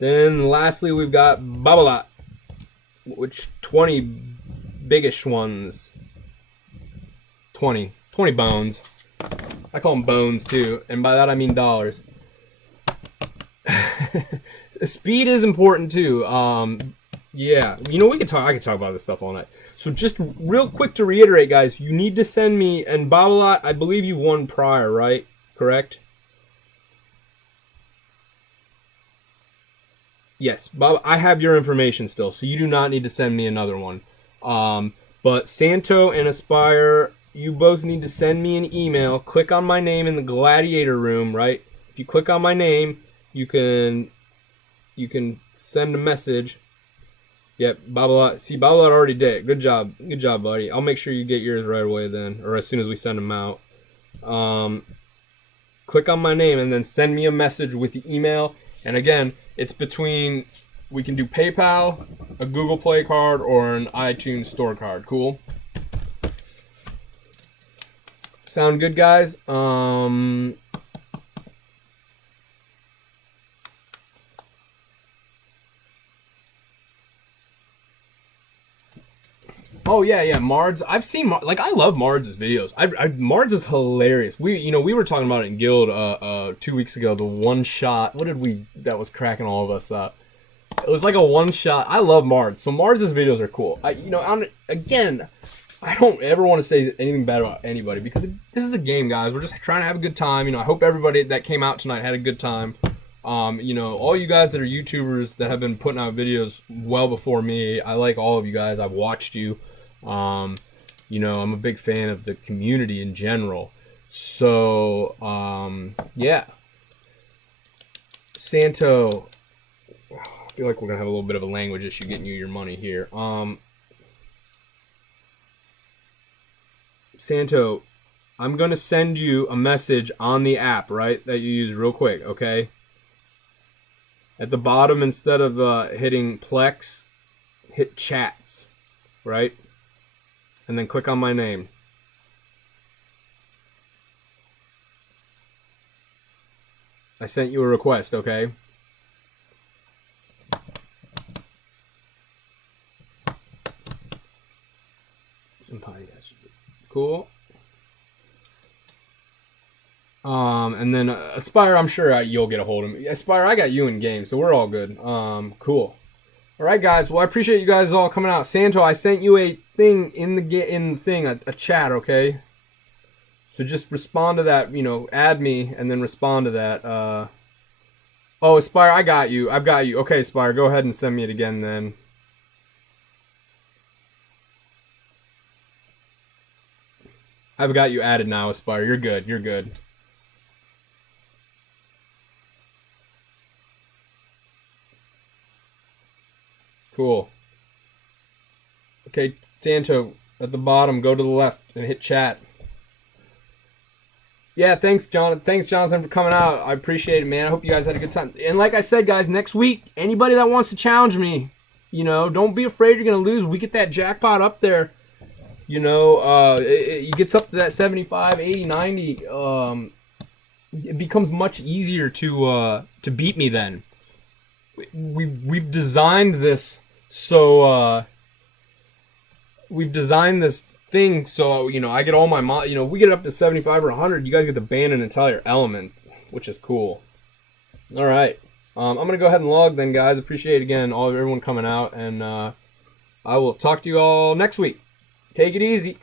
Then lastly, we've got Babolat, which 20 biggish ones. 20 bones. I call them bones too, and by that I mean dollars. Speed is important too. Yeah, you know, I could talk about this stuff all night. So just real quick to reiterate, guys, you need to send me, and Babolat, I believe you won prior, right? Correct? Yes, Bob, I have your information still, so you do not need to send me another one. But Santo and Aspire, you both need to send me an email. Click on my name in the Gladiator room, right? If you click on my name, you can send a message. Yep, Babolat. See, Babolat already did. Good job, buddy. I'll make sure you get yours right away then, or as soon as we send them out. Click on my name and then send me a message with the email. And again, it's between, we can do PayPal, a Google Play card, or an iTunes Store card. Cool? Sound good, guys? Oh yeah, Mards. I've seen like I love Mards' videos. Mards is hilarious. We were talking about it in Guild 2 weeks ago. The one shot. What did we? That was cracking all of us up. It was like a one shot. I love Mards. So Mards' videos are cool. Again, I don't ever want to say anything bad about anybody because this is a game, guys. We're just trying to have a good time. I hope everybody that came out tonight had a good time. All you guys that are YouTubers that have been putting out videos well before me, I like all of you guys. I've watched you. I'm a big fan of the community in general. So, yeah. Santo, I feel like we're gonna have a little bit of a language issue getting you your money here. Santo, I'm gonna send you a message on the app, right, that you use real quick, okay? At the bottom, instead of hitting Plex, hit Chats, right? And then click on my name. I sent you a request, okay? Cool. And then Aspire, I'm sure you'll get a hold of me. Aspire, I got you in game, so we're all good. Cool. All right, guys. Well, I appreciate you guys all coming out. Santo, I sent you a thing in the thing, a chat, okay? So just respond to that, add me and then respond to that. Oh, Aspire, I've got you. Okay, Aspire, go ahead and send me it again then. I've got you added now, Aspire. You're good. Cool. Okay, Santo, at the bottom, go to the left and hit chat. Yeah, thanks, Jonathan, for coming out. I appreciate it, man. I hope you guys had a good time. And like I said, guys, next week, anybody that wants to challenge me, don't be afraid you're going to lose. We get that jackpot up there. It gets up to that 75, 80, 90. It becomes much easier to beat me then. We've designed this so we've designed this thing so I get all my we get up to 75 or 100, you guys get to ban an entire element, which is cool. All right, I'm gonna go ahead and log then, guys. Appreciate again everyone coming out, and I will talk to you all next week. Take it easy.